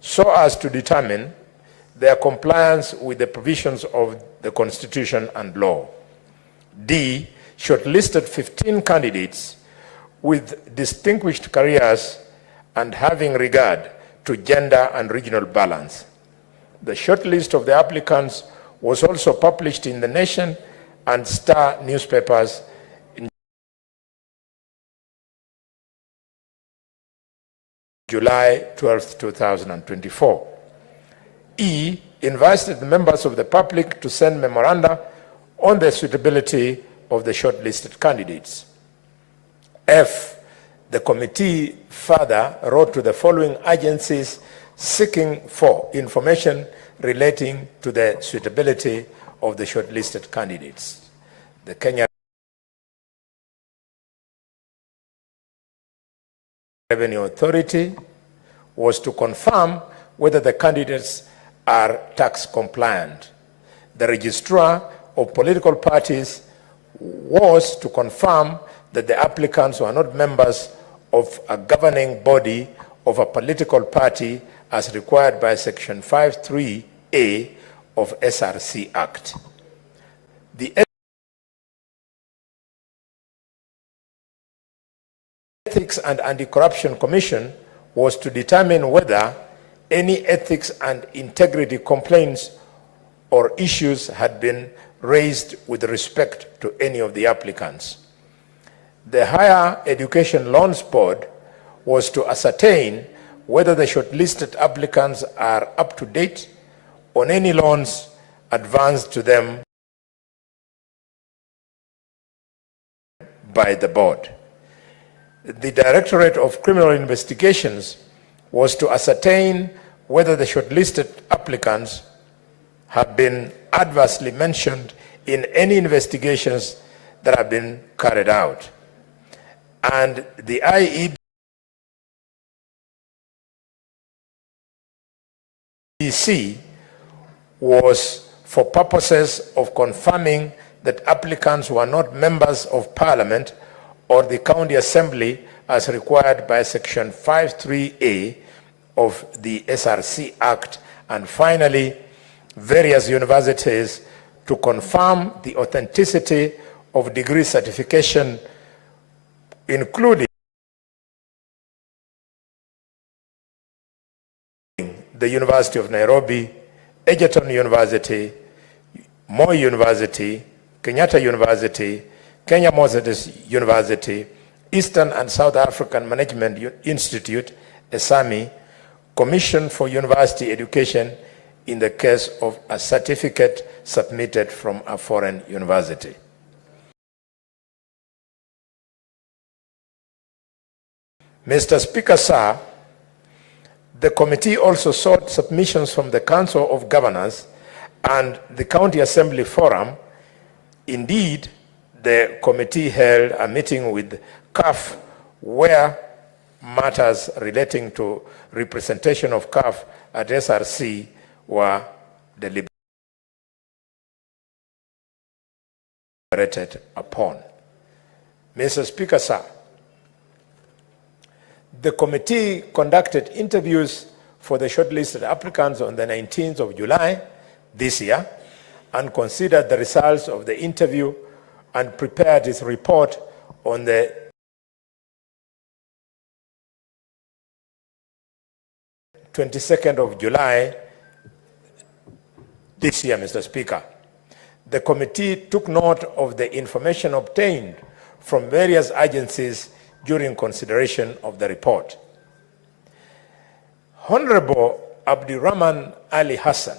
so as to determine their compliance with the provisions of the Constitution and law. D, shortlisted 15 candidates with distinguished careers and having regard to gender and regional balance. The shortlist of the applicants was also published in the Nation and Star newspapers in July 12, 2024. E, invited members of the public to send memoranda on the suitability of the shortlisted candidates. F, the committee further wrote to the following agencies seeking for information relating to the suitability of the shortlisted candidates. The Kenya Revenue Authority was to confirm whether the candidates are tax compliant. The Registrar of Political Parties was to confirm that the applicants were not members of a governing body of a political party as required by Section 53A of SRC Act. The Ethics and Anti-Corruption Commission was to determine whether any ethics and integrity complaints or issues had been raised with respect to any of the applicants. The Higher Education Loans Board was to ascertain whether the shortlisted applicants are up to date on any loans advanced to them by the board. The Directorate of Criminal Investigations was to ascertain whether the shortlisted applicants have been adversely mentioned in any investigations that have been carried out. And the IEBC was for purposes of confirming that applicants were not members of Parliament or the County Assembly as required by Section 53A of the SRC Act, and finally, various universities to confirm the authenticity of degree certification, including the University of Nairobi, Egerton University, Moi University, Kenyatta University, Kenya Moses University, Eastern and South African Management Institute, ESAMI, Commission for University Education in the case of a certificate submitted from a foreign university. Mr. Speaker, sir, the committee also sought submissions from the Council of Governors and the County Assembly Forum. Indeed, the committee held a meeting with CAF where matters relating to representation of CAF at SRC were deliberated upon. Mr. Speaker, sir, the committee conducted interviews for the shortlisted applicants on the 19th of July this year and considered the results of the interview and prepared its report on the 22nd of July this year, Mr. Speaker. The committee took note of the information obtained from various agencies during consideration of the report. Honorable Abdirahman Ali Hassan,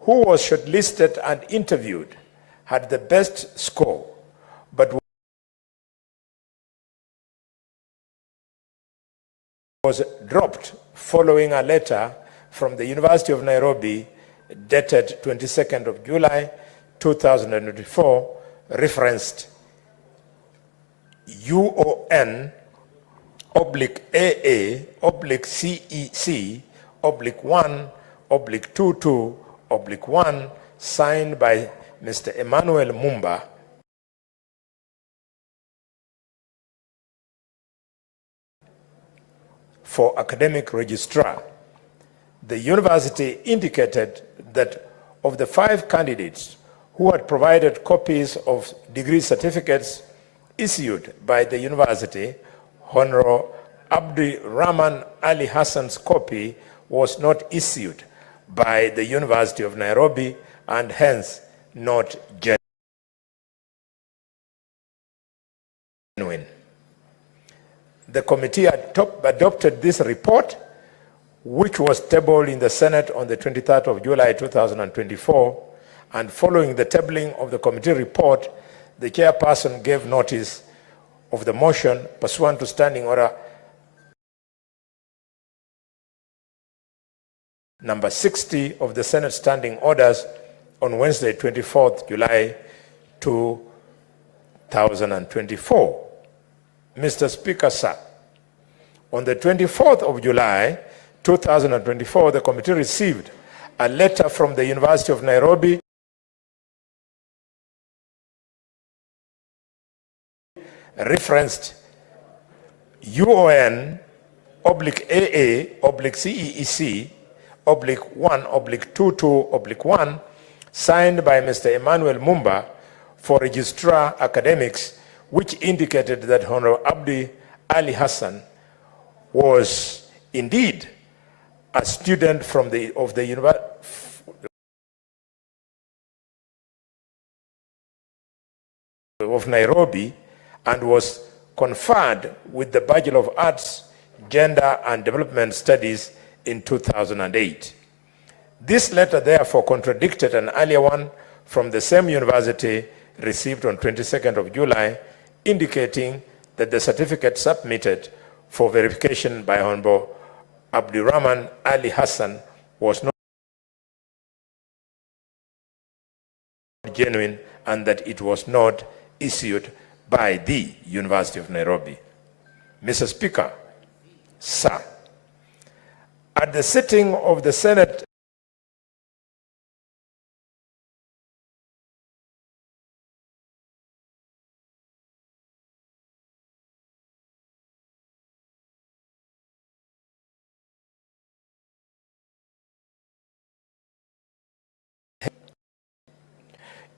who was shortlisted and interviewed, had the best score, but was dropped following a letter from the University of Nairobi dated 22nd of July 2024, referenced UON/AACEC/1/22/1, signed by Mr. Emmanuel Mumba, for academic registrar. The university indicated that of the 5 candidates who had provided copies of degree certificates issued by the university, Honorable Abdi Rahman Ali Hassan's copy was not issued by the University of Nairobi and hence not genuine. The committee adopted this report, which was tabled in the Senate on the 23rd of July 2024, and following the tabling of the committee report, the chairperson gave notice of the motion pursuant to Standing Order number 60 of the Senate Standing Orders on Wednesday, 24th July 2024. Mr. Speaker, sir, on the 24th of July 2024, the committee received a letter from the University of Nairobi referenced UON/AA/CEEC/1/22/1, signed by Mr. Emmanuel Mumba for Registrar Academics, which indicated that Honorable Abdi Ali Hassan was indeed a student of the University of Nairobi and was conferred with the Bachelor of Arts, Gender and Development Studies in 2008. This letter therefore contradicted an earlier one from the same university received on 22nd of July, indicating that the certificate submitted for verification by Honorable Abdirahman Ali Hassan was not genuine and that it was not issued by the University of Nairobi. Mr. Speaker, sir, at the sitting of the Senate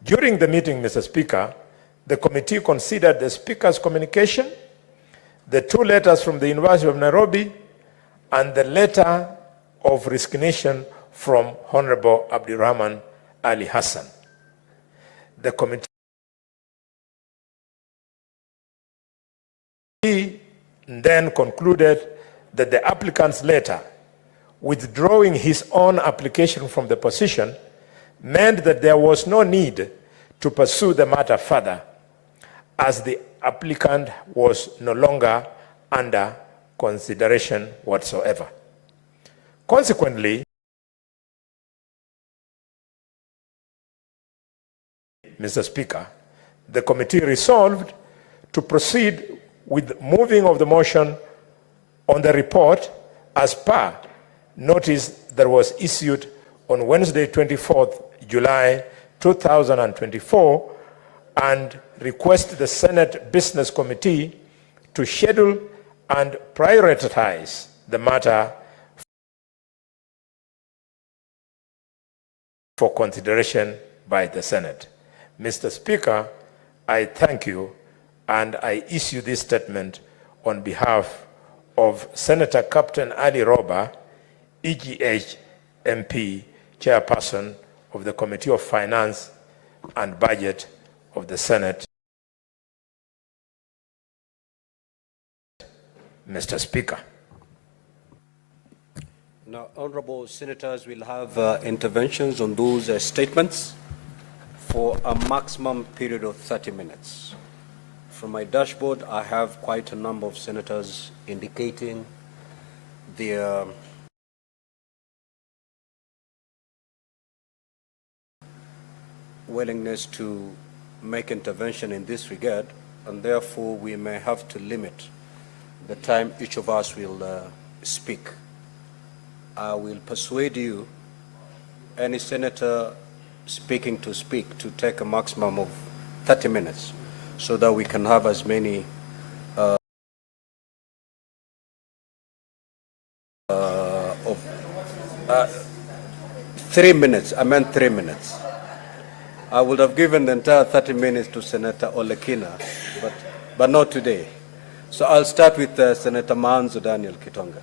during the meeting, Mr. Speaker, the committee considered the Speaker's communication, the 2 letters from the University of Nairobi, and the letter of resignation from Honorable Abdirahman Ali Hassan. The committee then concluded that the applicant's letter withdrawing his own application from the position meant that there was no need to pursue the matter further, as the applicant was no longer under consideration whatsoever. Consequently, Mr. Speaker, the committee resolved to proceed with moving of the motion on the report as per notice that was issued on Wednesday, 24th July 2024, and request the Senate Business Committee to schedule and prioritize the matter for consideration by the Senate. Mr. Speaker, I thank you, and I issue this statement on behalf of Senator Captain Ali Roba, EGH MP, Chairperson of the Committee of Finance and Budget of the Senate. Mr. Speaker. Now, honorable senators will have interventions on those statements for a maximum period of 30 minutes. From my dashboard, I have quite a number of senators indicating their willingness to make intervention in this regard, and therefore we may have to limit the time each of us will speak. I will persuade you, any senator speaking to take a maximum of 30 minutes so that we can have as many 3 minutes. I meant 3 minutes. I would have given the entire 30 minutes to Senator Olekina, but not today. So I'll start with Senator Manzo Daniel Kitonga.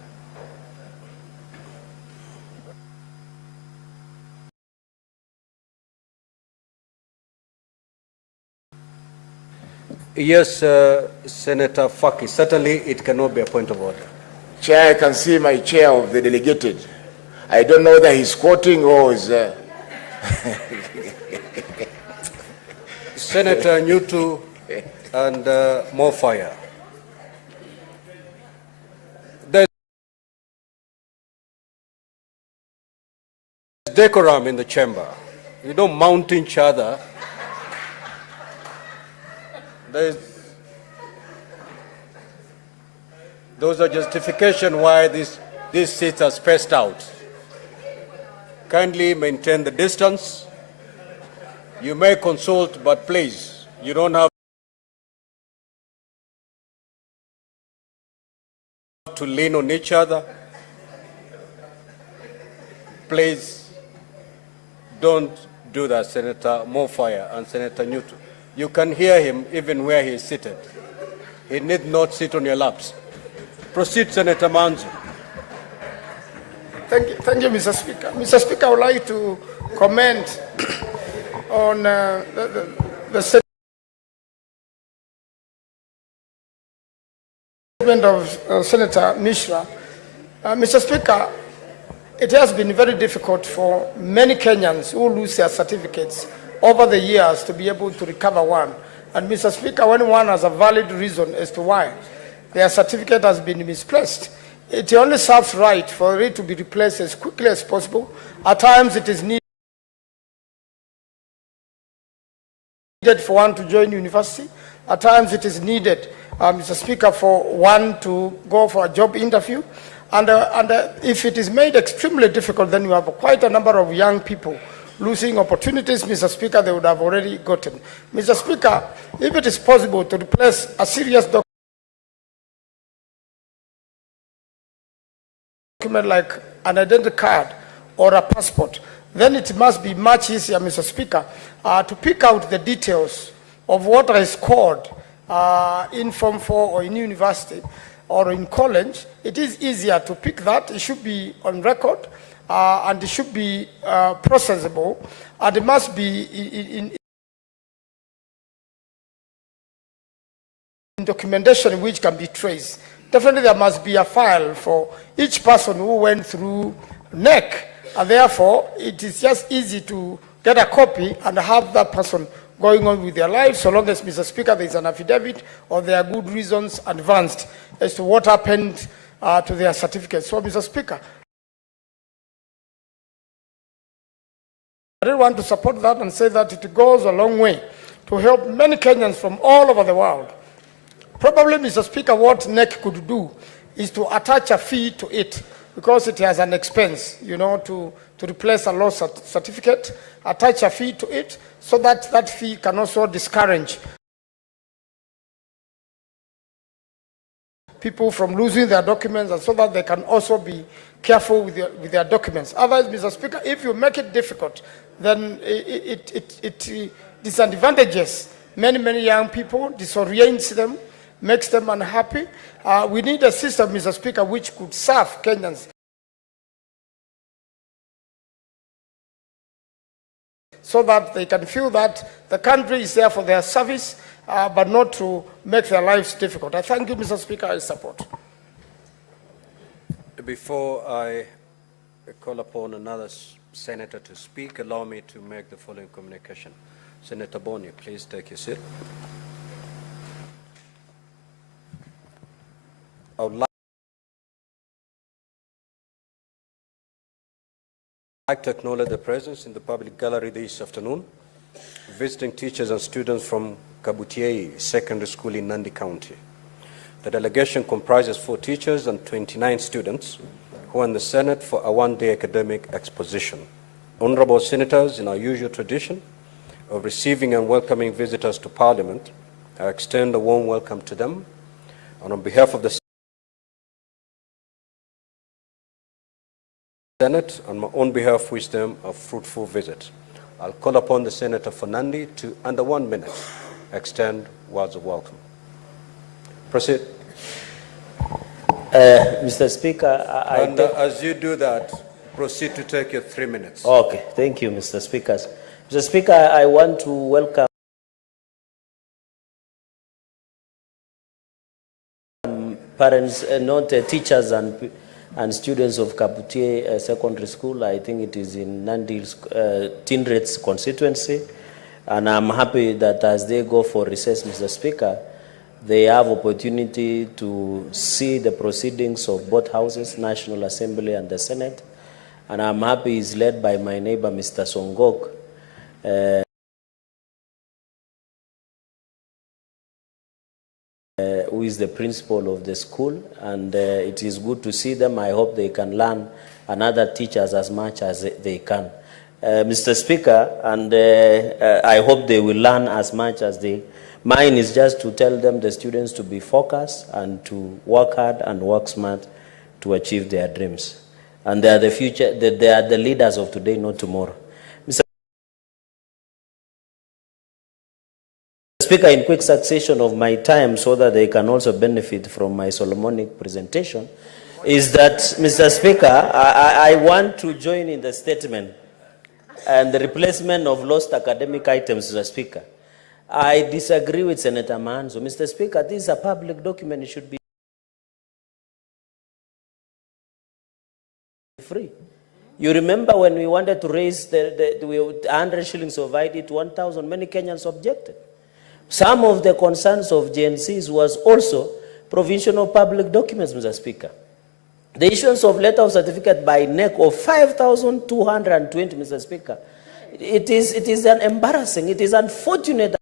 Yes, Senator Faki, certainly it cannot be a point of order. Chair, I can see my chair of the delegated. I don't know whether he's quoting or is... Senator Nyutu and more fire. There's decorum in the chamber. You don't mount each other. Those are justification why these seats are spaced out. Kindly maintain the distance. You may consult, but please, you don't have to lean on each other. Please don't do that, Senator Mofire and Senator Newton. You can hear him even where he is seated. He need not sit on your laps. Proceed, Senator Manzo. Thank you, Mr. Speaker. Mr. Speaker, I would like to comment on the statement of Senator Mishra. Mr. Speaker, it has been very difficult for many Kenyans who lose their certificates over the years to be able to recover one. And Mr. Speaker, when one has a valid reason as to why their certificate has been misplaced, it only serves right for it to be replaced as quickly as possible. At times it is needed for one to join university. At times it is needed, Mr. Speaker, for one to go for a job interview. And if it is made extremely difficult, then you have quite a number of young people losing opportunities, Mr. Speaker, they would have already gotten. Mr. Speaker, if it is possible to replace a serious document like an identity card or a passport, then it must be much easier, Mr. Speaker, to pick out the details of what I scored in Form 4 or in university or in college. It is easier to pick that. It should be on record and it should be processable, and it must be in documentation which can be traced. Definitely there must be a file for each person who went through NEC, and therefore it is just easy to get a copy and have that person going on with their lives, so long as, Mr. Speaker, there is an affidavit or there are good reasons advanced as to what happened to their certificate. So, Mr. Speaker, I really want to support that and say that it goes a long way to help many Kenyans from all over the world. Probably, Mr. Speaker, what NEC could do is to attach a fee to it, because it has an expense, you know, to replace a lost certificate, attach a fee to it, so that that fee can also discourage people from losing their documents, and so that they can also be careful with their documents. Otherwise, Mr. Speaker, if you make it difficult, then it disadvantages many young people, disorients them, makes them unhappy. We need a system, Mr. Speaker, which could serve Kenyans, so that they can feel that the country is there for their service, but not to make their lives difficult. I thank you, Mr. Speaker. I support. Before I call upon another senator to speak, allow me to make the following communication. Senator Boni, please take your seat. I would like to acknowledge the presence in the public gallery this afternoon, visiting teachers and students from Kabutiei Secondary School in Nandi County. The delegation comprises 4 teachers and 29 students who are in the Senate for a one-day academic exposition. Honorable Senators, in our usual tradition of receiving and welcoming visitors to Parliament, I extend a warm welcome to them, and on behalf of the Senate, on my own behalf, wish them a fruitful visit. I'll call upon the Senator for Nane to, under 1 minute, extend words of welcome. Proceed. Mr. Speaker, as you do that, proceed to take your 3 minutes. Okay, thank you, Mr. Speaker. Mr. Speaker, I want to welcome parents, not teachers and students of Kabutie Secondary School. I think it is in Nandil's Tindred's constituency. And I'm happy that as they go for recess, Mr. Speaker, they have opportunity to see the proceedings of both houses, National Assembly and the Senate. And I'm happy it's led by my neighbor, Mr. Songok, who is the principal of the school, and it is good to see them. I hope they can learn another teachers as much as they can. Mr. Speaker, and I hope they will learn as much as they. Mine is just to tell them, the students, to be focused and to work hard and work smart to achieve their dreams. And they are the future, they are the leaders of today, not tomorrow. Mr. Speaker, in quick succession of my time, so that they can also benefit from my Solomonic presentation, is that, Mr. Speaker, I want to join in the statement and the replacement of lost academic items, Mr. Speaker. I disagree with Senator Manzo. Mr. Speaker, this is a public document. It should be free. You remember when we wanted to raise the 100 shillings of ID to 1,000, many Kenyans objected. Some of the concerns of GNCs was also provision of public documents, Mr. Speaker. The issuance of letter of certificate by NEC of 5,220, Mr. Speaker. It is an embarrassing, it is unfortunate.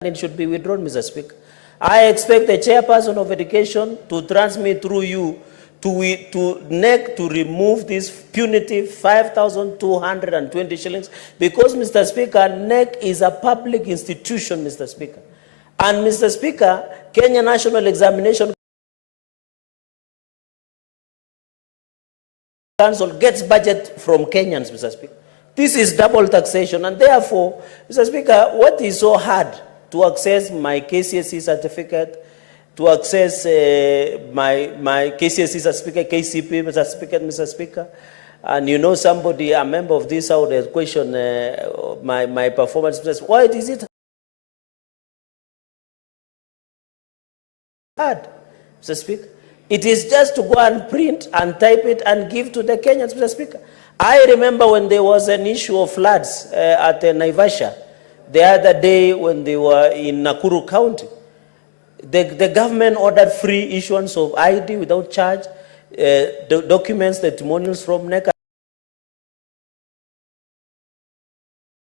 It should be withdrawn, Mr. Speaker. I expect the chairperson of education to transmit through you to NEC to remove this punitive 5,220 shillings, because, Mr. Speaker, NEC is a public institution, Mr. Speaker. And, Mr. Speaker, Kenya National Examination Council gets budget from Kenyans, Mr. Speaker. This is double taxation, and therefore, Mr. Speaker, what is so hard to access my KCSE certificate, to access my KCSE certificate, KCP certificate, Mr. Speaker? And you know, somebody, a member of this House, has questioned my performance. Why is it hard, Mr. Speaker? It is just to go and print and type it and give to the Kenyans, Mr. Speaker. I remember when there was an issue of floods at Naivasha the other day when they were in Nakuru County. The government ordered free issuance of ID without charge, documents, testimonials from NEC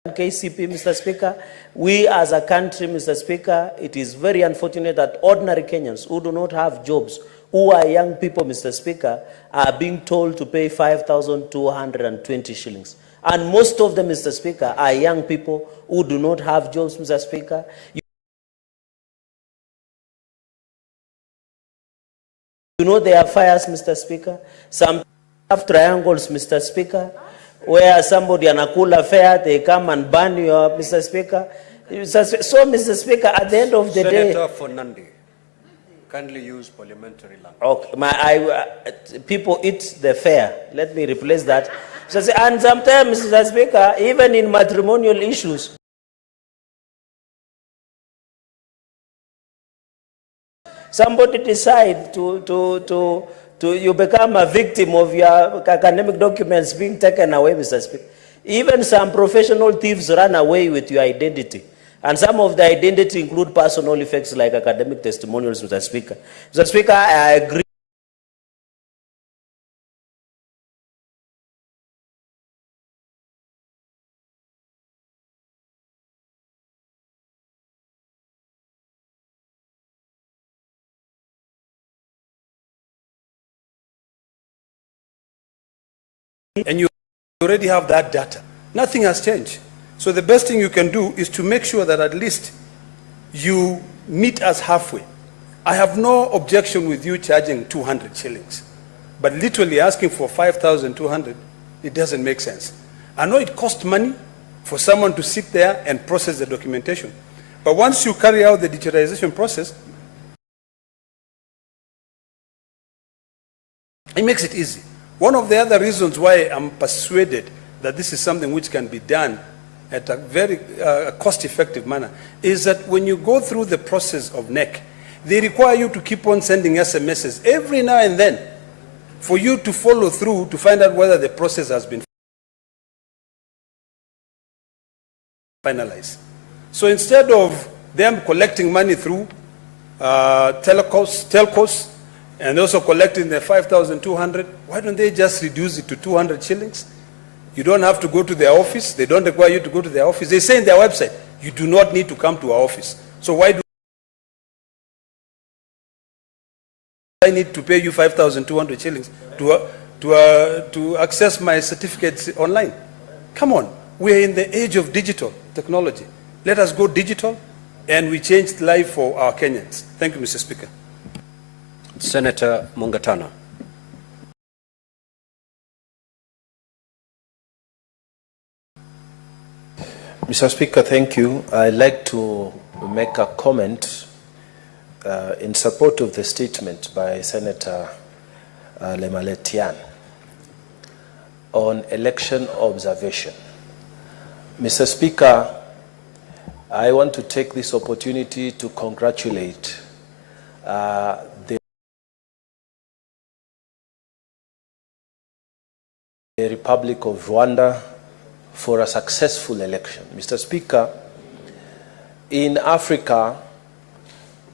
and KCP, Mr. Speaker. We as a country, Mr. Speaker, it is very unfortunate that ordinary Kenyans who do not have jobs, who are young people, Mr. Speaker, are being told to pay 5,220 shillings. And most of them, Mr. Speaker, are young people who do not have jobs, Mr. Speaker. You know there are fires, Mr. Speaker. Some have triangles, Mr. Speaker, where somebody anakula fare, they come and ban you, Mr. Speaker. So, Mr. Speaker, at the end of the day... Senator for Nandi, kindly use parliamentary language. Okay, people eat the fare. Let me replace that. And sometimes, Mr. Speaker, even in matrimonial issues, somebody decide to you become a victim of your academic documents being taken away, Mr. Speaker. Even some professional thieves run away with your identity. And some of the identity include personal effects like academic testimonials, Mr. Speaker. Mr. Speaker, I agree. And you already have that data. Nothing has changed. So the best thing you can do is to make sure that at least you meet us halfway. I have no objection with you charging 200 shillings, but literally asking for 5,200, it doesn't make sense. I know it costs money for someone to sit there and process the documentation, but once you carry out the digitization process, it makes it easy. One of the other reasons why I'm persuaded that this is something which can be done at a very cost-effective manner is that when you go through the process of NEC, they require you to keep on sending SMSs every now and then for you to follow through to find out whether the process has been finalized. So instead of them collecting money through telcos, and also collecting the 5,200, why don't they just reduce it to 200 shillings? You don't have to go to their office. They don't require you to go to their office. They say in their website, you do not need to come to our office. So why do I need to pay you 5,200 shillings to access my certificates online? Come on, we are in the age of digital technology. Let us go digital, and we change life for our Kenyans. Thank you, Mr. Speaker. Senator Mungatana. Mr. Speaker, thank you. I'd like to make a comment in support of the statement by Senator Lemaletian on election observation. Mr. Speaker, I want to take this opportunity to congratulate the Republic of Rwanda for a successful election. Mr. Speaker, in Africa,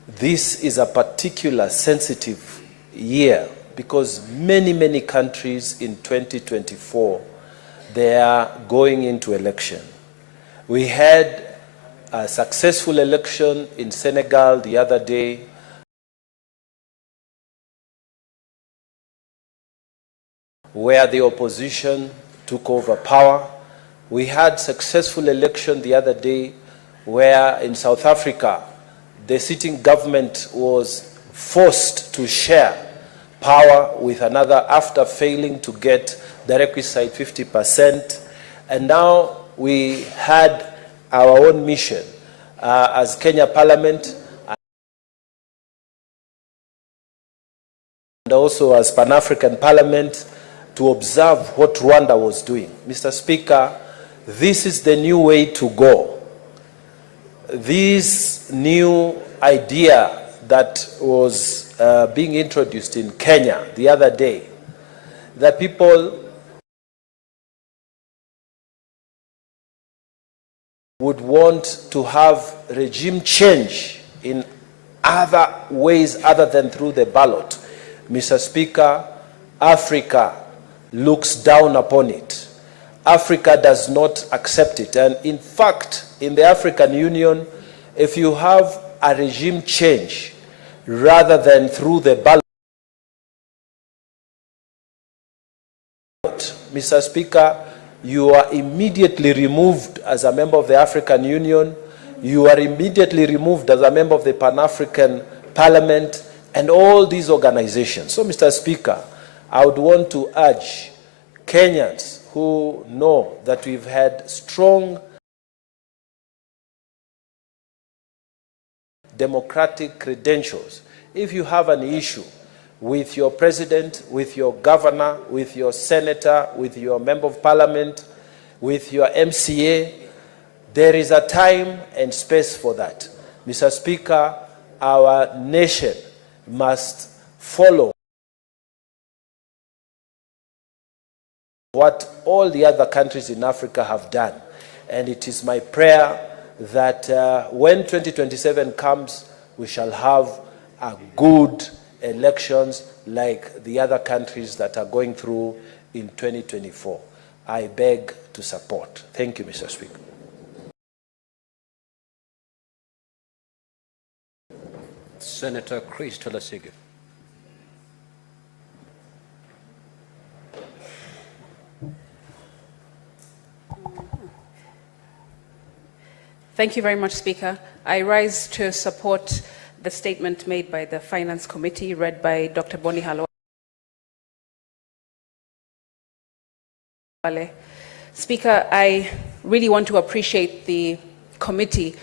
this is a particular sensitive year because many countries in 2024, they are going into election. We had a successful election in Senegal the other day. Where the opposition took over power. We had successful election the other day where in South Africa, the sitting government was forced to share power with another after failing to get the requisite 50%. And now we had our own mission as Kenya Parliament and also as Pan-African Parliament to observe what Rwanda was doing. Mr. Speaker, this is the new way to go. This new idea that was being introduced in Kenya the other day, that people would want to have regime change in other ways other than through the ballot. Mr. Speaker, Africa looks down upon it. Africa does not accept it. And in fact, in the African Union, if you have a regime change rather than through the ballot, Mr. Speaker, you are immediately removed as a member of the African Union. You are immediately removed as a member of the Pan-African Parliament and all these organizations. So, Mr. Speaker, I would want to urge Kenyans who know that we've had strong democratic credentials. If you have an issue with your president, with your governor, with your senator, with your member of parliament, with your MCA, there is a time and space for that. Mr. Speaker, our nation must follow what all the other countries in Africa have done. And it is my prayer that when 2027 comes, we shall have a good elections like the other countries that are going through in 2024. I beg to support. Thank you, Mr. Speaker. Senator Chris Tolasige. Thank you very much, Speaker. I rise to support the statement made by the Finance Committee, read by Dr. Boni Halwale. Speaker, I really want to appreciate the committee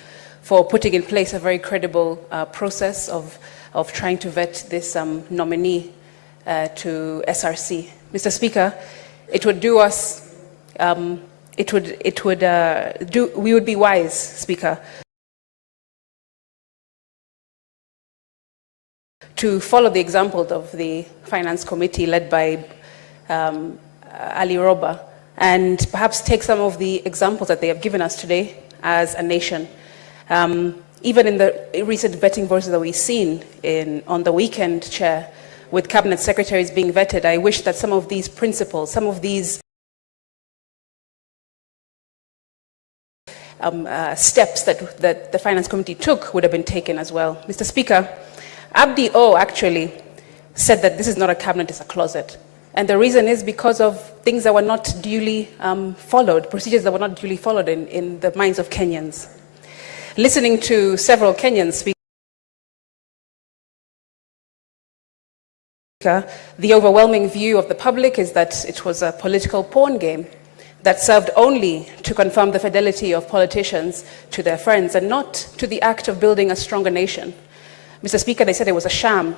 for putting in place a very credible process of trying to vet this nominee to SRC. Mr. Speaker, it would do us, we would be wise, Speaker, to follow the example of the Finance Committee led by Ali Roba, and perhaps take some of the examples that they have given us today as a nation. Even in the recent vetting process that we've seen on the weekend, Chair, with cabinet secretaries being vetted, I wish that some of these principles, some of these steps that the Finance Committee took would have been taken as well. Mr. Speaker, Abdi O actually said that this is not a cabinet, it's a closet. And the reason is because of things that were not duly followed, procedures that were not duly followed in the minds of Kenyans. Listening to several Kenyans speak, the overwhelming view of the public is that it was a political pawn game that served only to confirm the fidelity of politicians to their friends and not to the act of building a stronger nation. Mr. Speaker, they said it was a sham.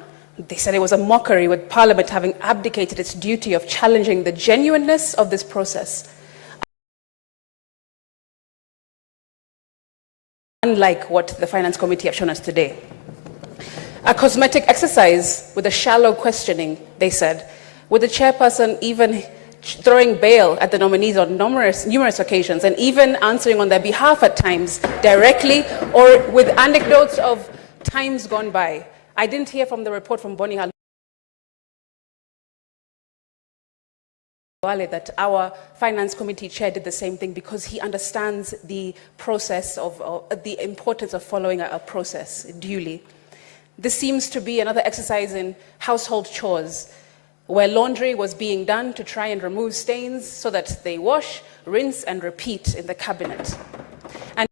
They said it was a mockery, with Parliament having abdicated its duty of challenging the genuineness of this process. Unlike what the Finance Committee have shown us today. A cosmetic exercise with a shallow questioning, they said, with the chairperson even throwing bail at the nominees on numerous occasions and even answering on their behalf at times directly or with anecdotes of times gone by. I didn't hear from the report from Boni Halwale that our Finance Committee chair did the same thing, because he understands the process of the importance of following a process duly. This seems to be another exercise in household chores, where laundry was being done to try and remove stains so that they wash, rinse, and repeat in the cabinet. And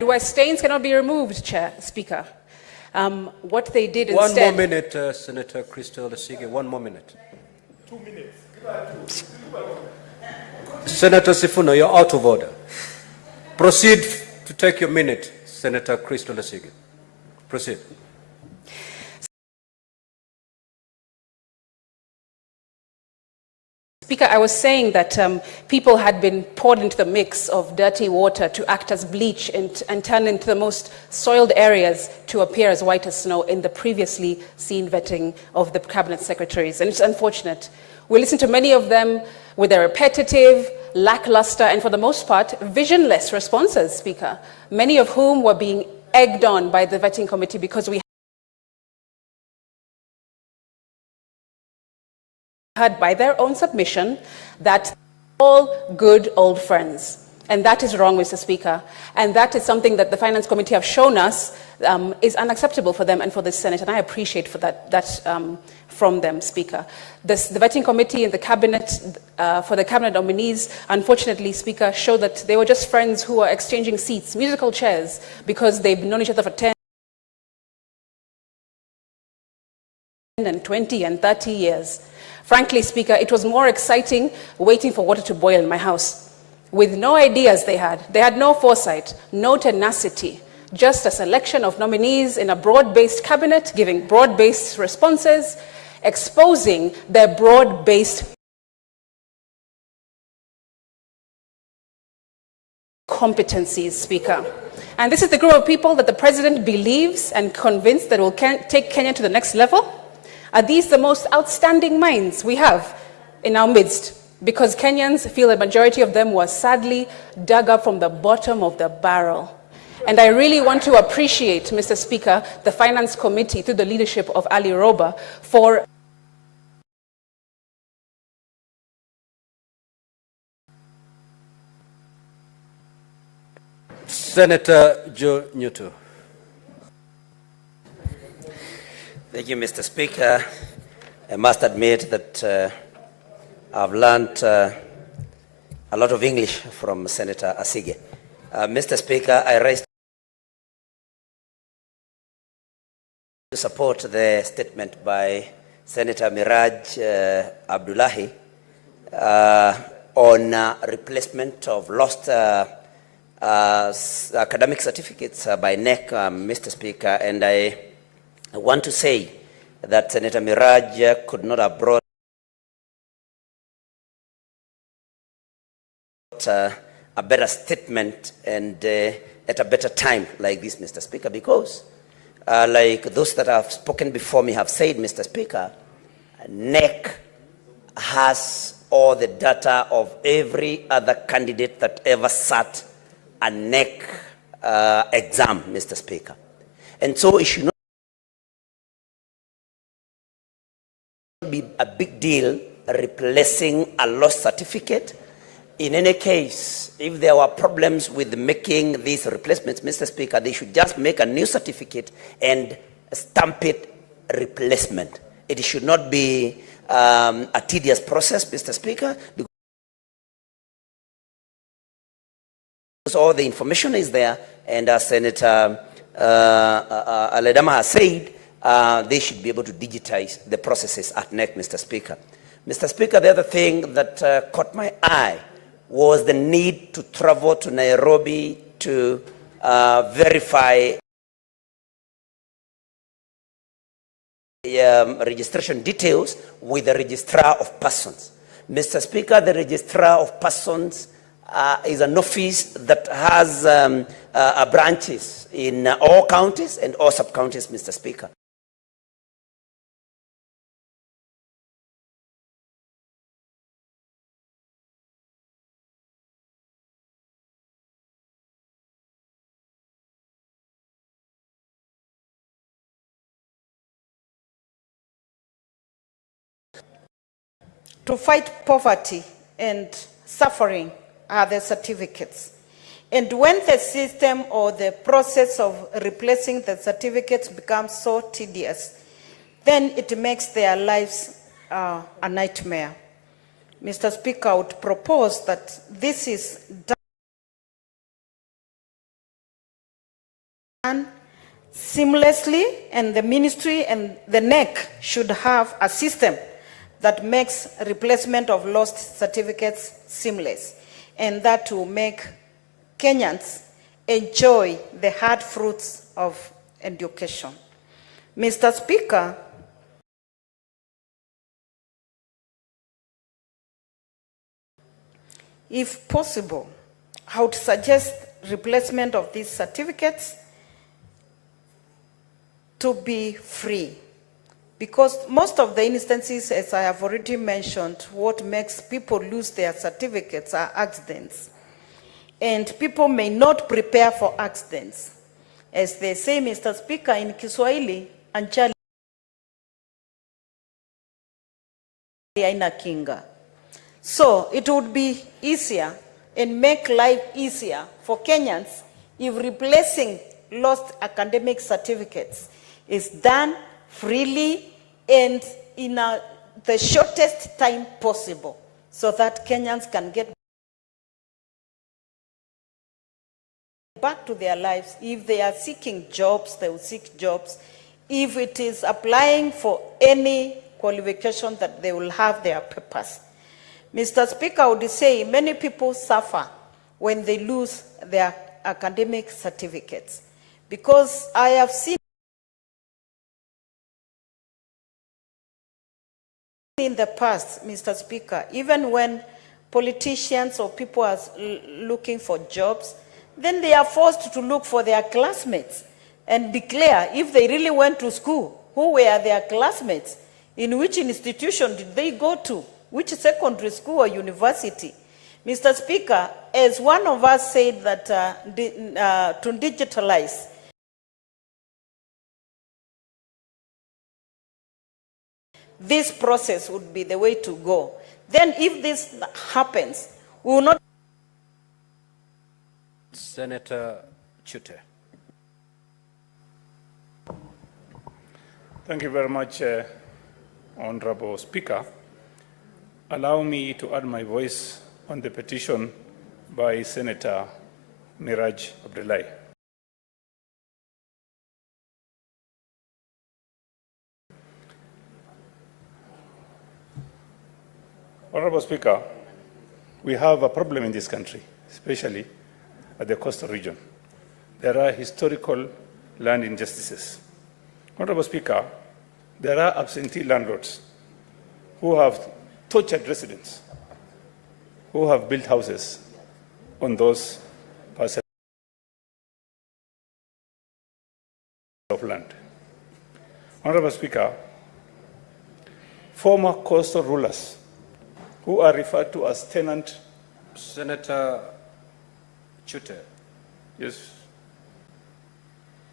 where stains cannot be removed, Speaker, what they did instead... One more minute, Senator Crystal Asige, 1 more minute. 2 minutes. Senator Sifuna, you're out of order. Proceed to take your minute, Senator Crystal Asige. Proceed. Speaker, I was saying that people had been poured into the mix of dirty water to act as bleach and turn into the most soiled areas to appear as white as snow in the previously seen vetting of the cabinet secretaries. And it's unfortunate. We listened to many of them with their repetitive, lackluster, and for the most part, visionless responses, Speaker, many of whom were being egged on by the vetting committee because we heard by their own submission that all good old friends. And that is wrong, Mr. Speaker. And that is something that the Finance Committee have shown us is unacceptable for them and for the Senate. And I appreciate for that from them, Speaker. The vetting committee and the cabinet, for the cabinet nominees, unfortunately, Speaker, show that they were just friends who were exchanging seats, musical chairs, because they've known each other for 10 and 20 and 30 years. Frankly, Speaker, it was more exciting waiting for water to boil in my house. With no ideas they had no foresight, no tenacity, just a selection of nominees in a broad-based cabinet, giving broad-based responses, exposing their broad-based competencies, Speaker. And this is the group of people that the President believes and convinced that will take Kenya to the next level. Are these the most outstanding minds we have in our midst? Because Kenyans feel the majority of them were sadly dug up from the bottom of the barrel. And I really want to appreciate, Mr. Speaker, the Finance Committee, through the leadership of Ali Roba, for Senator Joe Newton. Thank you, Mr. Speaker. I must admit that I've learned a lot of English from Senator Asige. Mr. Speaker, I raised To support the statement by Senator Miraj Abdullahi on replacement of lost academic certificates by NEC, Mr. Speaker, and I want to say that Senator Miraj could not have brought a better statement and at a better time like this, Mr. Speaker, because like those that have spoken before me have said, Mr. Speaker, NEC has all the data of every other candidate that ever sat a NEC exam, Mr. Speaker. And so it should not be a big deal replacing a lost certificate. In any case, if there were problems with making these replacements, Mr. Speaker, they should just make a new certificate and stamp it replacement. It should not be a tedious process, Mr. Speaker, because all the information is there, and as Senator Aledama has said, they should be able to digitize the processes at NEC, Mr. Speaker. Mr. Speaker, the other thing that caught my eye was the need to travel to Nairobi to verify registration details with the Registrar of Persons. Mr. Speaker, the Registrar of Persons is an office that has branches in all counties and all sub-counties, Mr. Speaker. To fight poverty and suffering are the certificates. And when the system or the process of replacing the certificates becomes so tedious, then it makes their lives a nightmare. Mr. Speaker, I would propose that this is done seamlessly, and the ministry and the NEC should have a system that makes replacement of lost certificates seamless, and that will make Kenyans enjoy the hard fruits of education. Mr. Speaker, if possible, I would suggest replacement of these certificates to be free. Because most of the instances, as I have already mentioned, what makes people lose their certificates are accidents. And people may not prepare for accidents. As they say, Mr. Speaker, in Kiswahili, anjali haina kinga. So it would be easier and make life easier for Kenyans if replacing lost academic certificates is done freely and in the shortest time possible, so that Kenyans can get back to their lives. If they are seeking jobs, they will seek jobs. If it is applying for any qualification, that they will have their papers. Mr. Speaker, I would say many people suffer when they lose their academic certificates, because I have seen in the past, Mr. Speaker, even when politicians or people are looking for jobs, then they are forced to look for their classmates and declare if they really went to school, who were their classmates, in which institution did they go to, which secondary school or university. Mr. Speaker, as one of us said that to digitalize this process would be the way to go. Then if this happens, we will not. Senator Chute. Thank you very much, Honorable Speaker. Allow me to add my voice on the petition by Senator Miraj Abdullahi. Honorable Speaker, we have a problem in this country, especially at the coastal region. There are historical land injustices. Honorable Speaker, there are absentee landlords who have tortured residents, who have built houses on those parcels of land. Honorable Speaker, former coastal rulers who are referred to as tenant. Senator Chute, Yes.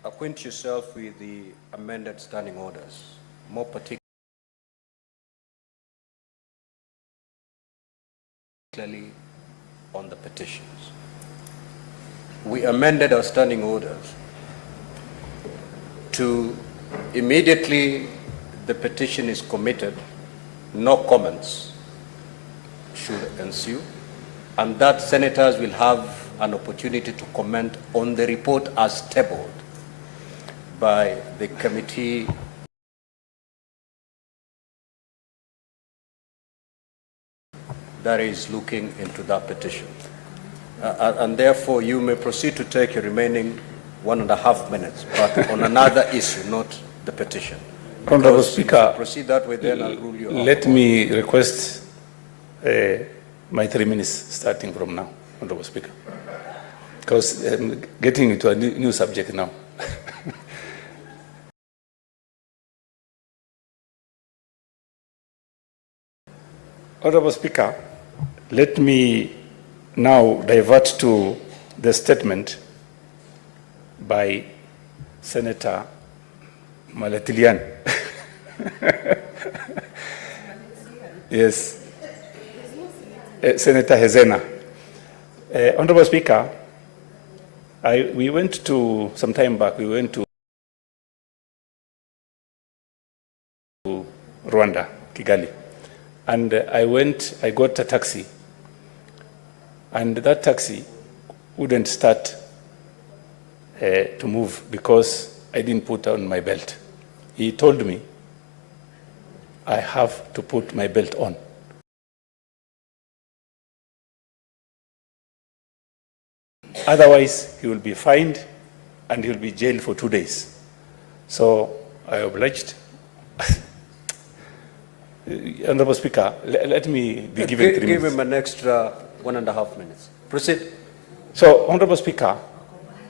acquaint yourself with the amended standing orders, more particularly on the petitions. We amended our standing orders to immediately the petition is committed, no comments should ensue, and that senators will have an opportunity to comment on the report as tabled by the committee that is looking into that petition. And therefore, you may proceed to take your remaining 1.5 minutes, but on another issue, not the petition. Honorable Because if Speaker, you proceed that way, then I'll rule you out. let me request my 3 minutes starting from now, Honorable Speaker, because I'm getting into a new subject now. Honorable Speaker, let me now divert to the statement by Senator Malatilian. Yes, Senator Hezena. Honorable Speaker, we went to, some time back, we went to Rwanda, Kigali. And I got a taxi, and that taxi wouldn't start to move because I didn't put on my belt. He told me I have to put my belt on. Otherwise, he will be fined and he will be jailed for 2 days. So I obliged. Honorable Speaker, let me be given 3 minutes. Give him an extra 1.5 minutes. Proceed. So, Honorable Speaker,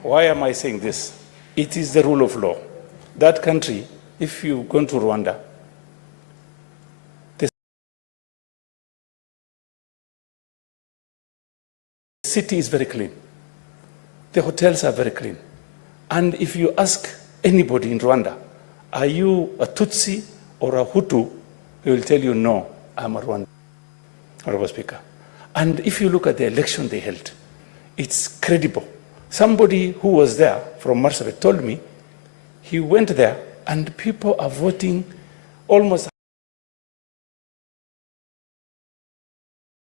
why am I saying this? It is the rule of law. That country, if you go to Rwanda, the city is very clean. The hotels are very clean. And if you ask anybody in Rwanda, are you a Tutsi or a Hutu? He will tell you, no, I'm a Rwandan, Honorable Speaker. And if you look at the election they held, it's credible. Somebody who was there from Marsabit told me he went there and people are voting almost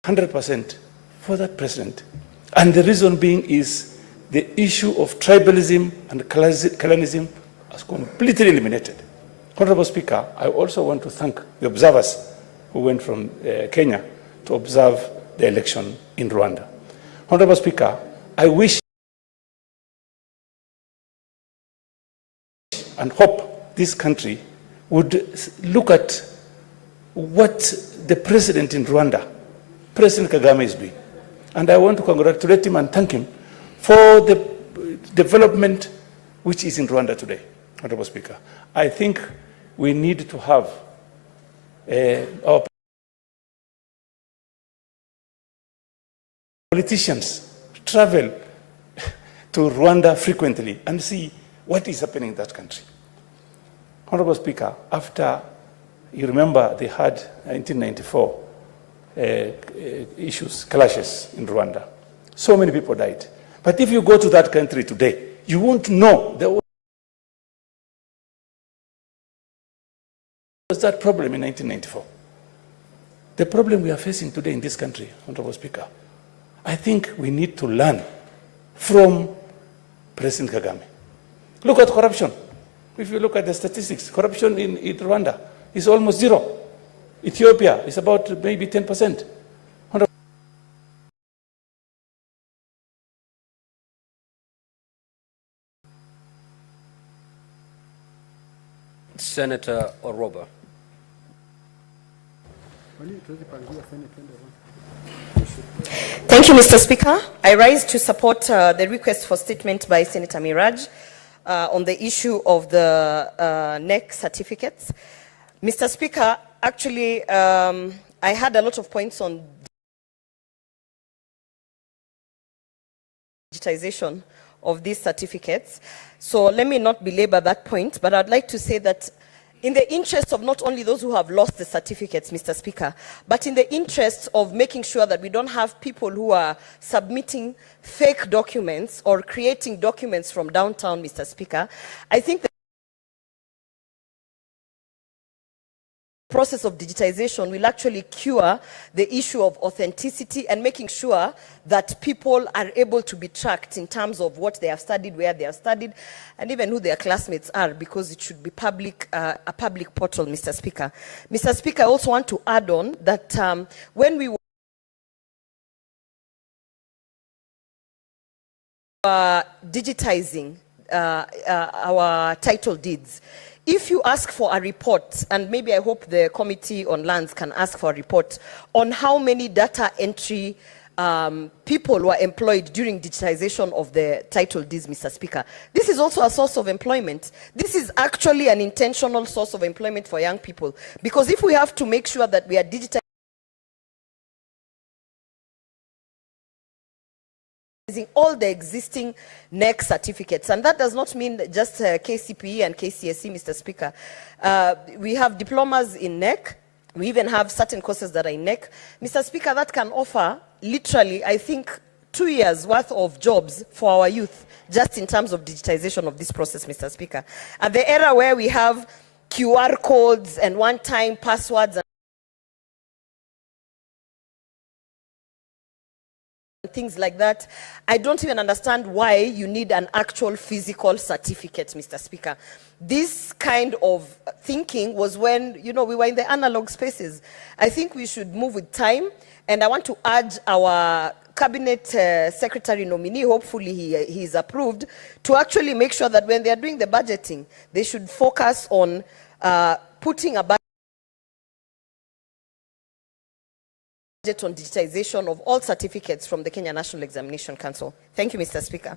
100% for that president. And the reason being is the issue of tribalism and clanism is completely eliminated. Honorable Speaker, I also want to thank the observers who went from Kenya to observe the election in Rwanda. Honorable Speaker, I wish and hope this country would look at what the president in Rwanda, President Kagame, is doing. And I want to congratulate him and thank him for the development which is in Rwanda today, Honorable Speaker. I think we need to have our politicians travel to Rwanda frequently and see what is happening in that country. Honorable Speaker, after, you remember they had 1994 clashes in Rwanda. So many people died. But if you go to that country today, you won't know there was that problem in 1994. The problem we are facing today in this country, Honorable Speaker, I think we need to learn from President Kagame. Look at corruption. If you look at the statistics, corruption in Rwanda is almost zero. Ethiopia is about maybe 10%. Senator Oroba. Thank you, Mr. Speaker. I rise to support the request for statement by Senator Miraj on the issue of the NEC certificates. Mr. Speaker, actually, I had a lot of points on digitization of these certificates. So let me not belabor that point, but I'd like to say that in the interest of not only those who have lost the certificates, Mr. Speaker, but in the interest of making sure that we don't have people who are submitting fake documents or creating documents from downtown, Mr. Speaker, I think the process of digitization will actually cure the issue of authenticity and making sure that people are able to be tracked in terms of what they have studied, where they have studied, and even who their classmates are, because it should be public, a public portal, Mr. Speaker. Mr. Speaker, I also want to add on that when we were digitizing our title deeds, if you ask for a report, and maybe I hope the Committee on Lands can ask for a report on how many data entry people were employed during digitization of the title deeds, Mr. Speaker. This is also a source of employment. This is actually an intentional source of employment for young people, because if we have to make sure that we are digitizing all the existing NEC certificates, and that does not mean just KCPE and KCSE, Mr. Speaker. We have diplomas in NEC. We even have certain courses that are in NEC. Mr. Speaker, that can offer literally, I think, 2 years worth of jobs for our youth, just in terms of digitization of this process, Mr. Speaker. At the era where we have QR codes and one-time passwords and things like that, I don't even understand why you need an actual physical certificate, Mr. Speaker. This kind of thinking was when, you know, we were in the analog spaces. I think we should move with time, and I want to urge our Cabinet Secretary nominee, hopefully he is approved, to actually make sure that when they are doing the budgeting, they should focus on putting a budget on digitization of all certificates from the Kenya National Examination Council. Thank you, Mr. Speaker.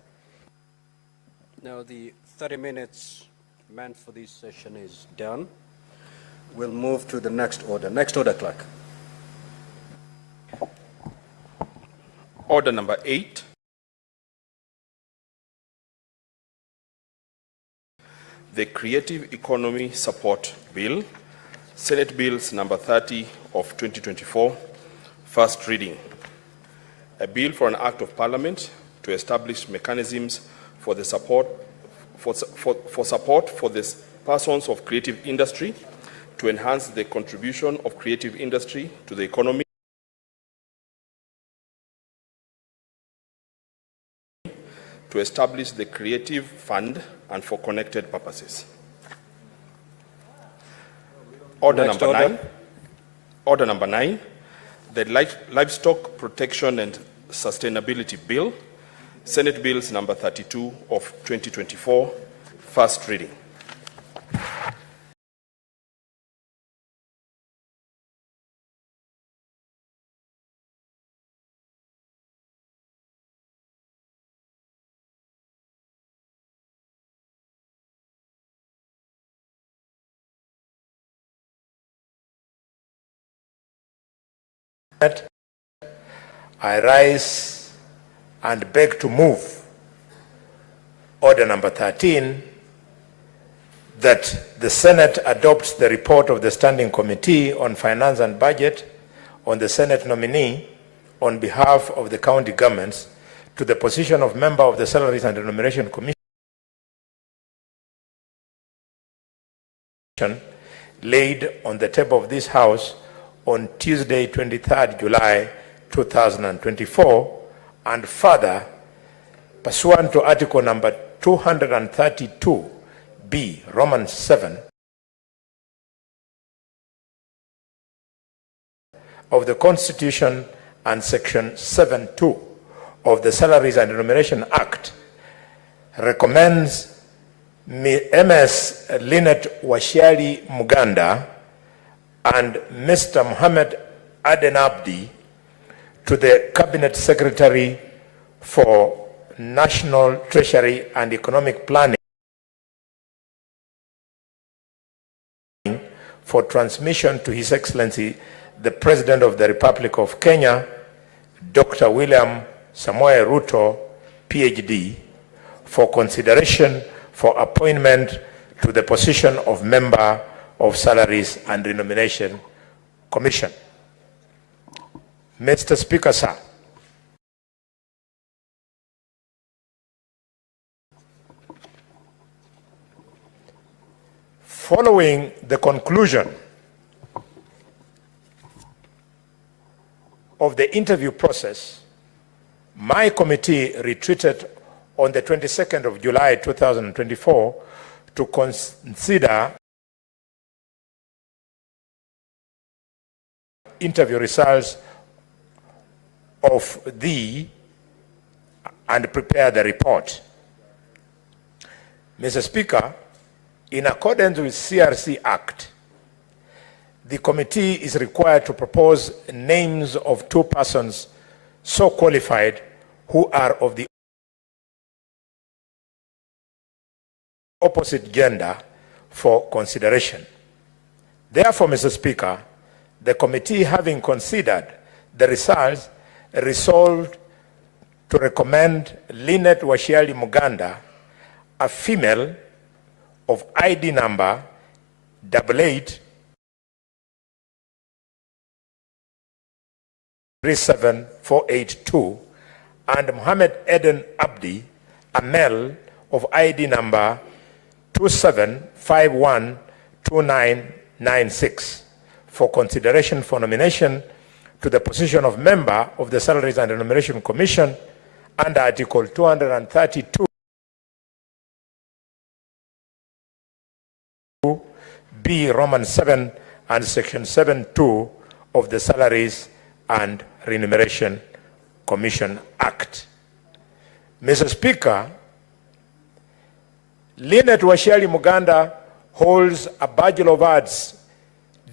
Now the 30 minutes meant for this session is done. We'll move to the next order. Next order, clerk. Order number 8. The Creative Economy Support Bill, Senate Bills number 30 of 2024. First reading. A bill for an act of parliament to establish mechanisms for the support for the persons of creative industry, to enhance the contribution of creative industry to the economy, to establish the creative fund, and for connected purposes. Order number 9. Order number 9. The Livestock Protection and Sustainability Bill, Senate Bills number 32 of 2024, first reading. I rise and beg to move order number 13, that the Senate adopts the report of the Standing Committee on Finance and Budget on the Senate nominee on behalf of the county governments to the position of member of the Salaries and Remuneration Commission laid on the table of this House on Tuesday, 23rd July 2024, and further, pursuant to Article number 232B, Roman 7, of the Constitution and Section 7(2) of the Salaries and Remuneration Act, recommends Ms. Lynette Washiali Muganda and Mr. Mohammed Aden Abdi to the Cabinet Secretary for National Treasury and Economic Planning for transmission to His Excellency the President of the Republic of Kenya, Dr. William Samoei Ruto, PhD, for consideration for appointment to the position of Member of Salaries and Remuneration Commission. Mr. Speaker, sir. Following the conclusion of the interview process, my committee retreated on the 22nd of July 2024 to consider interview results of and prepare the report. Mr. Speaker, in accordance with CRC Act, the committee is required to propose names of 2 persons so qualified who are of the opposite gender for consideration. Therefore, Mr. Speaker, the committee, having considered the results, resolved to recommend Lynette Washiali Muganda, a female of ID number 8837482, and Mohammed Eden Abdi, a male of ID number 27512996, for consideration for nomination to the position of Member of the Salaries and Remuneration Commission under Article 232 B Roman 7 and Section 7.2 of the Salaries and Remuneration Commission Act. Mr. Speaker, Lynette Washiali Muganda holds a Bachelor of Arts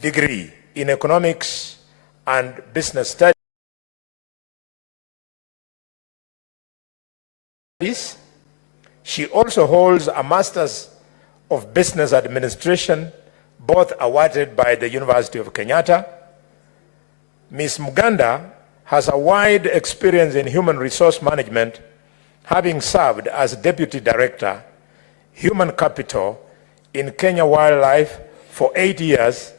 degree in Economics and Business Studies. She also holds a Master's of Business Administration, both awarded by the University of Kenyatta. Ms. Muganda has a wide experience in human resource management, having served as Deputy Director, Human Capital in Kenya Wildlife for 8 years,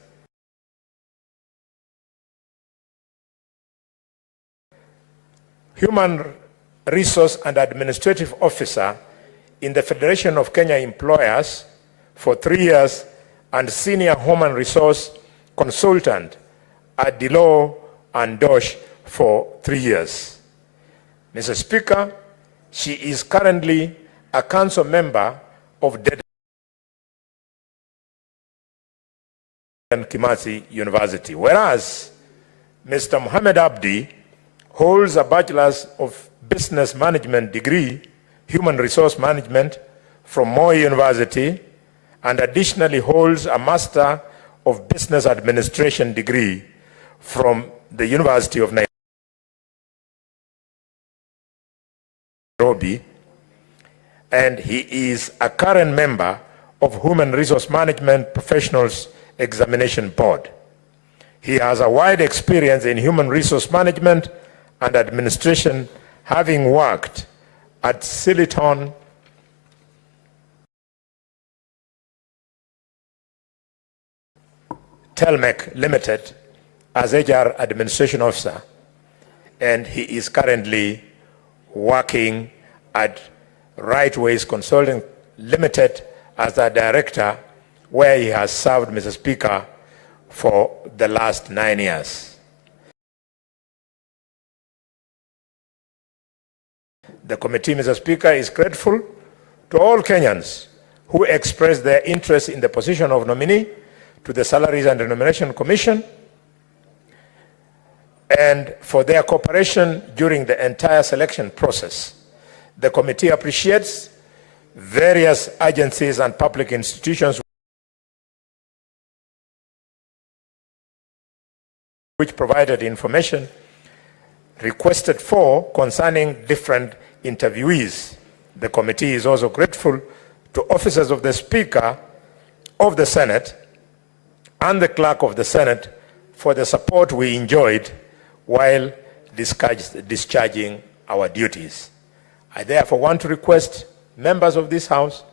Human Resource and Administrative Officer in the Federation of Kenya Employers for 3 years, and Senior Human Resource Consultant at Deloitte and Dosh for 3 years. Mr. Speaker, she is currently a council member of Dedan Kimathi University, whereas Mr. Mohammed Abdi holds a Bachelor's of Business Management degree, Human Resource Management, from Moi University, and additionally holds a Master of Business Administration degree from the University of Nairobi, and he is a current member of Human Resource Management Professionals Examination Board. He has a wide experience in human resource management and administration, having worked at Silicon Telmec Limited as HR Administration Officer, and he is currently working at Rightways Consulting Limited as a director, where he has served, Mr. Speaker, for the last 9 years. The committee, Mr. Speaker, is grateful to all Kenyans who expressed their interest in the position of nominee to the Salaries and Remuneration Commission, and for their cooperation during the entire selection process. The committee appreciates various agencies and public institutions which provided information requested for concerning different interviewees. The committee is also grateful to officers of the Speaker of the Senate and the Clerk of the Senate for the support we enjoyed while discharging our duties. I therefore want to request members of this House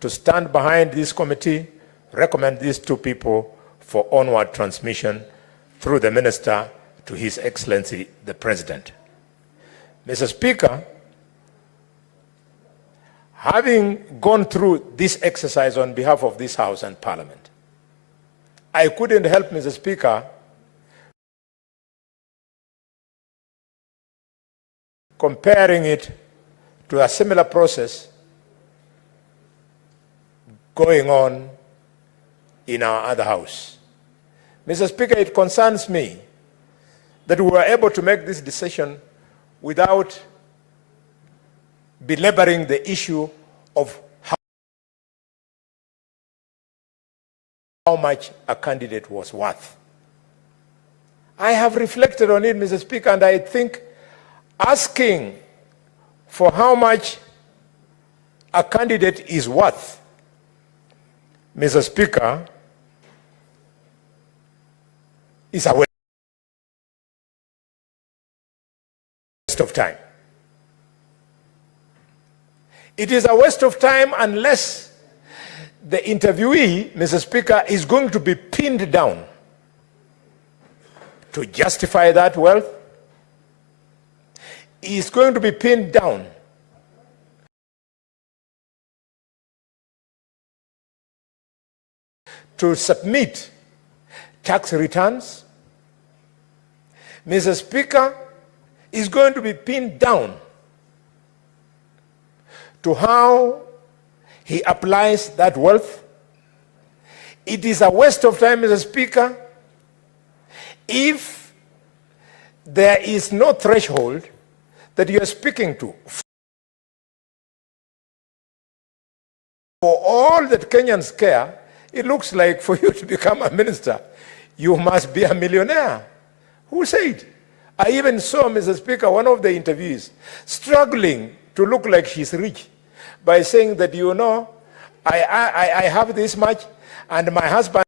to stand behind this committee, recommend these two people for onward transmission through the Minister to His Excellency the President. Mr. Speaker, having gone through this exercise on behalf of this House and Parliament, I couldn't help, Mr. Speaker, comparing it to a similar process going on in our other House. Mr. Speaker, it concerns me that we were able to make this decision without belaboring the issue of how much a candidate was worth. I have reflected on it, Mr. Speaker, and I think asking for how much a candidate is worth, Mr. Speaker, is a waste of time. It is a waste of time unless the interviewee, Mr. Speaker, is going to be pinned down to justify that wealth. He is going to be pinned down to submit tax returns. Mr. Speaker, is going to be pinned down to how he applies that wealth. It is a waste of time, Mr. Speaker, if there is no threshold that you are speaking to. For all that Kenyans care, it looks like for you to become a minister, you must be a millionaire. Who said? I even saw, Mr. Speaker, one of the interviewees struggling to look like she's rich by saying that, you know, I have this much and my husband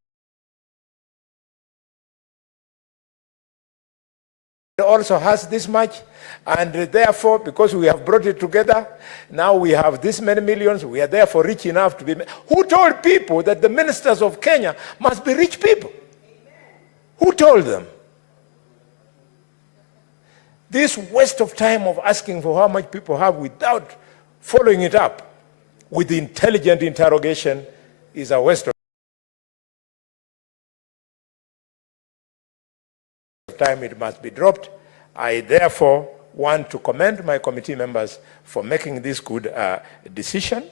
also has this much, and therefore, because we have brought it together, now we have this many millions, we are therefore rich enough to be. Who told people that the ministers of Kenya must be rich people? Who told them? This waste of time of asking for how much people have without following it up with intelligent interrogation is a waste of time. It must be dropped. I therefore want to commend my committee members for making this good decision.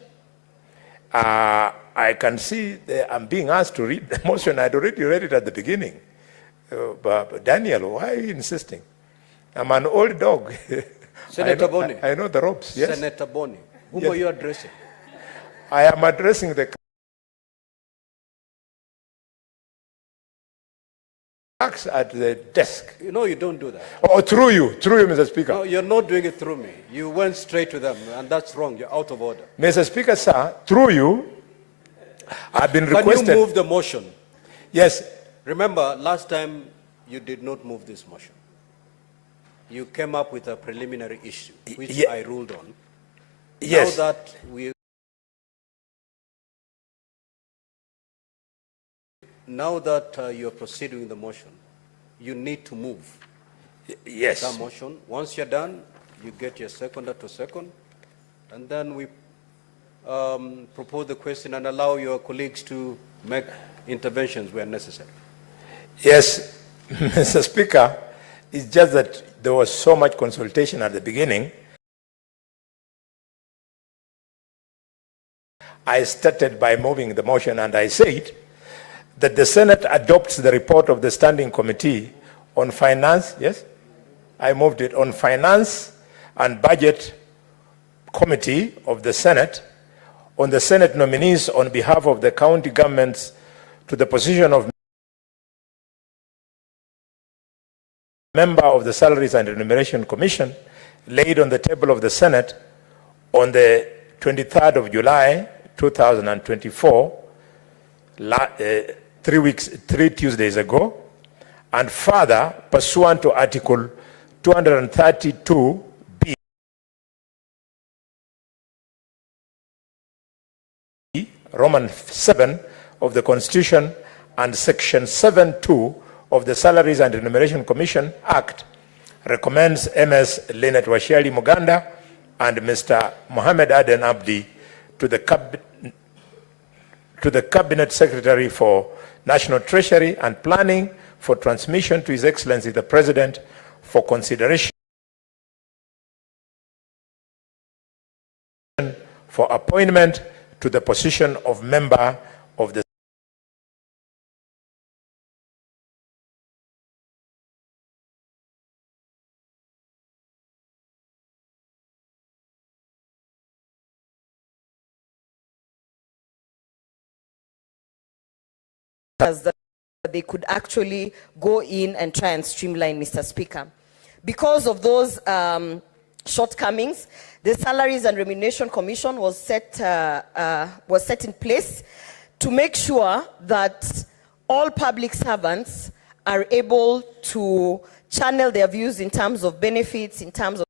I can see I'm being asked to read the motion. I'd already read it at the beginning. But Daniel, why are you insisting? I'm an old dog. Senator Boni. I know the ropes. Yes. Senator Boni, whom Yes. are you addressing? I am addressing the clerks at the desk. You know you don't do that. Oh, through you, Mr. Speaker. No, you're not doing it through me. You went straight to them, and that's wrong. You're out of order. Mr. Speaker, sir, through you, I've been requested. Can you move the motion? Yes. Remember, last time you did not move this motion. You came up with a preliminary issue, which I ruled on. Yes. Now that you're proceeding with the motion, you need to move Yes. that motion. Once you're done, you get your seconder to second, and then we propose the question and allow your colleagues to make interventions where necessary. Yes, Mr. Speaker, it's just that there was so much consultation at the beginning. I started by moving the motion, and I said that the Senate adopts the report of the Standing Committee on Finance. Yes, I moved it on finance, and Budget Committee of the Senate on the Senate nominees on behalf of the county governments to the position of member of the Salaries and Remuneration Commission laid on the table of the Senate on the 23rd of July 2024, 3 Tuesdays ago, and further pursuant to Article 232 Roman 7 of the Constitution and Section 7.2 of the Salaries and Remuneration Commission Act, recommends Ms. Lynette Washiali Muganda and Mr. Mohamed Aden Abdi to the Cabinet Secretary for National Treasury and Planning for transmission to His Excellency the President for consideration for appointment to the position of member of the that they could actually go in and try and streamline, Mr. Speaker. Because of those shortcomings, the Salaries and Remuneration Commission was set in place to make sure that all public servants are able to channel their views in terms of benefits, in terms of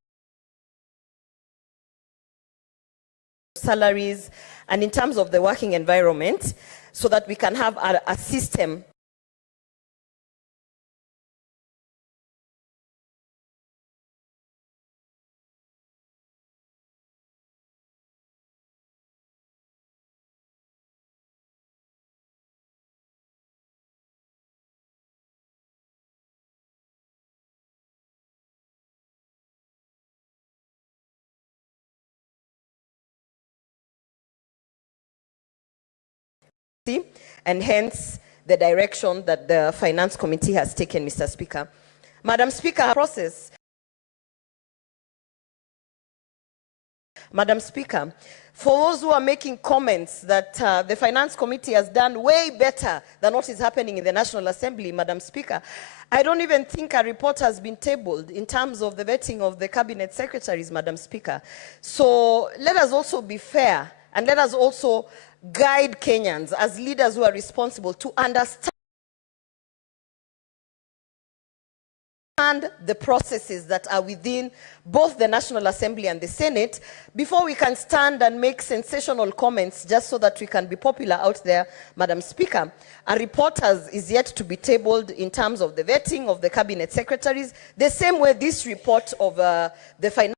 salaries, and in terms of the working environment, so that we can have a system and hence the direction that the Finance Committee has taken, Mr. Speaker. Madam Speaker, process. Madam Speaker, for those who are making comments that the Finance Committee has done way better than what is happening in the National Assembly, Madam Speaker, I don't even think a report has been tabled in terms of the vetting of the Cabinet Secretaries, Madam Speaker. So let us also be fair, and let us also guide Kenyans as leaders who are responsible to understand the processes that are within both the National Assembly and the Senate before we can stand and make sensational comments just so that we can be popular out there, Madam Speaker. A report is yet to be tabled in terms of the vetting of the Cabinet Secretaries, the same way this report of the Finance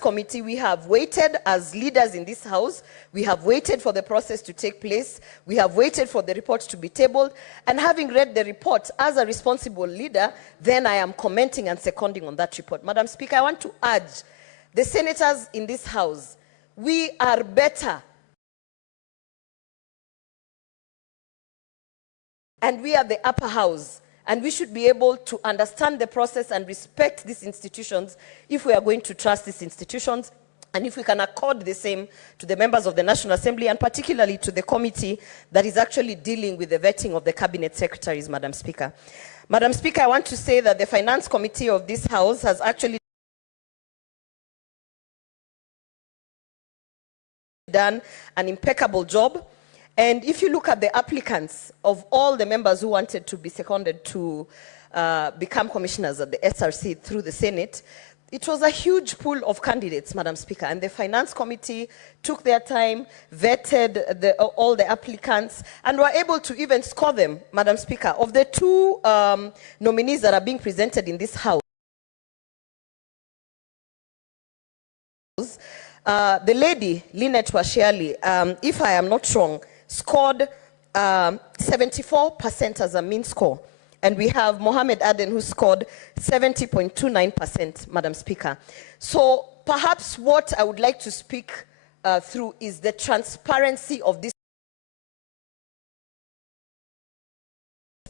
Committee, we have waited as leaders in this House. We have waited for the process to take place. We have waited for the report to be tabled. And having read the report as a responsible leader, then I am commenting and seconding on that report. Madam Speaker, I want to urge the senators in this House, we are better. And we are the upper house. And we should be able to understand the process and respect these institutions if we are going to trust these institutions, and if we can accord the same to the members of the National Assembly, and particularly to the committee that is actually dealing with the vetting of the Cabinet Secretaries, Madam Speaker. Madam Speaker, I want to say that the Finance Committee of this House has actually done an impeccable job. And if you look at the applicants of all the members who wanted to be seconded to become commissioners at the SRC through the Senate, it was a huge pool of candidates, Madam Speaker. And the Finance Committee took their time, vetted all the applicants, and were able to even score them, Madam Speaker. Of the two nominees that are being presented in this House, the lady, Lynette Washiali, if I am not wrong, scored 74% as a mean score. And we have Mohamed Aden, who scored 70.29%, Madam Speaker. So perhaps what I would like to speak through is the transparency of this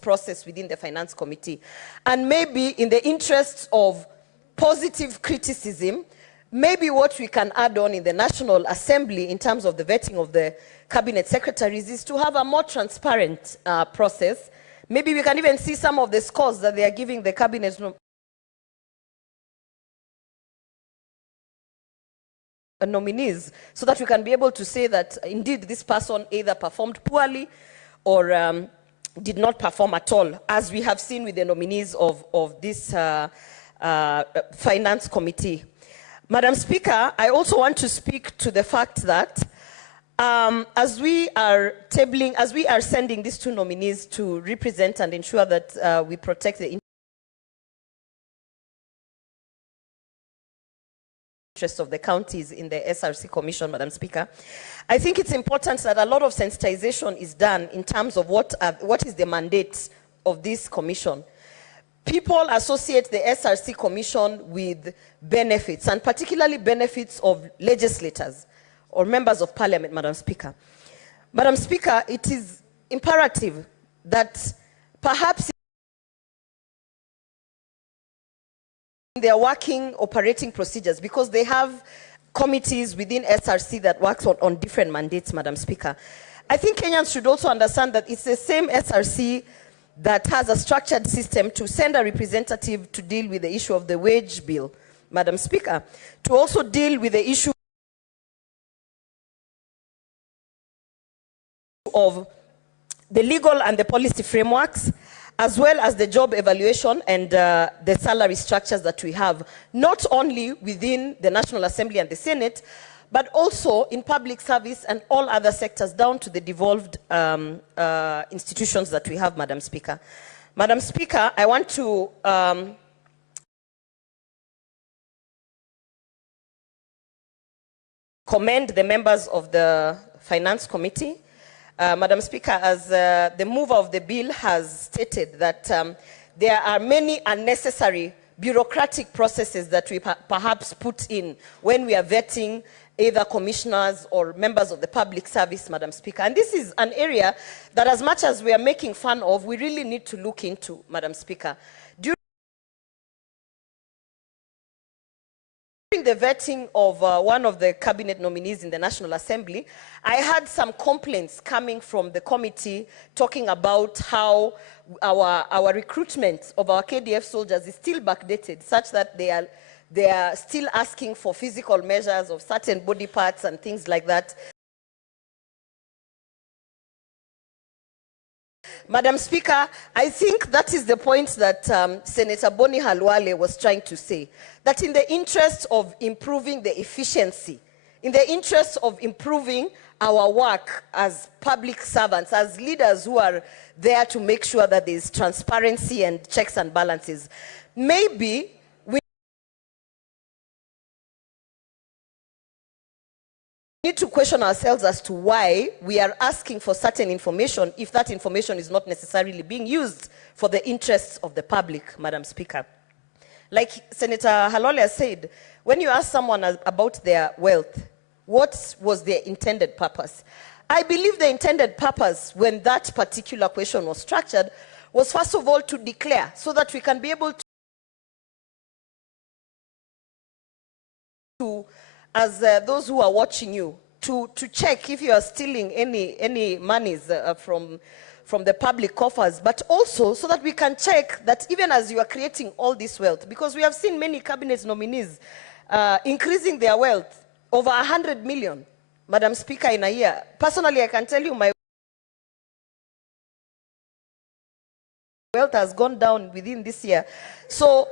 process within the Finance Committee. And maybe in the interests of positive criticism, maybe what we can add on in the National Assembly in terms of the vetting of the cabinet secretaries is to have a more transparent process. Maybe we can even see some of the scores that they are giving the cabinet nominees, so that we can be able to say that indeed this person either performed poorly or did not perform at all, as we have seen with the nominees of this Finance Committee. Madam Speaker, I also want to speak to the fact that as we are sending these two nominees to represent and ensure that we protect the interests of the counties in the SRC Commission, Madam Speaker, I think it's important that a lot of sensitization is done in terms of what is the mandate of this commission. People associate the SRC Commission with benefits, and particularly benefits of legislators or members of parliament, Madam Speaker. Madam Speaker, it is imperative that perhaps in their working operating procedures, because they have committees within SRC that works on different mandates, Madam Speaker. I think Kenyans should also understand that it's the same SRC that has a structured system to send a representative to deal with the issue of the wage bill, Madam Speaker, to also deal with the issue of the legal and the policy frameworks, as well as the job evaluation and the salary structures that we have, not only within the National Assembly and the Senate, but also in public service and all other sectors, down to the devolved institutions that we have, Madam Speaker. Madam Speaker, I want to commend the members of the Finance Committee. Madam Speaker, as the mover of the bill has stated that there are many unnecessary bureaucratic processes that we perhaps put in when we are vetting either commissioners or members of the public service, Madam Speaker. And this is an area that, as much as we are making fun of, we really need to look into, Madam Speaker. During the vetting of one of the cabinet nominees in the National Assembly, I had some complaints coming from the committee talking about how our recruitment of our KDF soldiers is still backdated, such that they are still asking for physical measures of certain body parts and things like that. Madam Speaker, I think that is the point that Senator Boni Halwale was trying to say, that in the interest of improving the efficiency, in the interest of improving our work as public servants, as leaders who are there to make sure that there is transparency and checks and balances, maybe we need to question ourselves as to why we are asking for certain information if that information is not necessarily being used for the interests of the public, Madam Speaker. Like Senator Halwale said, when you ask someone about their wealth, what was their intended purpose? I believe the intended purpose, when that particular question was structured, was first of all to declare, so that we can be able to, as those who are watching you, to check if you are stealing any monies from the public coffers, but also so that we can check that even as you are creating all this wealth, because we have seen many cabinet nominees increasing their wealth over 100 million, Madam Speaker, in a year. Personally, I can tell you my wealth has gone down within this year. So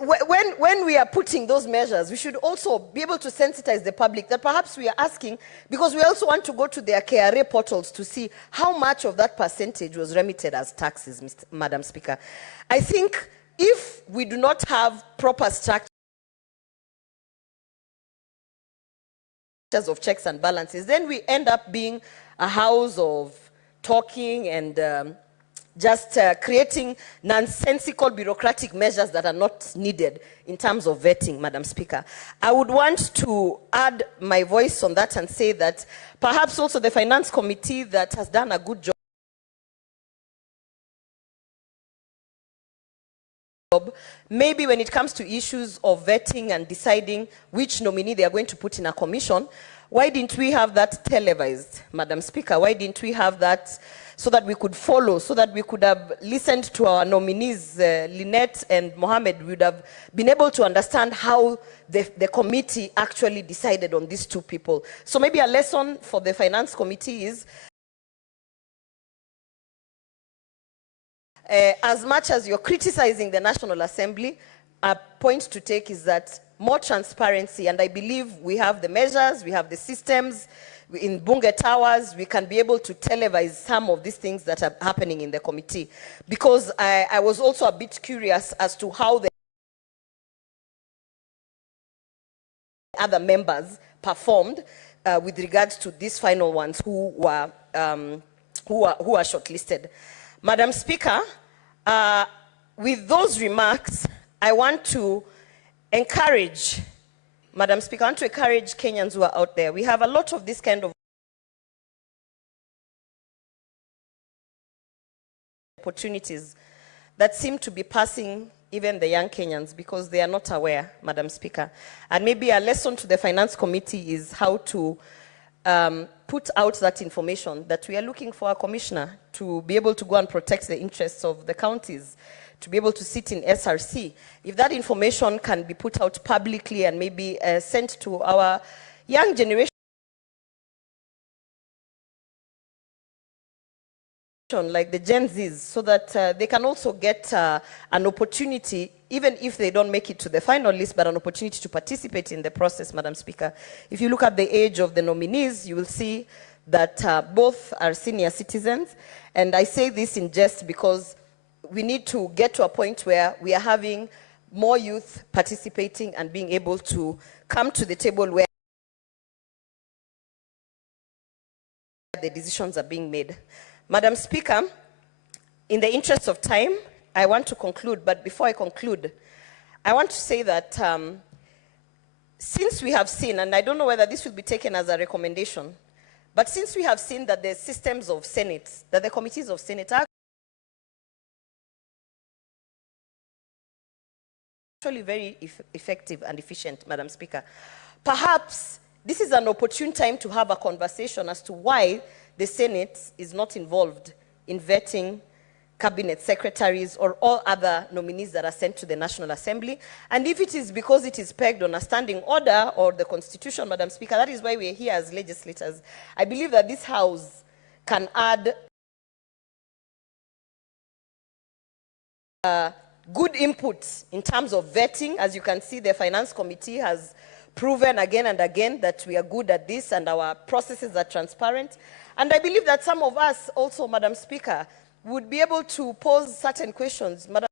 when we are putting those measures, we should also be able to sensitize the public that perhaps we are asking, because we also want to go to their KRA portals to see how much of that percentage was remitted as taxes, Madam Speaker. I think if we do not have proper structure of checks and balances, then we end up being a house of talking and just creating nonsensical bureaucratic measures that are not needed in terms of vetting, Madam Speaker. I would want to add my voice on that and say that perhaps also the Finance Committee that has done a good job maybe when it comes to issues of vetting and deciding which nominee they are going to put in a commission, why didn't we have that televised, Madam Speaker? Why didn't we have that so that we could follow, so that we could have listened to our nominees, Lynette and Mohammed? We would have been able to understand how the committee actually decided on these two people. So maybe a lesson for the Finance Committee is, as much as you're criticizing the National Assembly, a point to take is that more transparency, and I believe we have the measures, we have the systems, in Bunge Towers, we can be able to televise some of these things that are happening in the committee. Because I was also a bit curious as to how the other members performed with regards to these final ones who are shortlisted. Madam Speaker, with those remarks, I want to encourage, Madam Speaker, I want to encourage Kenyans who are out there. We have a lot of this kind of opportunities that seem to be passing even the young Kenyans because they are not aware, Madam Speaker. And maybe a lesson to the Finance Committee is how to put out that information that we are looking for a commissioner to be able to go and protect the interests of the counties, to be able to sit in SRC. If that information can be put out publicly and maybe sent to our young generation, like the Gen Zs, so that they can also get an opportunity, even if they don't make it to the final list, but an opportunity to participate in the process, Madam Speaker. If you look at the age of the nominees, you will see that both are senior citizens. And I say this in jest because we need to get to a point where we are having more youth participating and being able to come to the table where the decisions are being made. Madam Speaker, in the interest of time, I want to conclude, but before I conclude, I want to say that since we have seen, and I don't know whether this will be taken as a recommendation, but since we have seen that the systems of Senate, that the committees of Senate are actually very effective and efficient, Madam Speaker, perhaps this is an opportune time to have a conversation as to why the Senate is not involved in vetting cabinet secretaries or all other nominees that are sent to the National Assembly. And if it is because it is pegged on a standing order or the Constitution, Madam Speaker, that is why we are here as legislators. I believe that this House can add good inputs in terms of vetting. As you can see, the Finance Committee has proven again and again that we are good at this and our processes are transparent. And I believe that some of us also, Madam Speaker, would be able to pose certain questions. Madam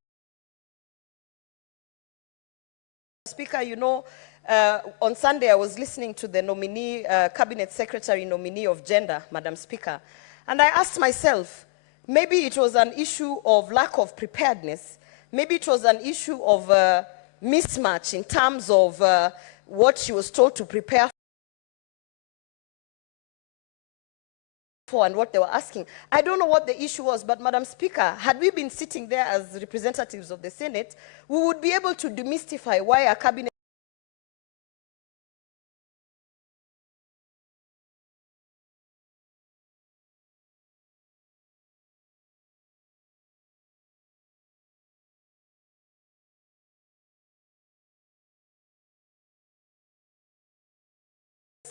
Speaker, you know, on Sunday I was listening to the nominee, Cabinet Secretary nominee of gender, Madam Speaker, and I asked myself, maybe it was an issue of lack of preparedness, maybe it was an issue of mismatch in terms of what she was told to prepare for and what they were asking. I don't know what the issue was, but Madam Speaker, had we been sitting there as representatives of the Senate, we would be able to demystify why a cabinet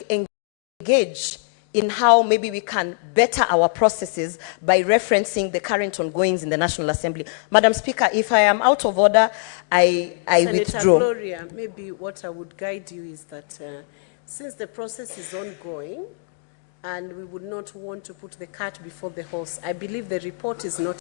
engage in how maybe we can better our processes by referencing the current ongoings in the National Assembly. Madam Speaker, if I am out of order, I withdraw. Gloria, maybe what I would guide you is that since the process is ongoing and we would not want to put the cart before the horse, I believe the report is not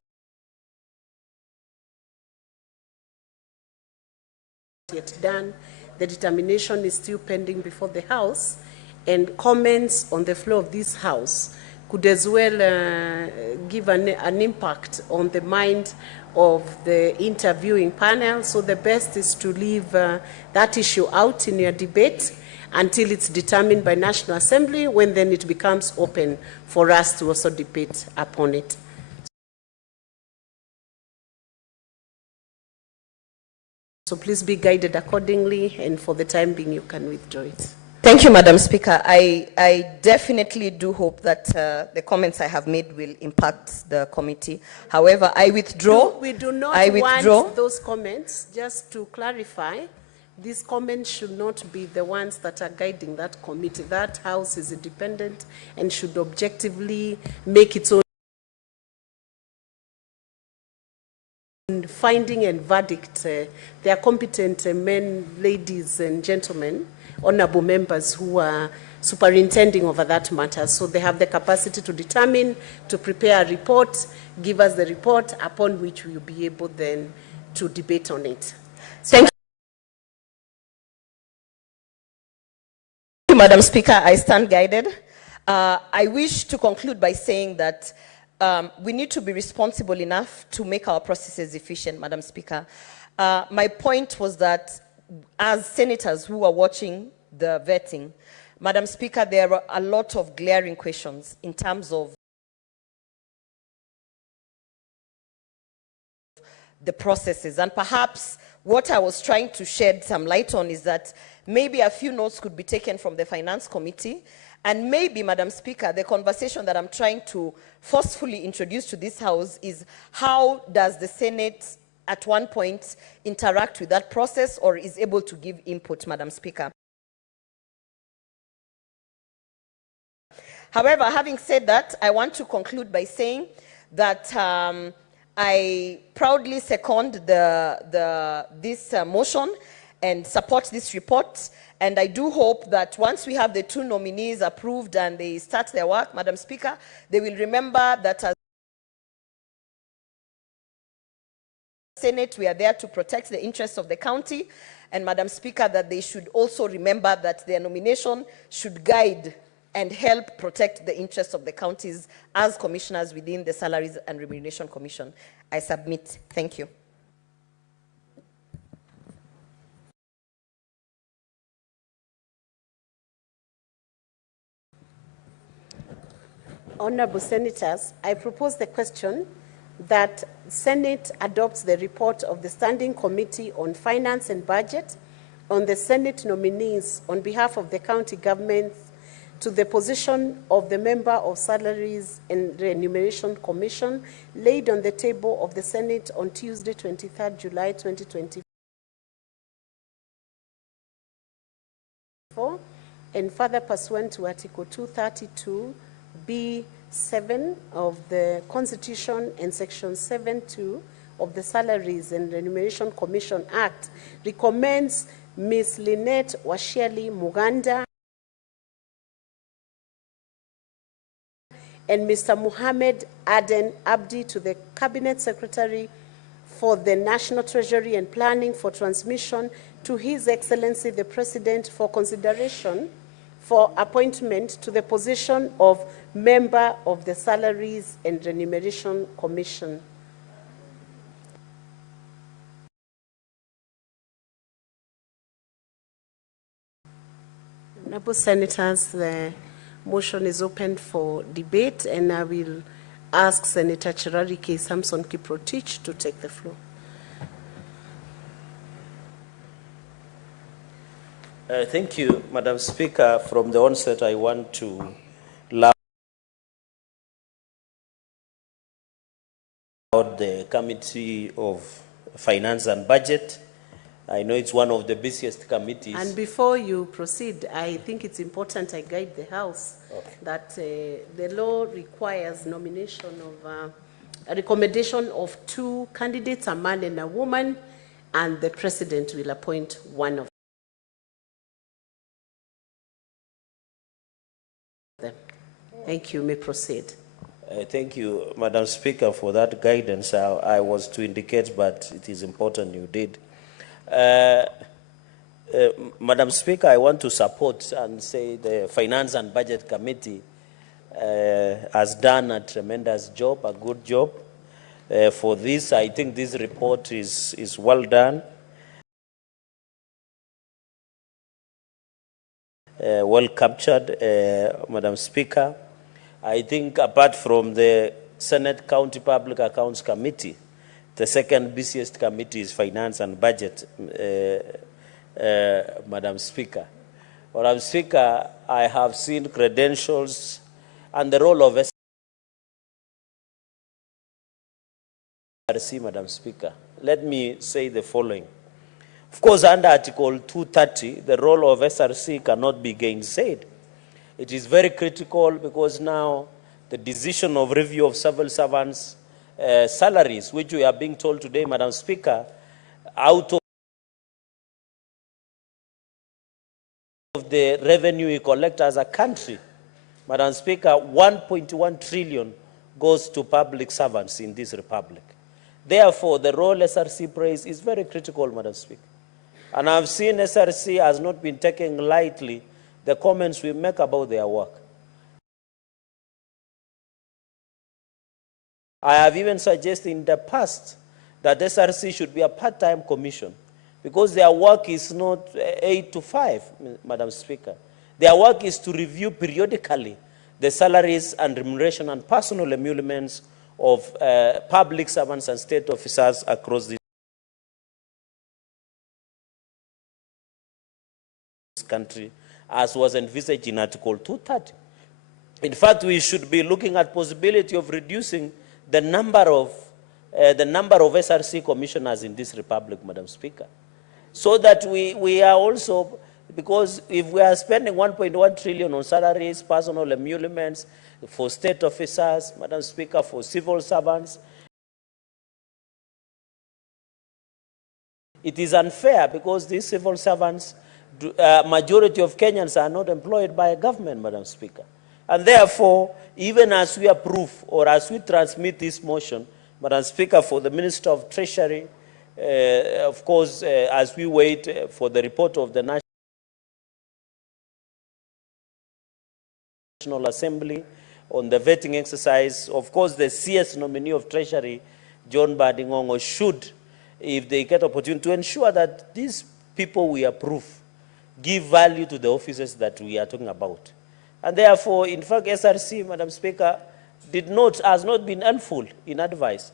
yet done. The determination is still pending before the House, and comments on the floor of this House could as well give an impact on the mind of the interviewing panel. So the best is to leave that issue out in your debate until it's determined by National Assembly, when then it becomes open for us to also debate upon it. So please be guided accordingly, and for the time being, you can withdraw it. Thank you, Madam Speaker. I definitely do hope that the comments I have made will impact the committee. However, I withdraw. We do not want those comments. Just to clarify, these comments should not be the ones that are guiding that committee. That house is independent and should objectively make its own finding and verdict. They are competent men, ladies, and gentlemen, honorable members who are superintending over that matter. So they have the capacity to determine, to prepare a report, give us the report, upon which we will be able then to debate on it. Thank you, Madam Speaker. I stand guided. I wish to conclude by saying that we need to be responsible enough to make our processes efficient, Madam Speaker. My point was that as senators who are watching the vetting, Madam Speaker, there are a lot of glaring questions in terms of the processes. And perhaps what I was trying to shed some light on is that maybe a few notes could be taken from the Finance Committee. And maybe, Madam Speaker, the conversation that I'm trying to forcefully introduce to this House is how does the Senate at one point interact with that process or is able to give input, Madam Speaker. However, having said that, I want to conclude by saying that I proudly second this motion and support this report. And I do hope that once we have the two nominees approved and they start their work, Madam Speaker, they will remember that as Senate, we are there to protect the interests of the county. And Madam Speaker, that they should also remember that their nomination should guide and help protect the interests of the counties as commissioners within the Salaries and Remuneration Commission. I submit. Thank you. Honorable Senators, I propose the question that Senate adopts the report of the Standing Committee on Finance and Budget on the Senate nominees on behalf of the county governments to the position of the member of Salaries and Remuneration Commission laid on the table of the Senate on Tuesday, 23rd July 2024, and further pursuant to Article 232(b)(7) of the Constitution and Section 7(2) of the Salaries and Remuneration Commission Act, recommends Ms. Lynette Washiali Muganda and Mr. Muhammad Aden Abdi to the Cabinet Secretary for the National Treasury and Planning for transmission to His Excellency the President for consideration for appointment to the position of member of the Salaries and Remuneration Commission. Honorable Senators, the motion is open for debate, and I will ask Senator Cherari K. Samson Kiprotich to take the floor. Thank you, Madam Speaker. From the onset, I want to laud the Committee of Finance and Budget. I know it's one of the busiest committees. And before you proceed, I think it's important I guide the House that the law requires nomination of a recommendation of two candidates, a man and a woman, and the President will appoint one of them. Thank you. May proceed. Thank you, Madam Speaker, for that guidance. I was to indicate, but it is important you did. Madam Speaker, I want to support and say the Finance and Budget Committee has done a tremendous job, a good job. For this, I think this report is well done, well captured, Madam Speaker. I think apart from the Senate County Public Accounts Committee, The second busiest committee is Finance and Budget, Madam Speaker. Madam Speaker, I have seen credentials and the role of SRC, Madam Speaker. Let me say the following. Of course, under Article 230, the role of SRC cannot be gainsaid. It is very critical because now the decision of review of civil servants' salaries, which we are being told today, Madam Speaker, out of the revenue we collect as a country, Madam Speaker, 1.1 trillion goes to public servants in this republic. Therefore, the role SRC plays is very critical, Madam Speaker. And I've seen SRC has not been taking lightly the comments we make about their work. I have even suggested in the past that SRC should be a part-time commission because their work is not 8 to 5, Madam Speaker. Their work is to review periodically the salaries and remuneration and personal emoluments of public servants and state officers across this country, as was envisaged in Article 230. In fact, we should be looking at possibility of reducing the number of SRC commissioners in this republic, Madam Speaker, so that we are also, because if we are spending 1.1 trillion on salaries, personal emoluments for state officers, Madam Speaker, for civil servants, it is unfair because these civil servants, majority of Kenyans are not employed by a government, Madam Speaker. And therefore, even as we approve or as we transmit this motion, Madam Speaker, for the Minister of Treasury, of course, as we wait for the report of the National Assembly on the vetting exercise, of course, the CS nominee of Treasury, John Badingongo, should, if they get opportunity, to ensure that these people we approve give value to the offices that we are talking about. And therefore, in fact, SRC, Madam Speaker, has not been helpful in advice.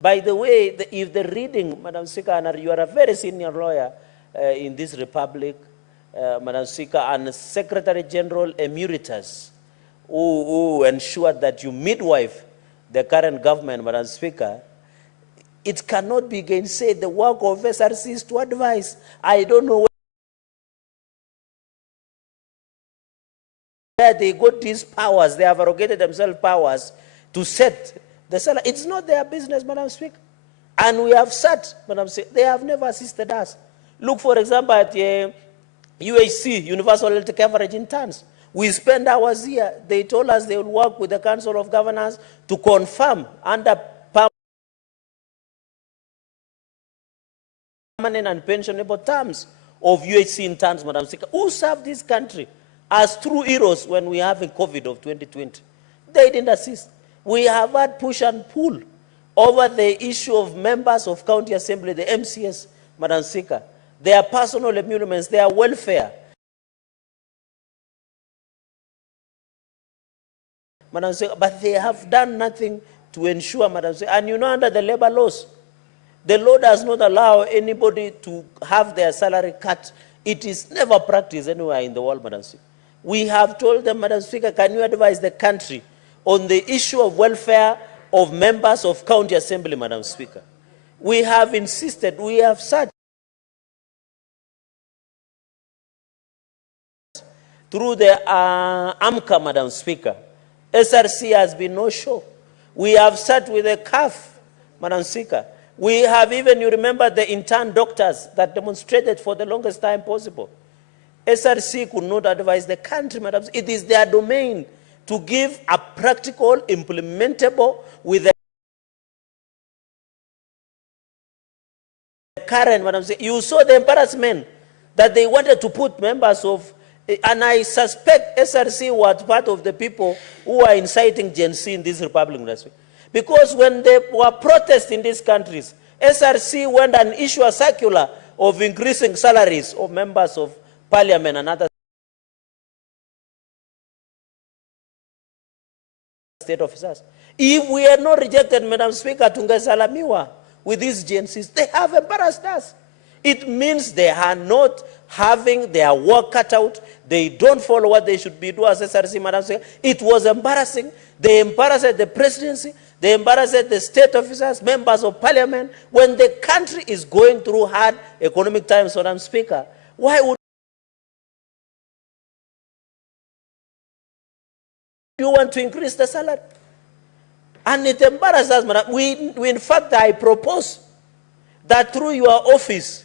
By the way, if the reading, Madam Speaker, and you are a very senior lawyer in this republic, Madam Speaker, and Secretary General Emeritus, who ensured that you midwife the current government, Madam Speaker, it cannot be gainsaid. The work of SRC is to advise. I don't know where they got these powers. They have arrogated themselves powers to set the salary. It's not their business, Madam Speaker. And we have sat, Madam Speaker, they have never assisted us. Look, for example, at UHC, Universal Health Coverage in terms. We spend hours here. They told us they will work with the Council of Governors to confirm under permanent and pensionable terms of UHC in terms, Madam Speaker. Who served this country as true heroes when we have a COVID of 2020? They didn't assist. We have had push and pull over the issue of members of County Assembly, the MCS, Madam Speaker, their personal emoluments, their welfare. Madam Speaker, but they have done nothing to ensure, Madam Speaker. And you know, under the labor laws, the law does not allow anybody to have their salary cut. It is never practiced anywhere in the world, Madam Speaker. We have told them, Madam Speaker, can you advise the country on the issue of welfare of members of County Assembly, Madam Speaker? We have insisted, we have sat through the AMCA, Madam Speaker. SRC has been no show. We have sat with the CAF, Madam Speaker. We have even, you remember, the intern doctors that demonstrated for the longest time possible. SRC could not advise the country, Madam. It is their domain to give a practical, implementable with the current, Madam. You saw the embarrassment that they wanted to put members of, and I suspect SRC was part of the people who are inciting Gen Z in this republic, Madam. Because when there were protests in these countries, SRC went and issued a circular of increasing salaries of members of parliament and other state officers. If we had not rejected, Madam Speaker, tungesalamiwa with these agencies. They have embarrassed us. It means they are not having their work cut out. They don't follow what they should be doing as SRC, Madam Speaker. It was embarrassing. They embarrassed the presidency. They embarrassed the state officers, members of parliament. When the country is going through hard economic times, Madam Speaker, why would you want to increase the salary? And it embarrasses us, Madam. In fact, I propose that through your office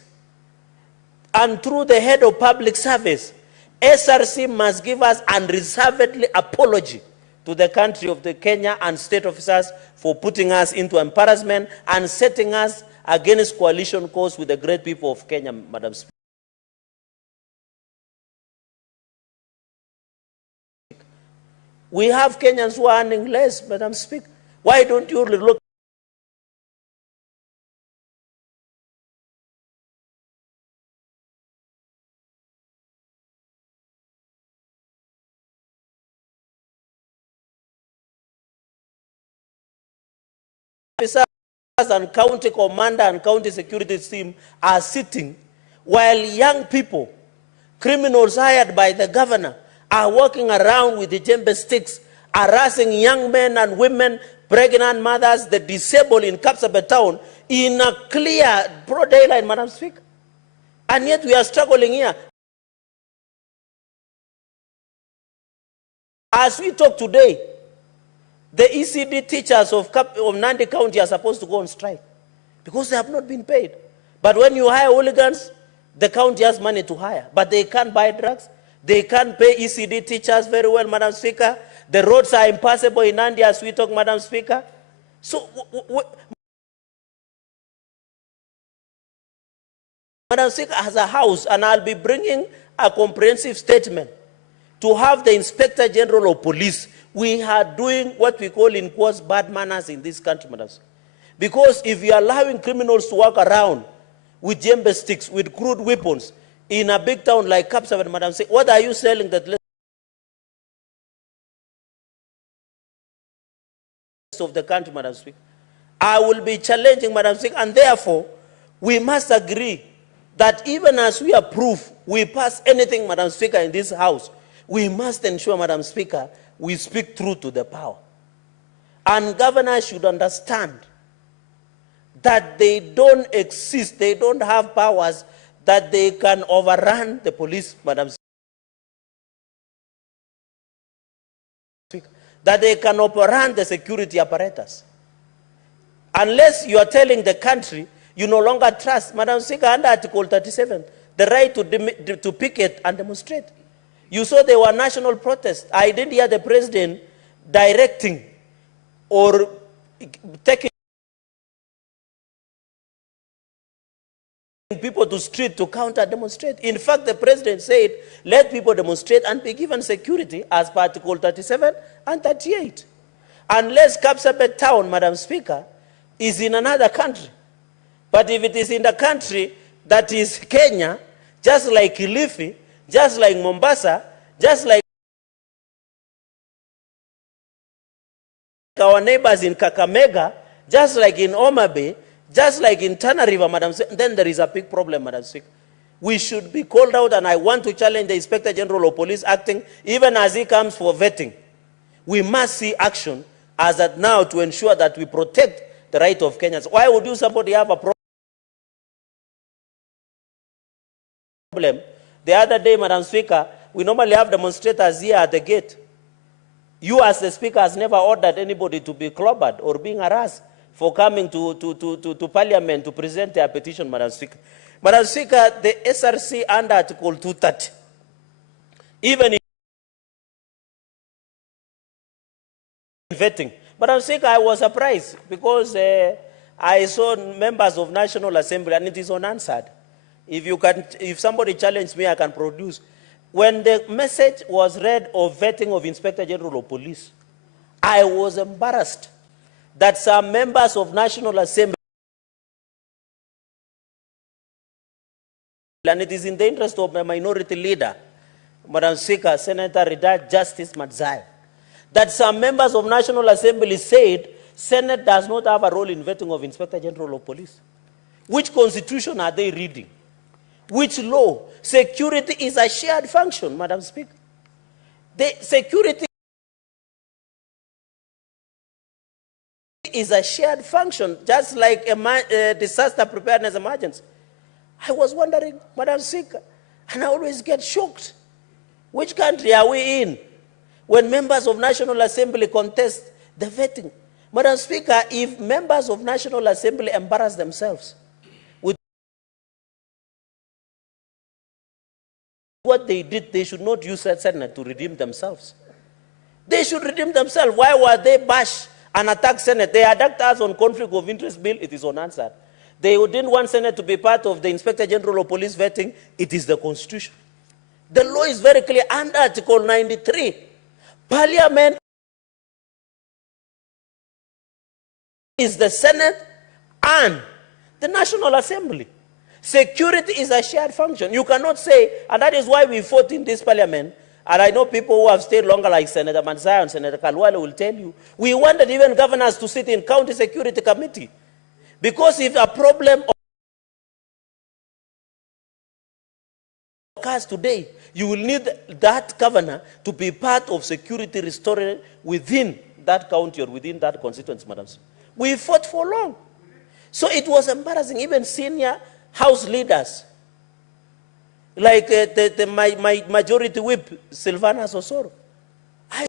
and through the head of public service, SRC must give us unreservedly apology to the country of the Kenya and state officers for putting us into embarrassment and setting us against coalition cause with the great people of Kenya, Madam Speaker. We have Kenyans who are earning less, Madam Speaker. Why don't you look officers and county commander and county security team are sitting while young people, criminals hired by the governor, are walking around with the djembe sticks, harassing young men and women, pregnant mothers, the disabled in Kapsabet town in a clear, broad daylight, Madam Speaker. And yet we are struggling here. As we talk today, the ECD teachers of Nane County are supposed to go on strike because they have not been paid. But when you hire hooligans, the county has money to hire, but they can't buy drugs. They can't pay ECD teachers very well, Madam Speaker. The roads are impassable in Nandi as we talk, Madam Speaker. So, Madam Speaker, as a house, and I'll be bringing a comprehensive statement to have the Inspector General of Police. We are doing what we call in quotes bad manners in this country, Madam Speaker. Because if you are allowing criminals to walk around with djembe sticks, with crude weapons, in a big town like Kapsabet, Madam Speaker, what are you selling that rest of the country, Madam Speaker? I will be challenging, Madam Speaker, and therefore, we must agree that even as we approve, we pass anything, Madam Speaker, in this house, we must ensure, Madam Speaker, we speak truth to the power. And governors should understand that they don't exist, they don't have powers that they can overrun the police, Madam Speaker, that they can overrun the security apparatus. Unless you are telling the country you no longer trust, Madam Speaker, under Article 37, the right to picket and demonstrate. You saw there were national protests. I didn't hear the president directing or taking people to street to counter demonstrate. In fact, the president said, let people demonstrate and be given security as per Article 37 and 38. Unless Kapsabet town, Madam Speaker, is in another country. But if it is in the country that is Kenya, just like Kilifi, just like Mombasa, just like our neighbors in Kakamega, just like in Homa Bay, just like in Tana River, Madam Speaker, then there is a big problem, Madam Speaker. We should be called out, and I want to challenge the Inspector General of Police acting, even as he comes for vetting. We must see action as at now to ensure that we protect the right of Kenyans. Why would you somebody have a problem? The other day, Madam Speaker, we normally have demonstrators here at the gate. You as the Speaker has never ordered anybody to be clobbered or being harassed for coming to Parliament to present their petition, Madam Speaker. Madam Speaker, the SRC under Article 230, even in vetting. Madam Speaker, I was surprised because I saw members of National Assembly and it is unanswered. If somebody challenged me, I can produce. When the message was read of vetting of Inspector General of Police, I was embarrassed that some members of National Assembly, and it is in the interest of my minority leader, Madam Speaker, Senator Retired Justice Madzai, that some members of National Assembly said Senate does not have a role in vetting of Inspector General of Police. Which constitution are they reading? Which law? Security is a shared function, Madam Speaker. Security is a shared function, just like a disaster preparedness emergency. I was wondering, Madam Speaker, and I always get shocked. Which country are we in when members of National Assembly contest the vetting? Madam Speaker, if members of National Assembly embarrass themselves with what they did, they should not use that Senate to redeem themselves. They should redeem themselves. Why were they bash and attack Senate? They attacked us on conflict of interest bill. It is unanswered. They didn't want Senate to be part of the Inspector General of Police vetting. It is the Constitution. The law is very clear under Article 93. Parliament is the Senate and the National Assembly. Security is a shared function. You cannot say, and that is why we fought in this parliament, and I know people who have stayed longer like Senator Manzai and Senator Kalwale will tell you, we wanted even governors to sit in County Security Committee. Because if a problem occurs today, you will need that governor to be part of security restoration within that county or within that constituency, Madam. We fought for long. So it was embarrassing. Even senior House leaders, like my majority whip, Silvana Sosoro, I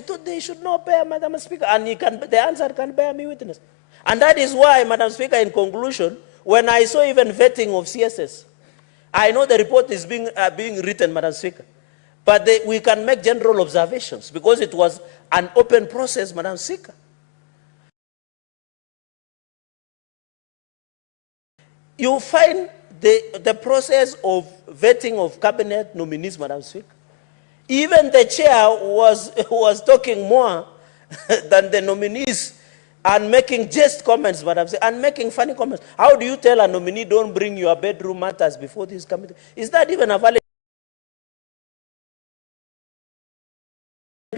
thought they should not bear, Madam Speaker, and the answer can bear me witness. And that is why, Madam Speaker, in conclusion, when I saw even vetting of CSS, I know the report is being written, Madam Speaker, but we can make general observations because it was an open process, Madam Speaker. You find the process of vetting of cabinet nominees, Madam Speaker. Even the chair was talking more than the nominees and making just comments, Madam Speaker, and making funny comments. How do you tell a nominee, don't bring your bedroom matters before this committee? Is that even a valid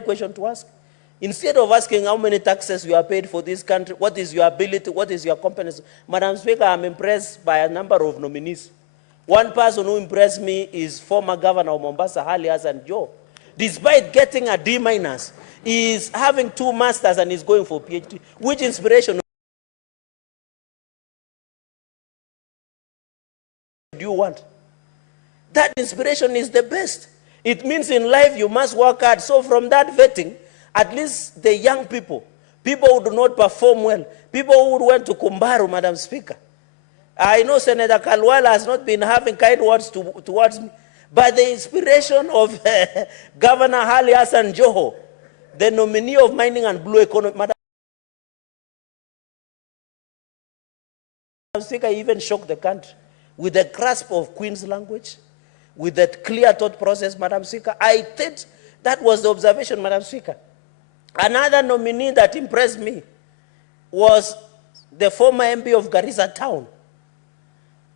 question to ask? Instead of asking how many taxes you are paid for this country, what is your ability, what is your competence? Madam Speaker, I'm impressed by a number of nominees. One person who impressed me is former Governor of Mombasa, Ali Hassan Joho. Despite getting a D-, he is having 2 masters and is going for PhD. Which inspiration do you want? That inspiration is the best. It means in life you must work hard. So from that vetting, at least the young people who do not perform well, people who went to Kumbaru, Madam Speaker. I know Senator Kalwala has not been having kind words towards me, but the inspiration of Governor Ali Hassan Joho, the nominee of mining and blue economy, Madam Speaker, even shocked the country with the grasp of Queen's language, with that clear thought process, Madam Speaker. I think that was the observation, Madam Speaker. Another nominee that impressed me was the former MP of Garissa Town,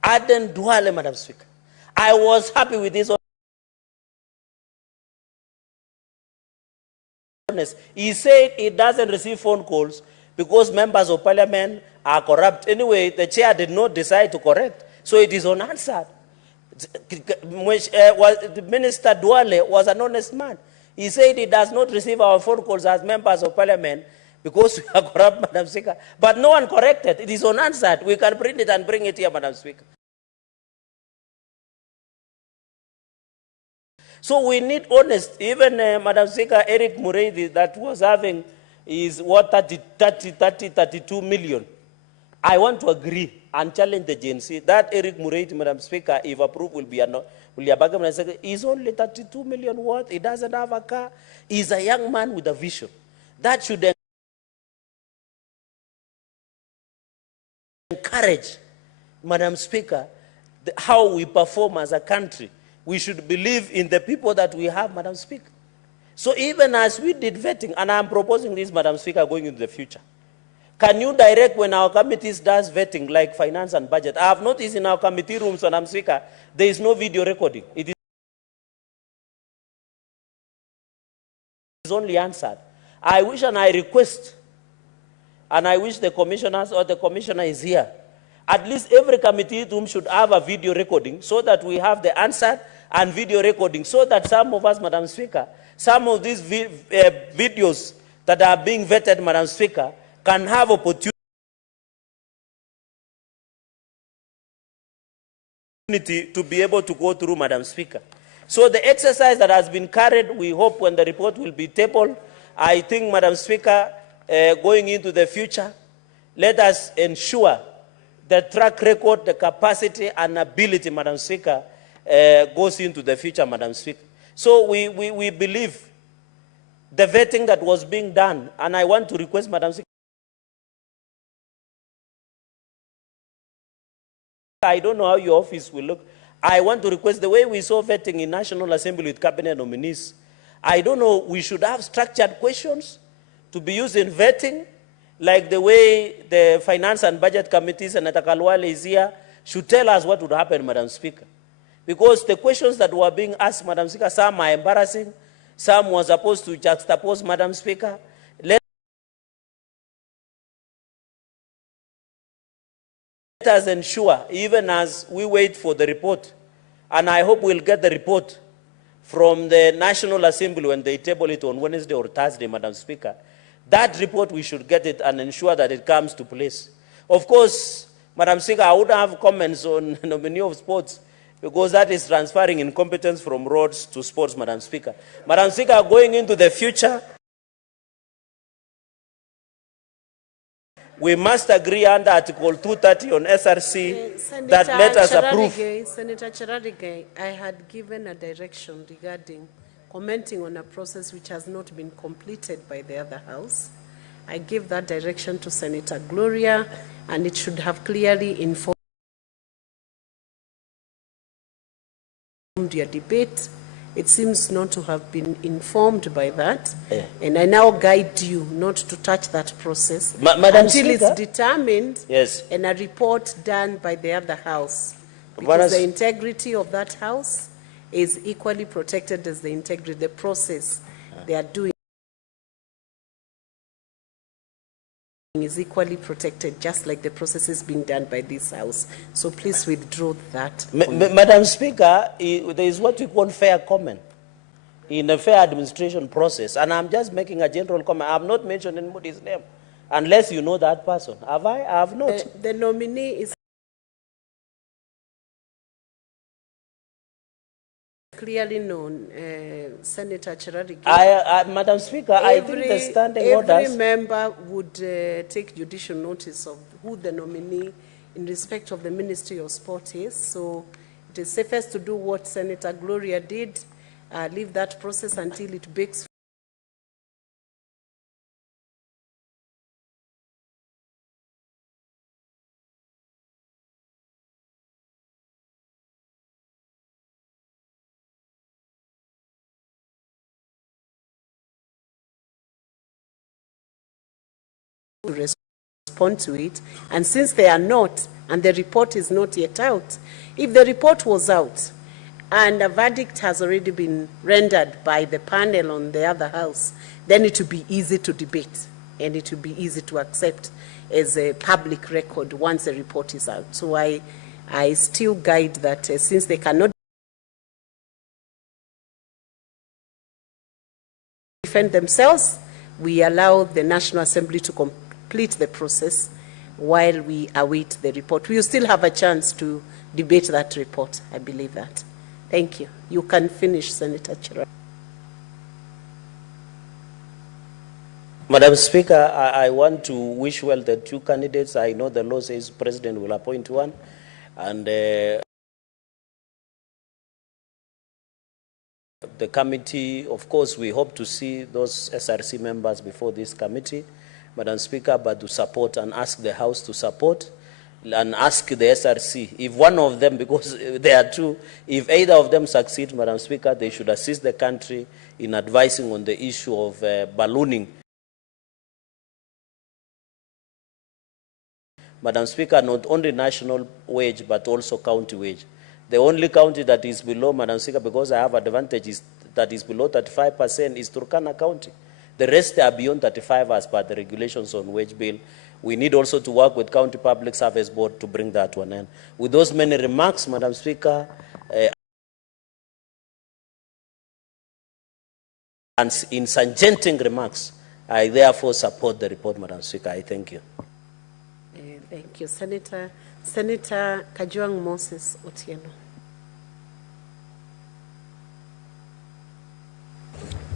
Aden Duale, Madam Speaker. I was happy with his honest. He said he doesn't receive phone calls because members of parliament are corrupt. Anyway, the chair did not decide to correct, so it is unanswered. The Minister Duale was an honest man. He said he does not receive our phone calls as members of parliament because we are corrupt, Madam Speaker. But no one corrected. It is unanswered. We can print it and bring it here, Madam Speaker. So we need honest. Even Madam Speaker, Eric Muredi, that was having his 32 million. I want to agree and challenge the GNC that Eric Muredi, Madam Speaker, if approved, will be a he's only 32 million worth. He doesn't have a car. He's a young man with a vision. That should encourage, Madam Speaker, how we perform as a country. We should believe in the people that we have, Madam Speaker. So even as we did vetting, and I'm proposing this, Madam Speaker, going into the future, can you direct when our committees does vetting, like finance and budget? I have noticed in our committee rooms, Madam Speaker, there is no video recording. It is only answered. I wish and I request, and I wish the commissioners or the commissioner is here, at least every committee room should have a video recording so that we have the answer and video recording, so that some of us, Madam Speaker, some of these videos that are being vetted, Madam Speaker, can have opportunity to be able to go through, Madam Speaker. So the exercise that has been carried, we hope when the report will be tabled, I think, Madam Speaker, going into the future, let us ensure the track record, the capacity and ability, Madam Speaker, goes into the future, Madam Speaker. So we believe the vetting that was being done, and I want to request, Madam Speaker, I don't know how your office will look. I want to request, the way we saw vetting in National Assembly with cabinet nominees, I don't know, we should have structured questions to be used in vetting, like the way the Finance and Budget Committee, Senator Kalwale is here, should tell us what would happen, Madam Speaker. Because the questions that were being asked, Madam Speaker, some are embarrassing, some were supposed to juxtapose, Madam Speaker. Let us ensure, even as we wait for the report, and I hope we'll get the report from the National Assembly when they table it on Wednesday or Thursday, Madam Speaker. That report, we should get it and ensure that it comes to place. Of course, Madam Speaker, I wouldn't have comments on nominee of sports, because that is transferring incompetence from roads to sports, Madam Speaker. Madam Speaker, going into the future, we must agree under Article 230 on SRC that let us approve. Senator Cherargei, I had given a direction regarding commenting on a process which has not been completed by the other House. I gave that direction to Senator Gloria, and it should have clearly informed your debate. It seems not to have been informed by that, and I now guide you not to touch that process Madam until Speaker, it's determined, yes, and a report done by the other House. Because the integrity of that House is equally protected as the integrity, the process they are doing is equally protected, just like the processes being done by this House. So please withdraw that. Madam Speaker, there is what we call fair comment in a fair administration process, and I'm just making a general comment. I have not mentioned anybody's name, unless you know that person. Have I? I have not. The nominee is clearly known, Senator Cherargei. Madam Speaker, I think the standing orders... Every member would take judicial notice of who the nominee in respect of the Ministry of Sport is. So it is safest to do what Senator Gloria did, leave that process until it bakes. To respond to it, and since they are not, and the report is not yet out, if the report was out and a verdict has already been rendered by the panel on the other House, then it will be easy to debate and it will be easy to accept as a public record once the report is out. So I still guide that since they cannot defend themselves, we allow the National Assembly to complete the process while we await the report. We will still have a chance to debate that report. I believe that. Thank you. You can finish, Senator Cherargei. Madam Speaker, I want to wish well the two candidates. I know the law says the President will appoint one, and the committee, of course, we hope to see those SRC members before this committee, Madam Speaker, but to support and ask the House to support and ask the SRC, if one of them, because there are two, if either of them succeed, Madam Speaker, they should assist the country in advising on the issue of ballooning. Madam Speaker, not only national wage, but also county wage. The only county that is below, Madam Speaker, because I have advantage, is that is below 35% is Turkana County. The rest are beyond 35 as per the regulations on wage bill. We need also to work with County Public Service Board to bring that to an end. With those many remarks, Madam Speaker, and in suggesting remarks, I therefore support the report, Madam Speaker. I thank you. Thank you, Senator. Senator Kajuang Moses Otieno.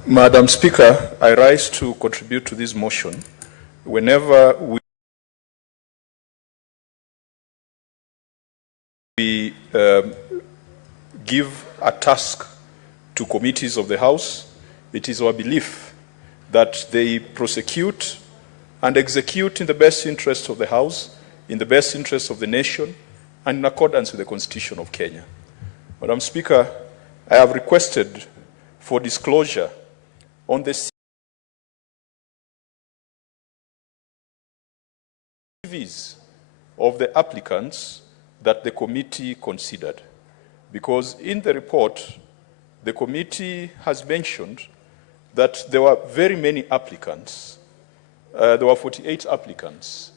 Madam Speaker, I rise to contribute to this motion. Whenever we give a task to committees of the House, it is our belief that they prosecute and execute in the best interest of the House, in the best interest of the nation, and in accordance with the Constitution of Kenya. Madam Speaker, I have requested for disclosure on the CVs of the applicants that the committee considered, because in the report, the committee has mentioned that there were very many applicants. There were 48 applicants.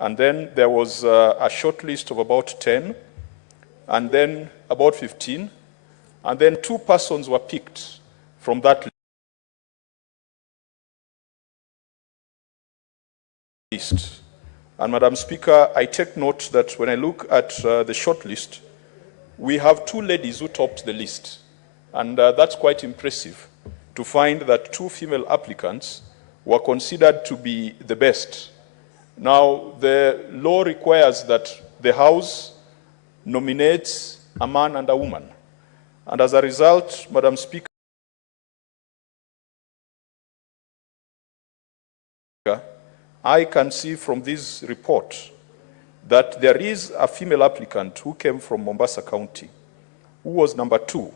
And then there was a short list of about 10, and then about 15, and then 2 persons were picked from that list. And Madam Speaker, I take note that when I look at the short list, we have 2 ladies who topped the list. And that's quite impressive to find that 2 female applicants were considered to be the best. Now, the law requires that the House nominates a man and a woman. And as a result, Madam Speaker, I can see from this report that there is a female applicant who came from Mombasa County, who was number 2,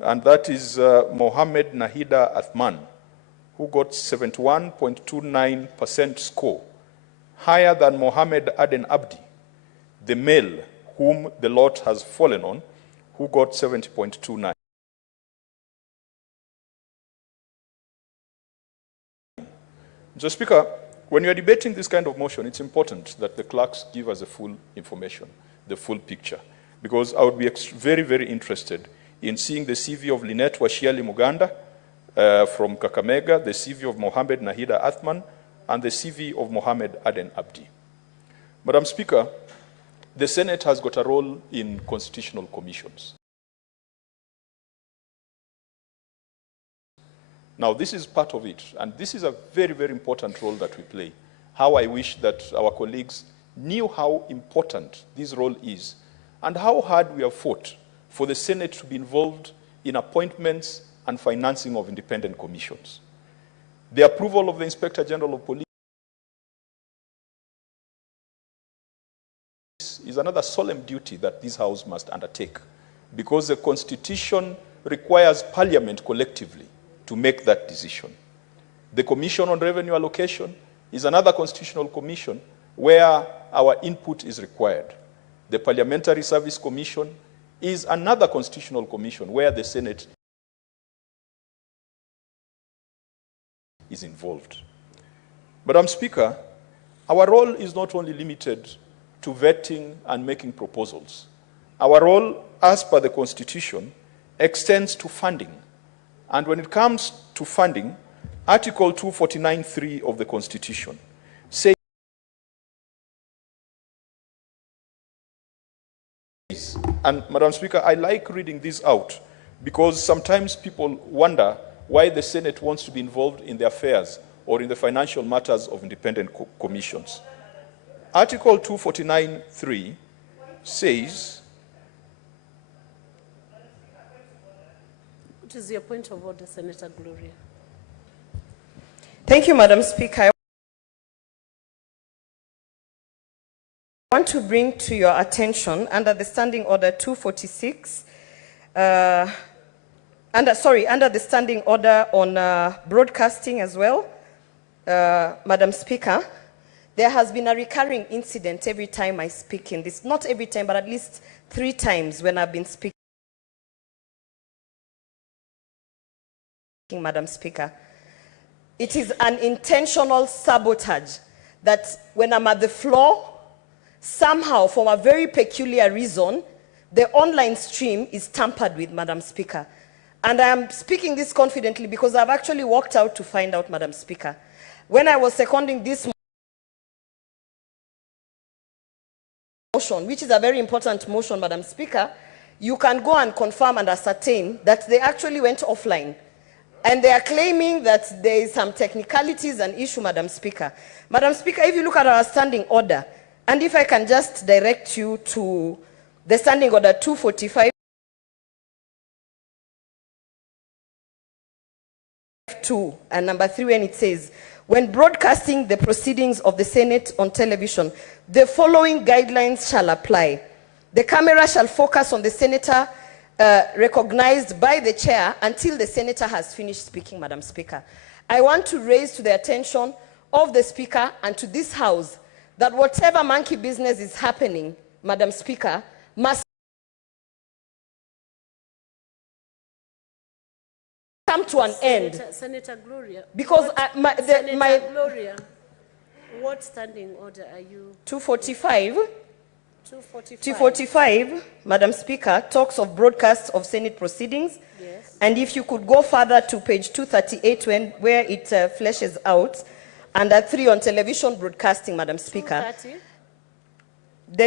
and that is Mohammed Nahida Athman, who got 71.29% score, higher than Mohammed Aden Abdi, the male whom the lot has fallen on, who got 70.29. Mr. Speaker, when you are debating this kind of motion, it's important that the clerks give us the full information, the full picture, because I would be very, very interested in seeing the CV of Lynette Washiali Muganda from Kakamega, the CV of Mohammed Nahida Athman, and the CV of Mohammed Aden Abdi. Madam Speaker, the Senate has got a role in constitutional commissions. Now, this is part of it, and this is a very, very important role that we play. How I wish that our colleagues knew how important this role is, and how hard we have fought for the Senate to be involved in appointments and financing of independent commissions. The approval of the Inspector General of Police is another solemn duty that this House must undertake, because the Constitution requires Parliament collectively to make that decision. The Commission on Revenue Allocation is another constitutional commission where our input is required. The Parliamentary Service Commission is another constitutional commission where the Senate is involved. Madam Speaker, our role is not only limited to vetting and making proposals. Our role, as per the Constitution, extends to funding. And when it comes to funding, Article 249(3) of the Constitution says, and Madam Speaker, I like reading this out because sometimes people wonder why the Senate wants to be involved in the affairs or in the financial matters of independent commissions. Article 249(3) says, What is your point of order, Senator Gloria? Thank you, Madam Speaker. I want to bring to your attention, under the Standing Order 246, under the Standing Order on broadcasting as well, Madam Speaker, there has been a recurring incident every time I speak in this. Not every time, but at least 3 times when I've been speaking. Madam Speaker. It is an intentional sabotage that when I'm at the floor, somehow, for a very peculiar reason, the online stream is tampered with, Madam Speaker. And I am speaking this confidently because I've actually walked out to find out, Madam Speaker. When I was seconding this motion, which is a very important motion, Madam Speaker, you can go and confirm and ascertain that they actually went offline. And they are claiming that there is some technicalities and issue, Madam Speaker. Madam Speaker, if you look at our standing order, and if I can just direct you to the standing order 245 2 and number 3, when it says, when broadcasting the proceedings of the Senate on television, the following guidelines shall apply. The camera shall focus on the senator recognized by the chair until the senator has finished speaking, Madam Speaker. I want to raise to the attention of the Speaker and to this House that whatever monkey business is happening, Madam Speaker, must come to an end. Senator Gloria. Because Senator Gloria, what standing order are you? 245. 245. 245, Madam Speaker, talks of broadcasts of Senate proceedings. Yes. And if you could go further to page 238 where it fleshes out, under 3 on television broadcasting, Madam Speaker. 230. The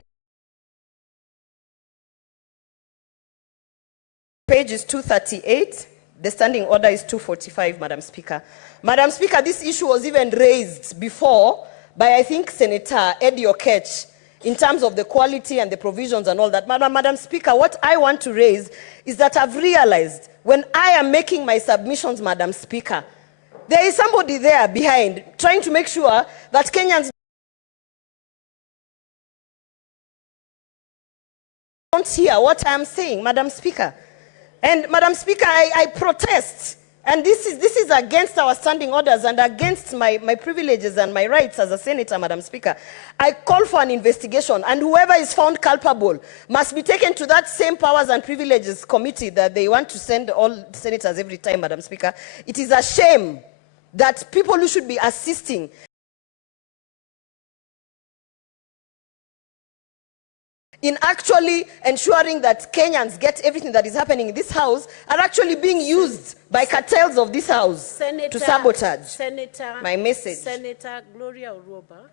page is 238. The standing order is 245, Madam Speaker. Madam Speaker, this issue was even raised before by, I think, Senator Eddie Oketch, in terms of the quality and the provisions and all that. Madam Speaker, what I want to raise is that I've realized when I am making my submissions, Madam Speaker, there is somebody there behind trying to make sure that Kenyans don't hear what I am saying, Madam Speaker. And Madam Speaker, I protest. And this is against our standing orders and against my privileges and my rights as a senator, Madam Speaker. I call for an investigation, and whoever is found culpable must be taken to that same powers and privileges committee that they want to send all senators every time, Madam Speaker. It is a shame that people who should be assisting in actually ensuring that Kenyans get everything that is happening in this House are actually being used by cartels of this House to sabotage my message. Senator Gloria Oroba,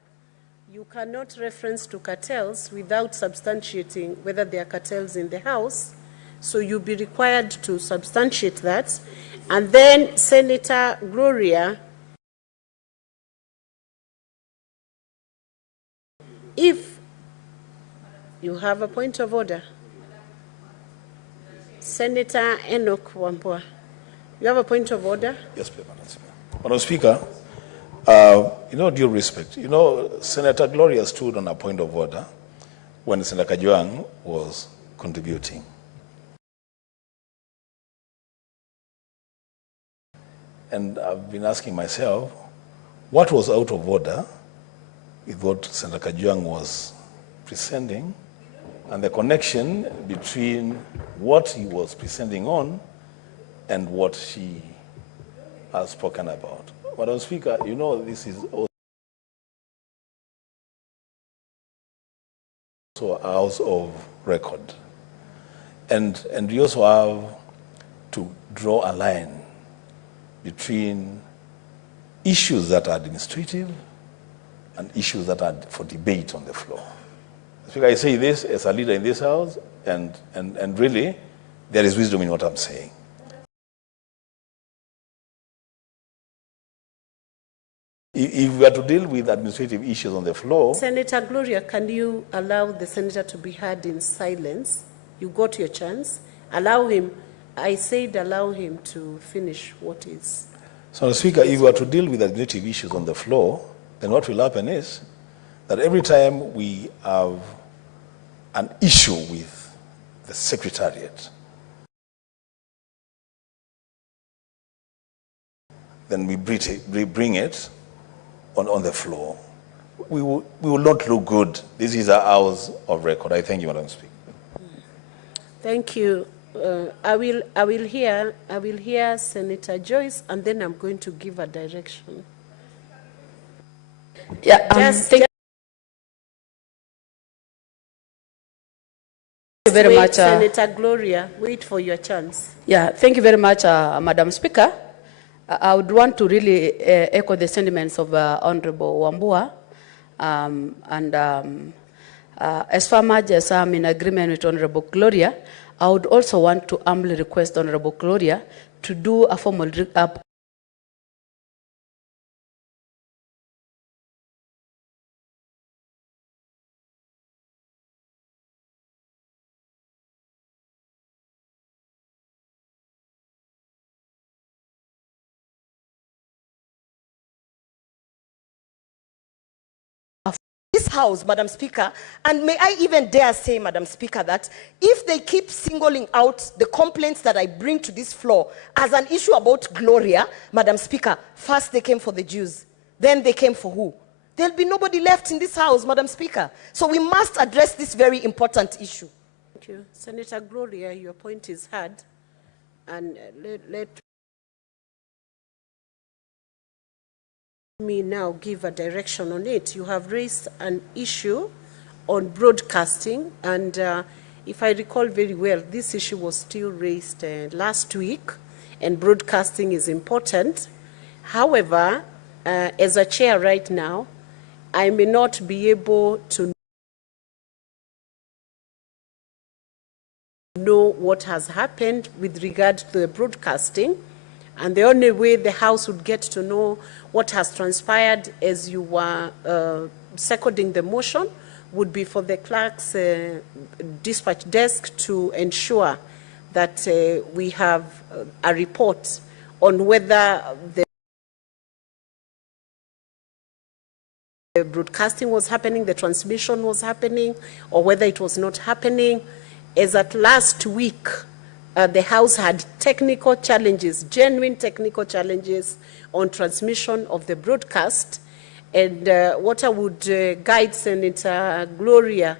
you cannot reference to cartels without substantiating whether there are cartels in the House, so you'll be required to substantiate that. And then, Senator Gloria, if you have a point of order. Senator Enoch Wambua, you have a point of order? Yes, please, Madam Speaker. Madam Speaker, due respect, Senator Gloria stood on a point of order when Senator Gacchagua was contributing. And I've been asking myself, what was out of order with what Senator Gacchagua was presenting and the connection between what he was presenting on and what she has spoken about. Madam Speaker, this is also a house of record. And we also have to draw a line between issues that are administrative and issues that are for debate on the floor. Speaker, I say this as a leader in this House, and really, there is wisdom in what I'm saying. If we are to deal with administrative issues on the floor... Senator Gloria, can you allow the senator to be heard in silence? You got your chance. Allow him, I said allow him to finish what is... So, Speaker, if we are to deal with administrative issues on the floor, then what will happen is that every time we have an issue with the Secretariat, then we bring it on the floor. We will not look good. This is a house of record. I thank you, Madam Speaker. Thank you. I will hear Senator Joyce, and then I'm going to give a direction. Yeah, Thank you very much, Senator Gloria. Wait for your chance. Yeah, thank you very much, Madam Speaker. I would want to really echo the sentiments of Honorable Wambua, as far as I'm in agreement with Honorable Gloria, I would also want to humbly request Honorable Gloria to do a formal this House, Madam Speaker, and may I even dare say, Madam Speaker, that if they keep singling out the complaints that I bring to this floor as an issue about Gloria, Madam Speaker, first they came for the Jews, then they came for who? There'll be nobody left in this House, Madam Speaker. So we must address this very important issue. Thank you. Senator Gloria, your point is heard, and let me now give a direction on it. You have raised an issue on broadcasting, and if I recall very well, this issue was still raised last week, and broadcasting is important. However, as a chair right now, I may not be able to know what has happened with regard to the broadcasting. And the only way the House would get to know what has transpired as you were seconding the motion would be for the clerk's dispatch desk to ensure that we have a report on whether the broadcasting was happening, the transmission was happening, or whether it was not happening. As at last week, the House had technical challenges, genuine technical challenges on transmission of the broadcast. And what I would guide Senator Gloria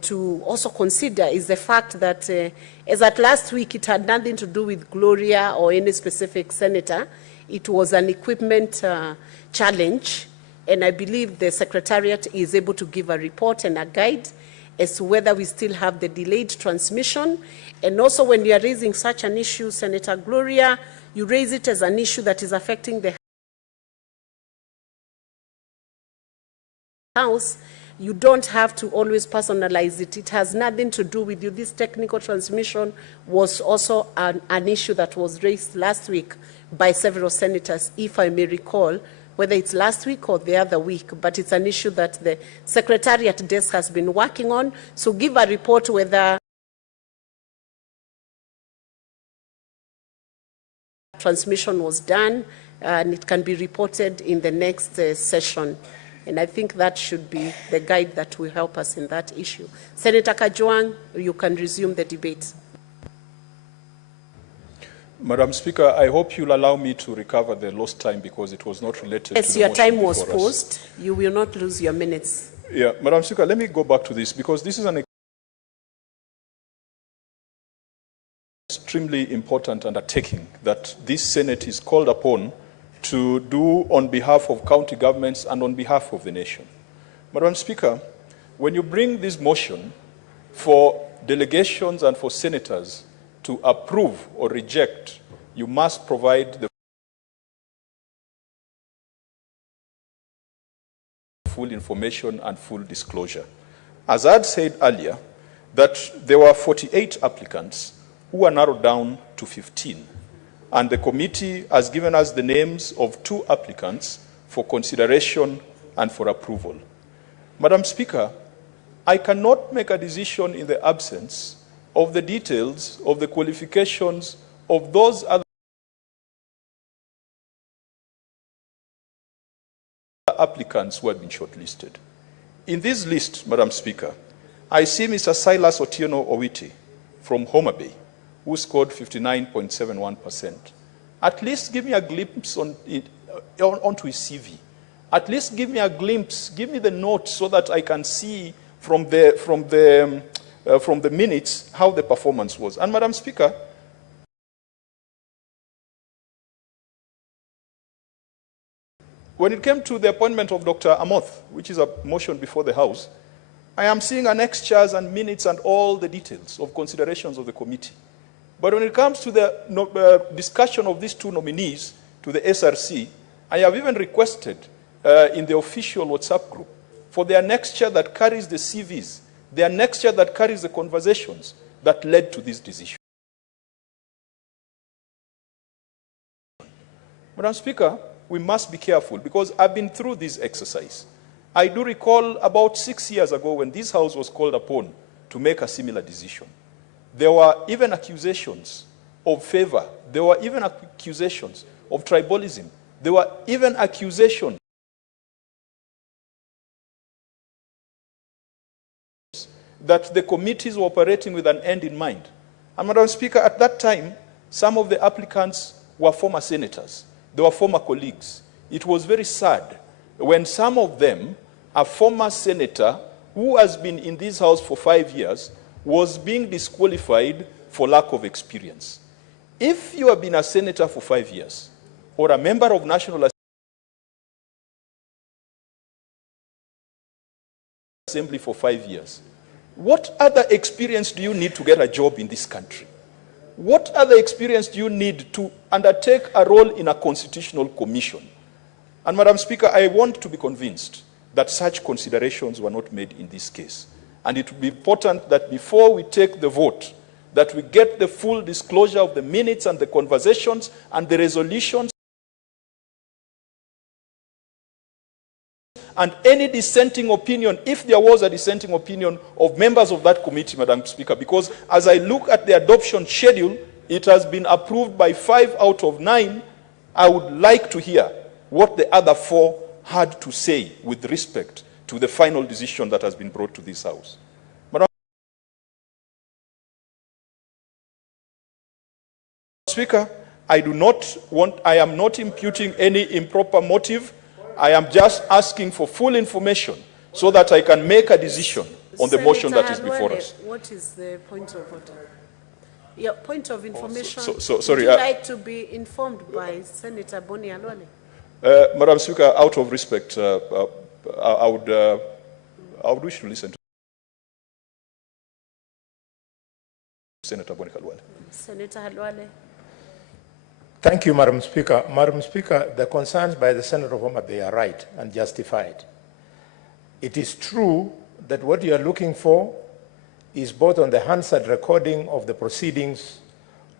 to also consider is the fact that as at last week, it had nothing to do with Gloria or any specific senator. It was an equipment challenge. And I believe the Secretariat is able to give a report and a guide as to whether we still have the delayed transmission. And also when you are raising such an issue, Senator Gloria, you raise it as an issue that is affecting the House. You don't have to always personalize it. It has nothing to do with you. This technical transmission was also an issue that was raised last week by several senators, if I may recall, whether it's last week or the other week, but it's an issue that the Secretariat desk has been working on. So give a report whether transmission was done, and it can be reported in the next session. And I think that should be the guide that will help us in that issue. Senator Kajwang, you can resume the debate. Madam Speaker, I hope you'll allow me to recover the lost time because it was not related to the motion. Yes, your time was paused. You will not lose your minutes. Yeah, Madam Speaker, let me go back to this because this is an extremely important undertaking that this Senate is called upon to do on behalf of county governments and on behalf of the nation. Madam Speaker, when you bring this motion for delegations and for senators to approve or reject, you must provide the full information and full disclosure. As I had said earlier, that there were 48 applicants who were narrowed down to 15. And the committee has given us the names of 2 applicants for consideration and for approval. Madam Speaker, I cannot make a decision in the absence of the details of the qualifications of those other applicants who have been shortlisted. In this list, Madam Speaker, I see Mr. Silas Otieno Owiti from Homa Bay, who scored 59.71%. At least give me a glimpse onto his CV At least give me a glimpse, give me the notes so that I can see from the minutes how the performance was. And Madam Speaker, when it came to the appointment of Dr. Amoth, which is a motion before the House, I am seeing annexures and minutes and all the details of considerations of the committee. But when it comes to the discussion of these two nominees to the SRC, I have even requested in the official WhatsApp group for the annexure that carries the CVs, the annexure that carries the conversations that led to this decision. Madam Speaker, we must be careful because I've been through this exercise. I do recall about 6 years ago when this House was called upon to make a similar decision. There were even accusations of favor. There were even accusations of tribalism. There were even accusations that the committees were operating with an end in mind. And Madam Speaker, at that time, some of the applicants were former senators. They were former colleagues. It was very sad when some of them, a former senator who has been in this House for 5 years, was being disqualified for lack of experience. If you have been a senator for 5 years, or a member of National Assembly for 5 years, what other experience do you need to get a job in this country? What other experience do you need to undertake a role in a constitutional commission? And Madam Speaker, I want to be convinced that such considerations were not made in this case. And it will be important that before we take the vote, that we get the full disclosure of the minutes and the conversations and the resolutions and any dissenting opinion, if there was a dissenting opinion of members of that committee, Madam Speaker, because as I look at the adoption schedule, it has been approved by 5 out of 9. I would like to hear what the other 4 had to say with respect to the final decision that has been brought to this House. Madam Speaker, I am not imputing any improper motive. I am just asking for full information so that I can make a decision on the motion that is before us. What is the point of order? Your point of information. Sorry. Would you like to be informed by Senator Boni Alwale? Madam Speaker, out of respect, I would wish to listen to Senator Boni Alwale. Senator Alwale. Thank you, Madam Speaker. Madam Speaker, the concerns by the Senator of Homa Bay are right and justified. It is true that what you are looking for is both on the Hansard recording of the proceedings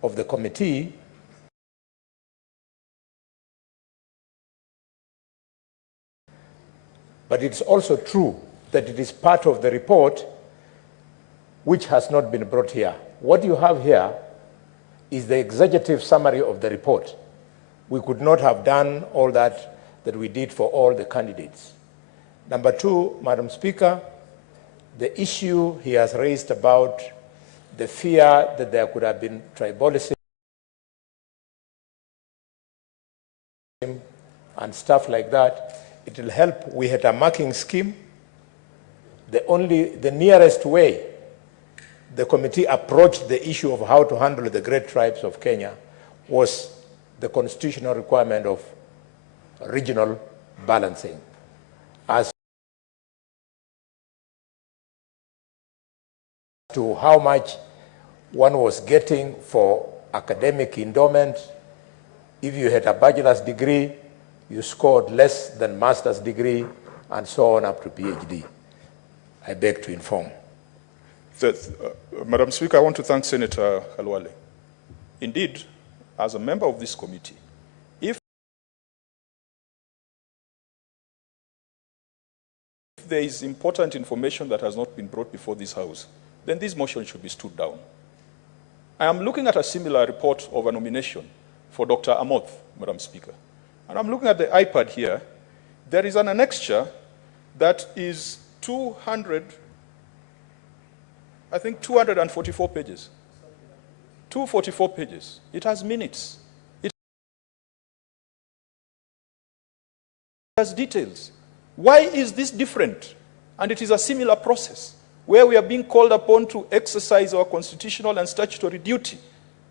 of the committee but it's also true that it is part of the report which has not been brought here. What you have here is the executive summary of the report. We could not have done all that we did for all the candidates. Number 2, Madam Speaker, the issue he has raised about the fear that there could have been tribalism and stuff like that, it will help. We had a marking scheme. The nearest way the committee approached the issue of how to handle the great tribes of Kenya was the constitutional requirement of regional balancing. As to how much one was getting for academic endowment, if you had a bachelor's degree, you scored less than master's degree, and so on up to PhD. I beg to inform. Madam Speaker, I want to thank Senator Alwale. Indeed, as a member of this committee, if there is important information that has not been brought before this House, then this motion should be stood down. I am looking at a similar report of a nomination for Dr. Amoth, Madam Speaker. And I'm looking at the iPad here. There is an annexure that is 244 pages. 244 pages. It has minutes. It us details. Why is this different? And it is a similar process where we are being called upon to exercise our constitutional and statutory duty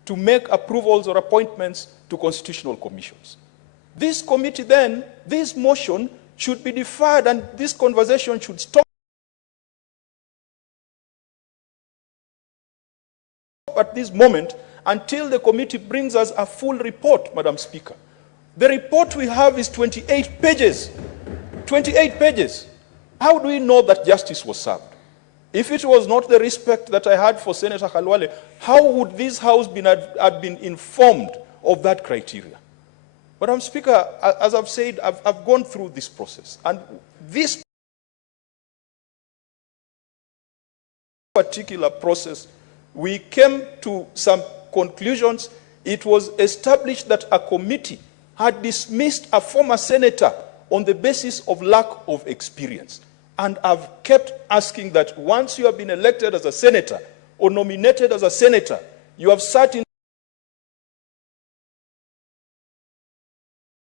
to make approvals or appointments to constitutional commissions. This committee then, this motion should be deferred, and this conversation should stop at this moment until the committee brings us a full report, Madam Speaker. The report we have is 28 pages. 28 pages. How do we know that justice was served? If it was not the respect that I had for Senator Khalwale, how would this House have been informed of that criteria? Madam Speaker, as I've said, I've gone through this process. And this particular process, we came to some conclusions. It was established that a committee had dismissed a former senator on the basis of lack of experience. And I've kept asking that once you have been elected as a senator or nominated as a senator, you have sat in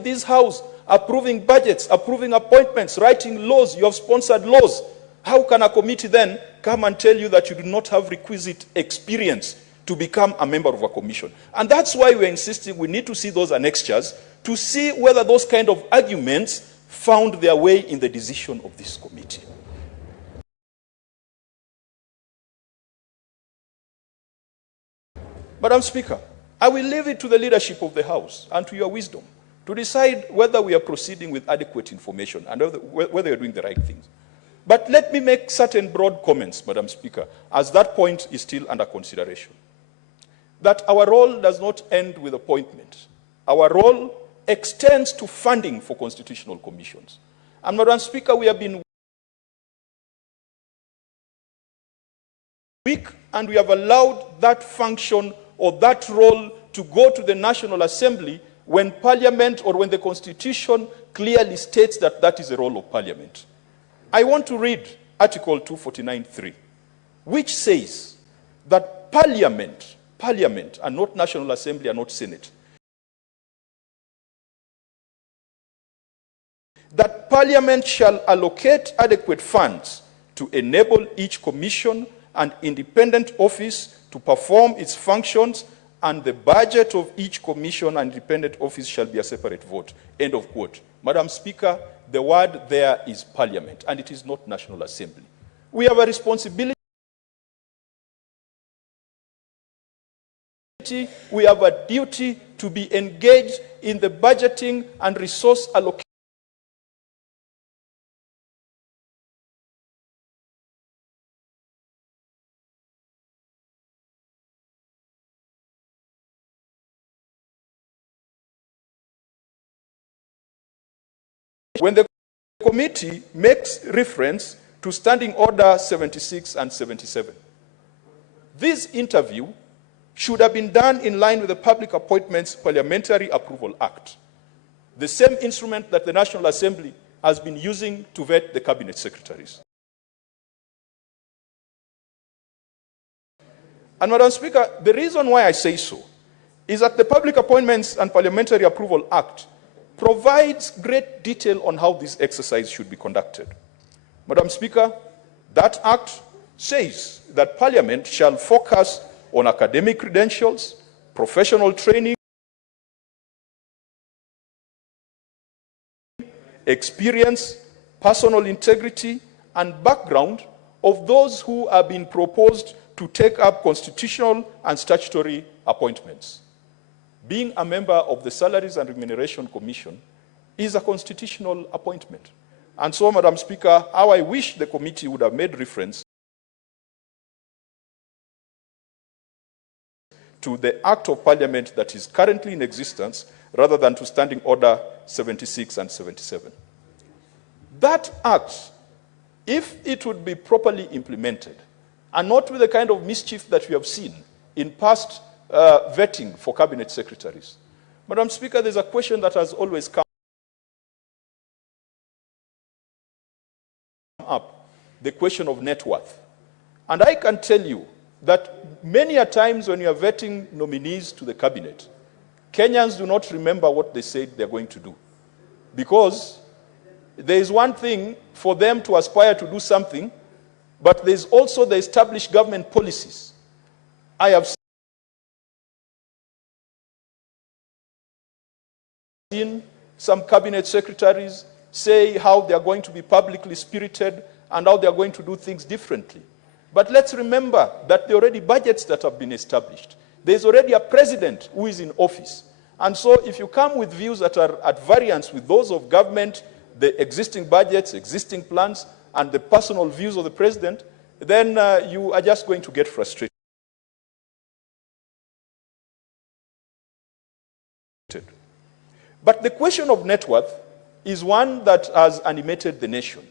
this House approving budgets, approving appointments, writing laws, you have sponsored laws. How can a committee then come and tell you that you do not have requisite experience to become a member of a commission? And that's why we're insisting we need to see those annexures to see whether those kind of arguments found their way in the decision of this committee. Madam Speaker, I will leave it to the leadership of the House and to your wisdom to decide whether we are proceeding with adequate information and whether you're doing the right things. But let me make certain broad comments, Madam Speaker, as that point is still under consideration. That our role does not end with appointment. Our role extends to funding for constitutional commissions. And Madam Speaker, we have been weak, and we have allowed that function or that role to go to the National Assembly when Parliament or when the Constitution clearly states that that is the role of Parliament. I want to read Article 249(3), which says that Parliament, and not National Assembly and not Senate, that Parliament shall allocate adequate funds to enable each commission and independent office to perform its functions, and the budget of each commission and independent office shall be a separate vote. End of quote. Madam Speaker, the word there is Parliament, and it is not National Assembly. We have a responsibility, we have a duty to be engaged in the budgeting and resource allocation when the committee makes reference to Standing Order 76 and 77. This interview should have been done in line with the Public Appointments Parliamentary Approval Act, the same instrument that the National Assembly has been using to vet the cabinet secretaries. And Madam Speaker, the reason why I say so is that the Public Appointments and Parliamentary Approval Act provides great detail on how this exercise should be conducted. Madam Speaker, that act says that Parliament shall focus on academic credentials, professional training, experience, personal integrity, and background of those who are being proposed to take up constitutional and statutory appointments. Being a member of the Salaries and Remuneration Commission is a constitutional appointment. And so, Madam Speaker, how I wish the committee would have made reference to the Act of Parliament that is currently in existence rather than to Standing Order 76 and 77. That act, if it would be properly implemented, and not with the kind of mischief that we have seen in past vetting for cabinet secretaries. Madam Speaker, there's a question that has always come up, the question of net worth. And I can tell you that many a times when you are vetting nominees to the cabinet, Kenyans do not remember what they said they're going to do. Because there is one thing for them to aspire to do something, but there's also the established government policies. I have seen some cabinet secretaries say how they are going to be publicly spirited and how they are going to do things differently. But let's remember that there are already budgets that have been established. There's already a president who is in office. And so if you come with views that are at variance with those of government, the existing budgets, existing plans, and the personal views of the president, then you are just going to get frustrated. But the question of net worth is one that has animated the nation.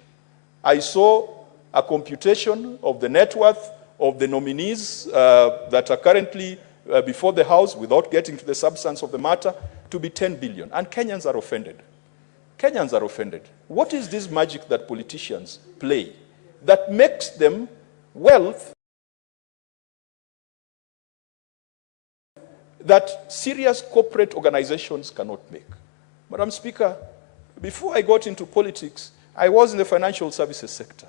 I saw a computation of the net worth of the nominees that are currently before the House, without getting to the substance of the matter, to be 10 billion. And Kenyans are offended. Kenyans are offended. What is this magic that politicians play that makes them wealth that serious corporate organizations cannot make? Madam Speaker, before I got into politics, I was in the financial services sector.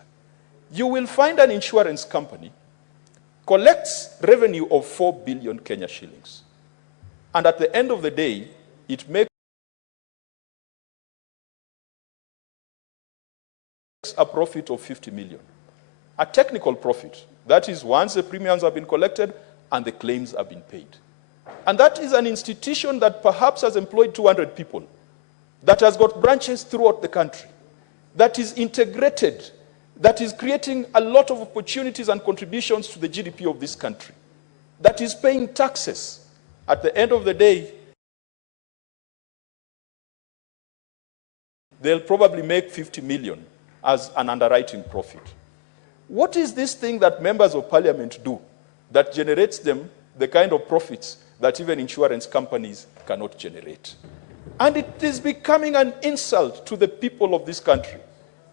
You will find an insurance company collects revenue of 4 billion Kenya shillings. And at the end of the day, it makes a profit of 50 million. A technical profit. That is once the premiums have been collected and the claims have been paid. And that is an institution that perhaps has employed 200 people, that has got branches throughout the country, that is integrated, that is creating a lot of opportunities and contributions to the GDP of this country, that is paying taxes. At the end of the day, they'll probably make 50 million as an underwriting profit. What is this thing that members of parliament do that generates them the kind of profits that even insurance companies cannot generate? And it is becoming an insult to the people of this country.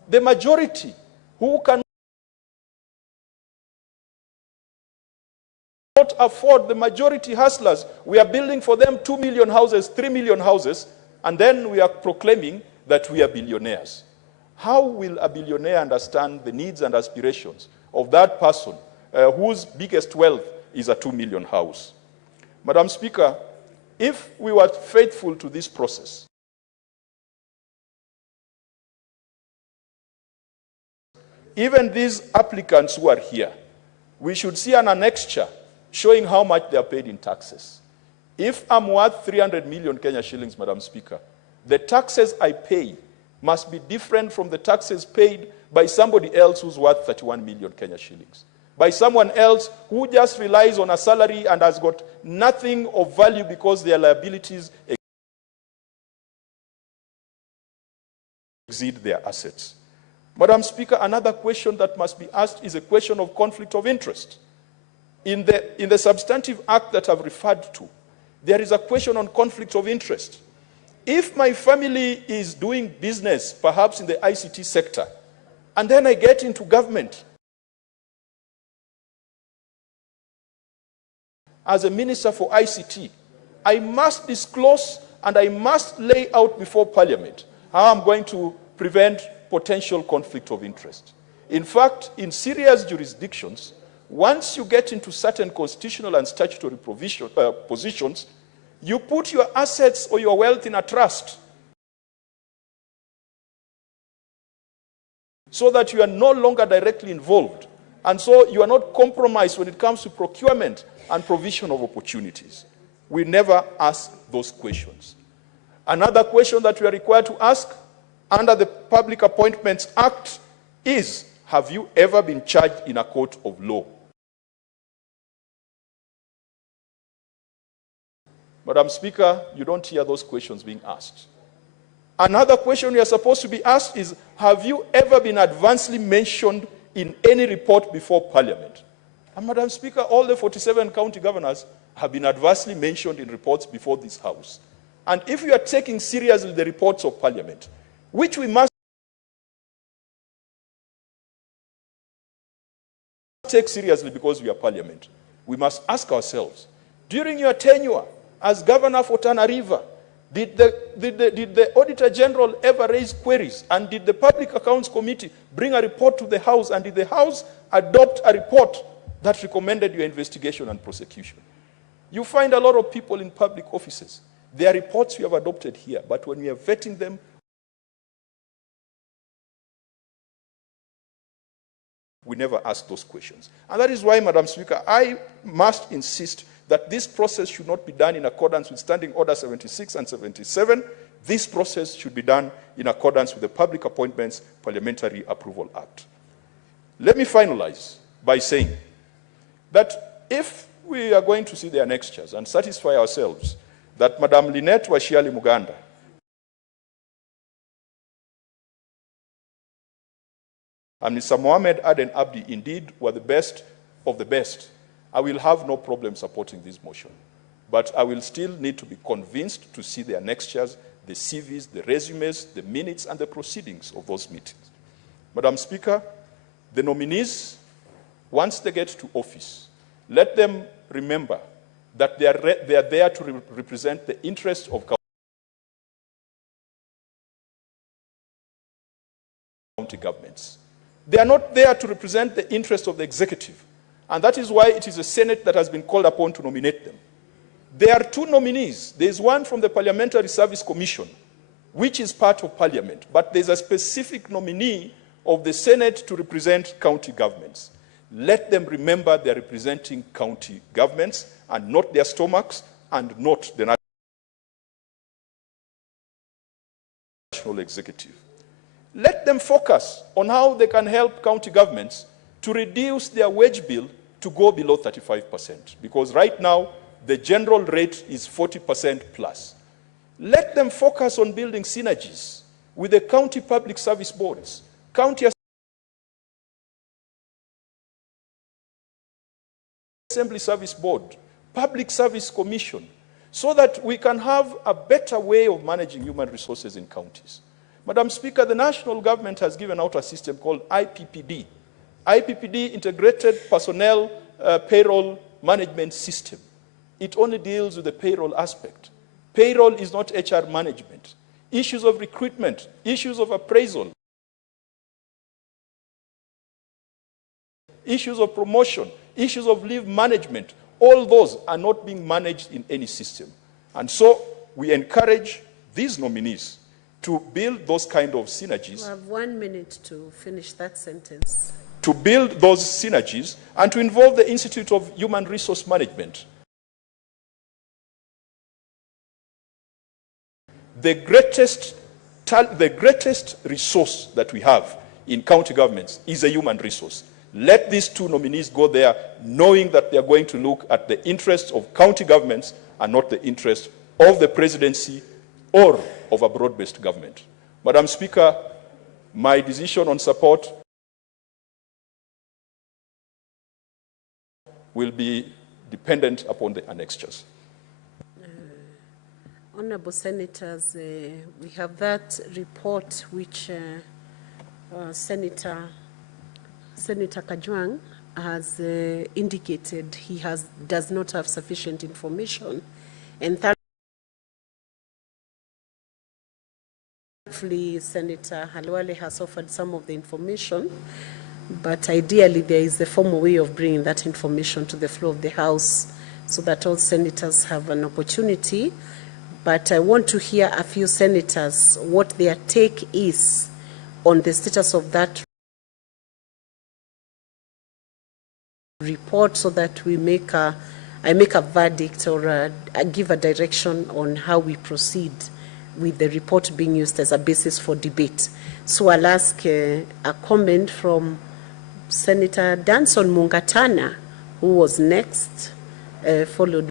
The majority who cannot afford, the majority hustlers, we are building for them 2 million houses, 3 million houses, and then we are proclaiming that we are billionaires. How will a billionaire understand the needs and aspirations of that person whose biggest wealth is a 2 million house? Madam Speaker, if we were faithful to this process, even these applicants who are here, we should see an annexure showing how much they are paid in taxes. If I'm worth 300 million Kenya shillings, Madam Speaker, the taxes I pay must be different from the taxes paid by somebody else who's worth 31 million Kenya shillings, by someone else who just relies on a salary and has got nothing of value because their liabilities exceed their assets. Madam Speaker, another question that must be asked is a question of conflict of interest. In the substantive act that I've referred to, there is a question on conflict of interest. If my family is doing business, perhaps in the ICT sector, and then I get into government as a minister for ICT, I must disclose and I must lay out before Parliament how I'm going to prevent potential conflict of interest. In fact, in serious jurisdictions, once you get into certain constitutional and statutory positions, you put your assets or your wealth in a trust so that you are no longer directly involved. And so you are not compromised when it comes to procurement and provision of opportunities. We never ask those questions. Another question that we are required to ask under the Public Appointments Act is, have you ever been charged in a court of law? Madam Speaker, you don't hear those questions being asked. Another question we are supposed to be asked is, have you ever been advancedly mentioned in any report before Parliament? And Madam Speaker, all the 47 county governors have been adversely mentioned in reports before this House. And if you are taking seriously the reports of Parliament, which we must take seriously because we are Parliament, we must ask ourselves, during your tenure as governor for Tana River, Did the Auditor General ever raise queries? And did the Public Accounts Committee bring a report to the House? And did the House adopt a report that recommended your investigation and prosecution? You find a lot of people in public offices. There are reports we have adopted here, but when we are vetting them, we never ask those questions. And that is why, Madam Speaker, I must insist that this process should not be done in accordance with Standing Order 76 and 77. This process should be done in accordance with the Public Appointments Parliamentary Approval Act. Let me finalize by saying that if we are going to see the annexures and satisfy ourselves that Madam Lynette Washiali Muganda and Mr. Mohamed Aden Abdi indeed were the best of the best, I will have no problem supporting this motion. But I will still need to be convinced to see the annexures, the CVs, the resumes, the minutes, and the proceedings of those meetings. Madam Speaker, the nominees, once they get to office, let them remember that they are there to represent the interests of county governments. They are not there to represent the interests of the executive. And that is why it is the Senate that has been called upon to nominate them. There are two nominees. There is one from the Parliamentary Service Commission, which is part of Parliament, but there's a specific nominee of the Senate to represent county governments. Let them remember they're representing county governments and not their stomachs and not the national executive. Let them focus on how they can help county governments to reduce their wage bill to go below 35%, because right now the general rate is 40% plus. Let them focus on building synergies with the county public service boards, county assembly service board, public service commission, so that we can have a better way of managing human resources in counties. Madam Speaker, the national government has given out a system called IPPD. IPPD, Integrated Personnel Payroll Management System. It only deals with the payroll aspect. Payroll is not HR management. Issues of recruitment, issues of appraisal, issues of promotion, issues of leave management, all those are not being managed in any system. And so we encourage these nominees to build those kind of synergies. You have 1 minute to finish that sentence. To build those synergies and to involve the Institute of Human Resource Management. The greatest resource that we have in county governments is a human resource. Let these two nominees go there knowing that they are going to look at the interests of county governments and not the interests of the presidency or of a broad-based government. Madam Speaker, my decision on support will be dependent upon the annexures. Honorable Senators, we have that report which Senator Kajwang has indicated he does not have sufficient information, and thankfully Senator Halwale has offered some of the information, but ideally there is a formal way of bringing that information to the floor of the House so that all senators have an opportunity. But I want to hear a few senators what their take is on the status of that report, so that we I make a verdict or give a direction on how we proceed with the report being used as a basis for debate. So I'll ask a comment from Senator Danson Mungatana, who was next, followed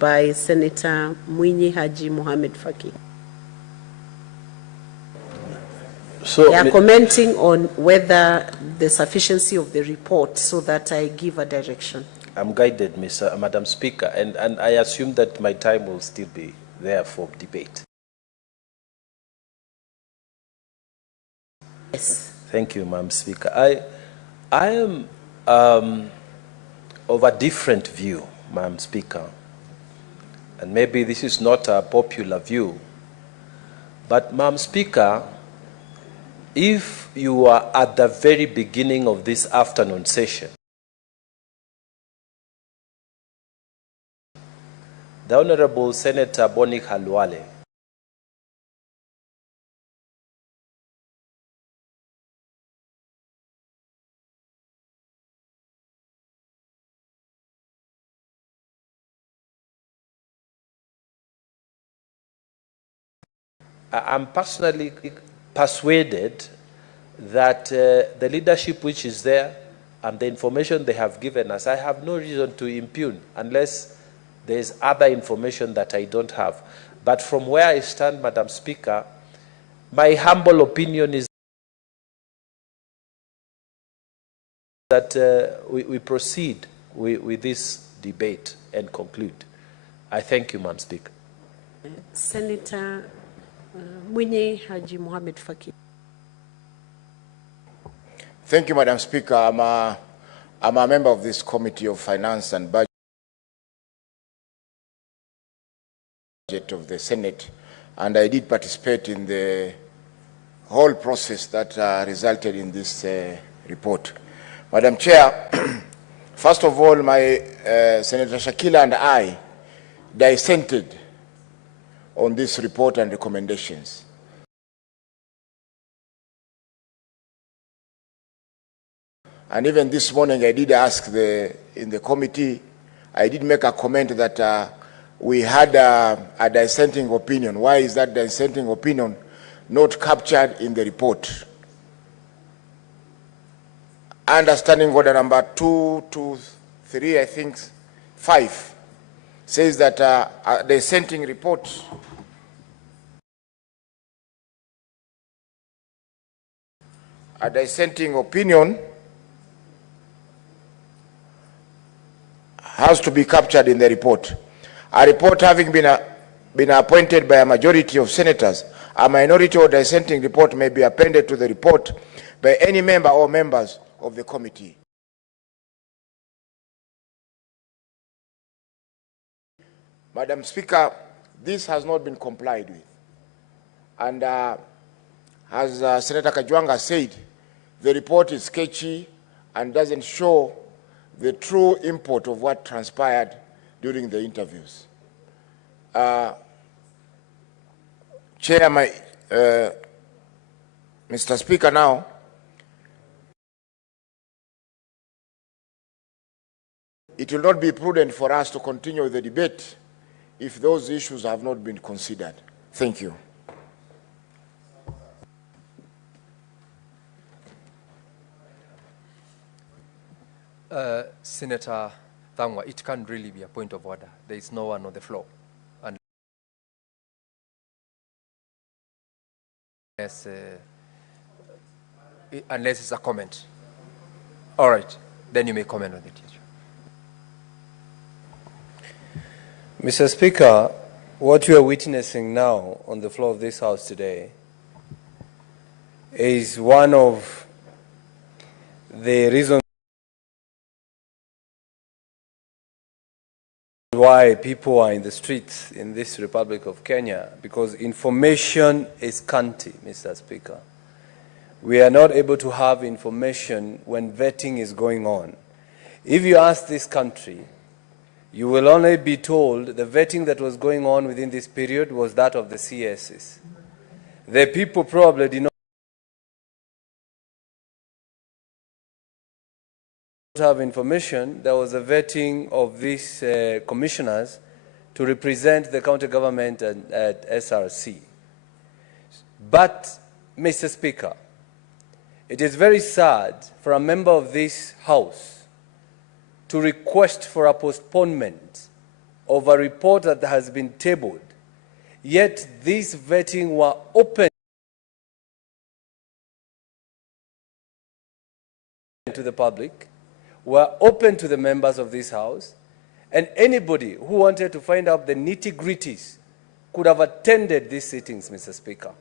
by Senator Mwinyi Haji Mohamed Faki. So they are commenting on whether the sufficiency of the report, so that I give a direction. I'm guided, Madam Speaker, and I assume that my time will still be there for debate. Yes. Thank you, Madam Speaker. I am of a different view, Madam Speaker, and maybe this is not a popular view, but Madam Speaker, if you are at the very beginning of this afternoon session, the Honorable Senator Boni Khalwale I'm personally persuaded that the leadership which is there and the information they have given us, I have no reason to impugn unless there is other information that I don't have. But from where I stand, Madam Speaker, my humble opinion is that we proceed with this debate and conclude. I thank you, Madam Speaker. Senator Mwinyi Haji Mohamed Fakir. Thank you, Madam Speaker. I'm a member of this Committee of Finance and Budget of the Senate, and I did participate in the whole process that resulted in this report. Madam Chair, first of all, my Senator Shakila and I dissented on this report and recommendations. And even this morning, I did ask in the committee, I did make a comment that we had a dissenting opinion. Why is that dissenting opinion not captured in the report? Understanding order number 2 to 3, I think 5, says that a dissenting report a dissenting opinion has to be captured in the report. A report having been appointed by a majority of senators, a minority or dissenting report may be appended to the report by any member or members of the committee. Madam Speaker, this has not been complied with. And as Senator Gacchagua said, the report is sketchy and doesn't show the true import of what transpired during the interviews. Chair, Mr. Speaker, now, it will not be prudent for us to continue the debate if those issues have not been considered. Thank you. Senator Thangwa, it can't really be a point of order. There is no one on the floor. Unless it's a comment. All right, then you may comment on it. Mr. Speaker, what you are witnessing now on the floor of this House today is one of the reasons why people are in the streets in this Republic of Kenya, because information is scanty, Mr. Speaker. We are not able to have information when vetting is going on. If you ask this country, you will only be told the vetting that was going on within this period was that of the CSs. The people probably did not have information. There was a vetting of these commissioners to represent the county government at SRC. But, Mr. Speaker, it is very sad for a member of this House to request for a postponement of a report that has been tabled, yet these vetting were open to the public, were open to the members of this House, and anybody who wanted to find out the nitty-gritties could have attended these sittings, Mr. Speaker.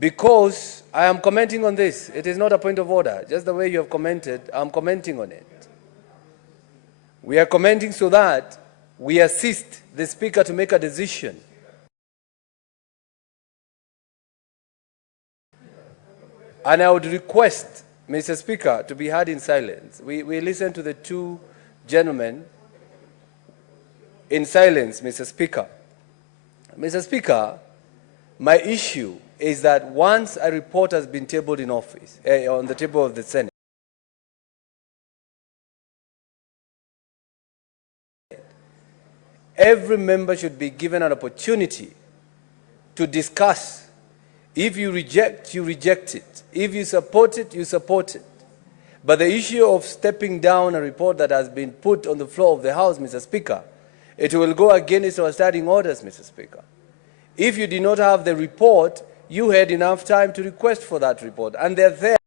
Because I am commenting on this, it is not a point of order. Just the way you have commented, I'm commenting on it. We are commenting so that we assist the Speaker to make a decision. And I would request, Mr. Speaker, to be heard in silence. We listen to the two gentlemen in silence, Mr. Speaker. Mr. Speaker, my issue is that once a report has been tabled in office, on the table of the Senate, every member should be given an opportunity to discuss. If you reject, you reject it. If you support it, you support it. But the issue of stepping down a report that has been put on the floor of the House, Mr. Speaker, it will go against our standing orders, Mr. Speaker. If you did not have the report, you had enough time to request for that report. And they're there.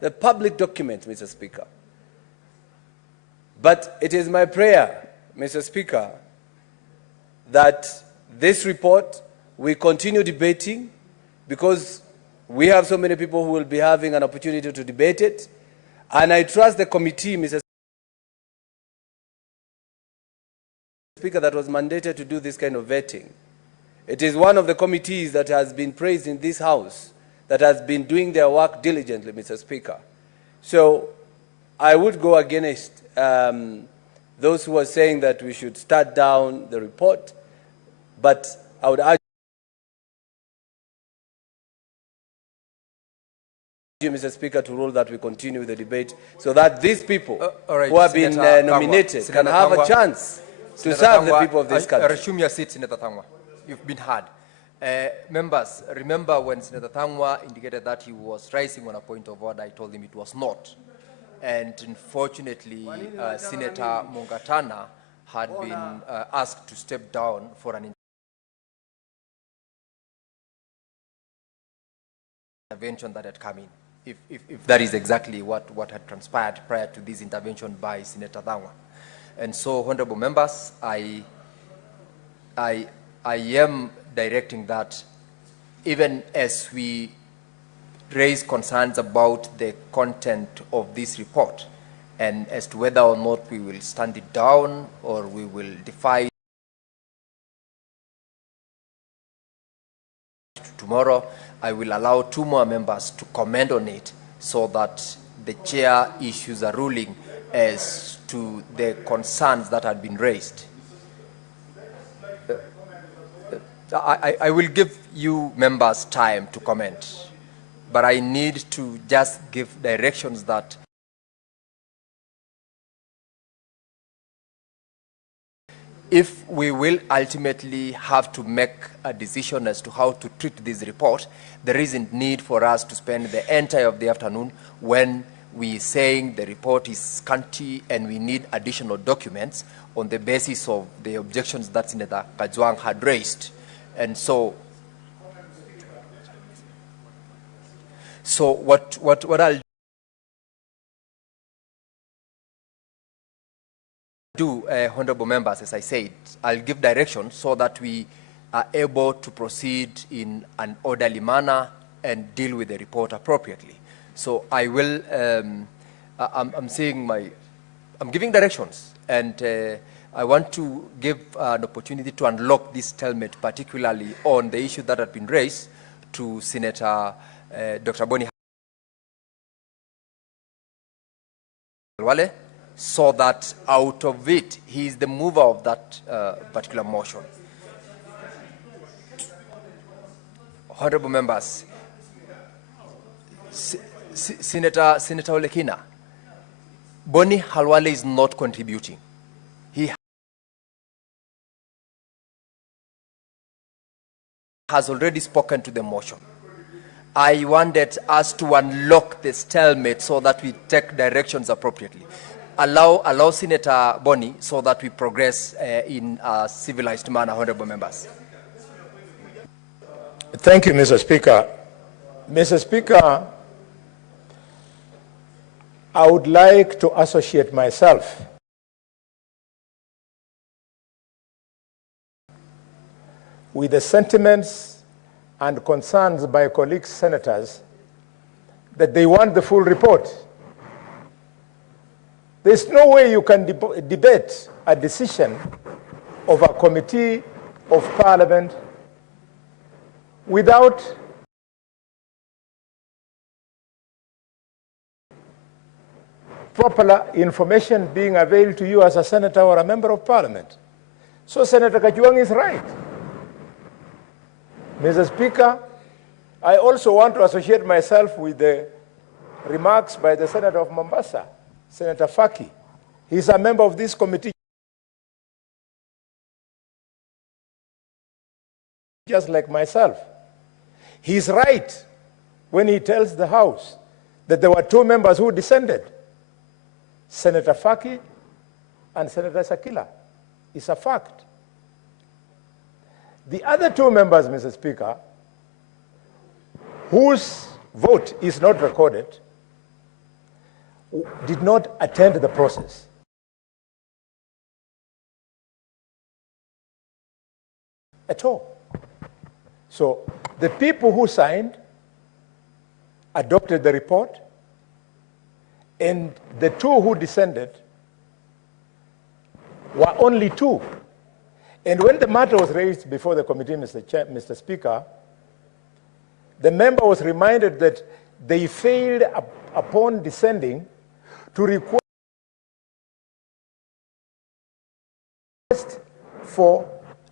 The public document, Mr. Speaker. But it is my prayer, Mr. Speaker, that this report we continue debating, because we have so many people who will be having an opportunity to debate it. And I trust the committee, Mr. Speaker, that was mandated to do this kind of vetting. It is one of the committees that has been praised in this House, that has been doing their work diligently, Mr. Speaker. So I would go against those who are saying that we should start down the report, but I would urge you, Mr. Speaker, to rule that we continue the debate so that these people who have been nominated can have a chance to serve the people of this country. Resume your seat, Senator Thangwa. You've been heard. Members, remember when Senator Thangwa indicated that he was rising on a point of order, I told him it was not. And unfortunately, Senator Mungatana had been asked to step down for an intervention that had come in, if that is exactly what had transpired prior to this intervention by Senator Thangwa. And so, honorable members, I am directing that even as we raise concerns about the content of this report and as to whether or not we will stand it down or we will defy it tomorrow, I will allow 2 more members to comment on it so that the chair issues a ruling as to the concerns that had been raised. I will give you members time to comment, but I need to just give directions that if we will ultimately have to make a decision as to how to treat this report, there isn't need for us to spend the entire of the afternoon when we saying the report is scanty and we need additional documents on the basis of the objections that Senator Gacchagua had raised. And so what I'll do, honorable members, as I said, I'll give direction so that we are able to proceed in an orderly manner and deal with the report appropriately. So I will, I'm giving directions, and I want to give an opportunity to unlock this stalemate, particularly on the issue that had been raised to Senator Dr. Boni Halwale, so that out of it, he is the mover of that particular motion. Honorable members, Senator Olekina, Boni Halwale is not contributing. He has already spoken to the motion. I wanted us to unlock the stalemate so that we take directions appropriately. Allow Senator Boni so that we progress in a civilized manner, honorable members. Thank you, Mr. Speaker. Mr. Speaker, I would like to associate myself with the sentiments and concerns by colleagues senators that they want the full report. There's no way you can debate a decision of a committee of parliament without proper information being availed to you as a senator or a member of parliament. So Senator Gacchagua is right. Mr. Speaker, I also want to associate myself with the remarks by the Senator of Mombasa, Senator Faki. He's a member of this committee just like myself. He's right when he tells the House that there were two members who dissented, Senator Faki and Senator Sakila. It's a fact. The other two members, Mr. Speaker, whose vote is not recorded, did not attend the process. At all. So the people who signed adopted the report, and the two who dissented were only two. And when the matter was raised before the committee, Mr. Speaker, the member was reminded that they failed upon descending to request for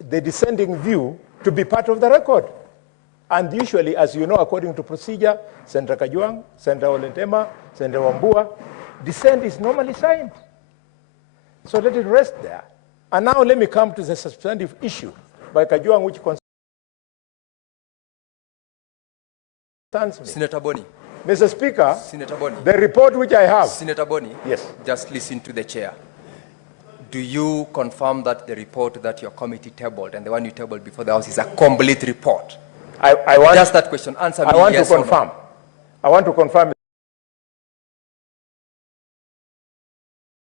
the dissenting view to be part of the record. And usually, as you know, according to procedure, Senator Kajwang, Senator Olentema, Senator Wambua, dissent is normally signed. So let it rest there. And now let me come to the substantive issue by Kajwang, which concerns me. Senator Boni. Mr. Speaker, Senator Boni. the report which I have. Senator Boni. Yes. Just listen to the chair. Do you confirm that the report that your committee tabled and the one you tabled before the House is a complete report? I want just that question. Answer me. I want yes to confirm. Or no. I want to confirm.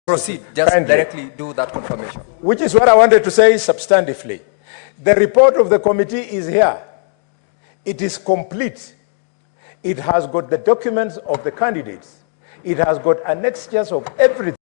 Proceed. Just Kindly. directly do that confirmation. Which is what I wanted to say substantively. The report of the committee is here. It is complete. It has got the documents of the candidates. It has got annexures of everything.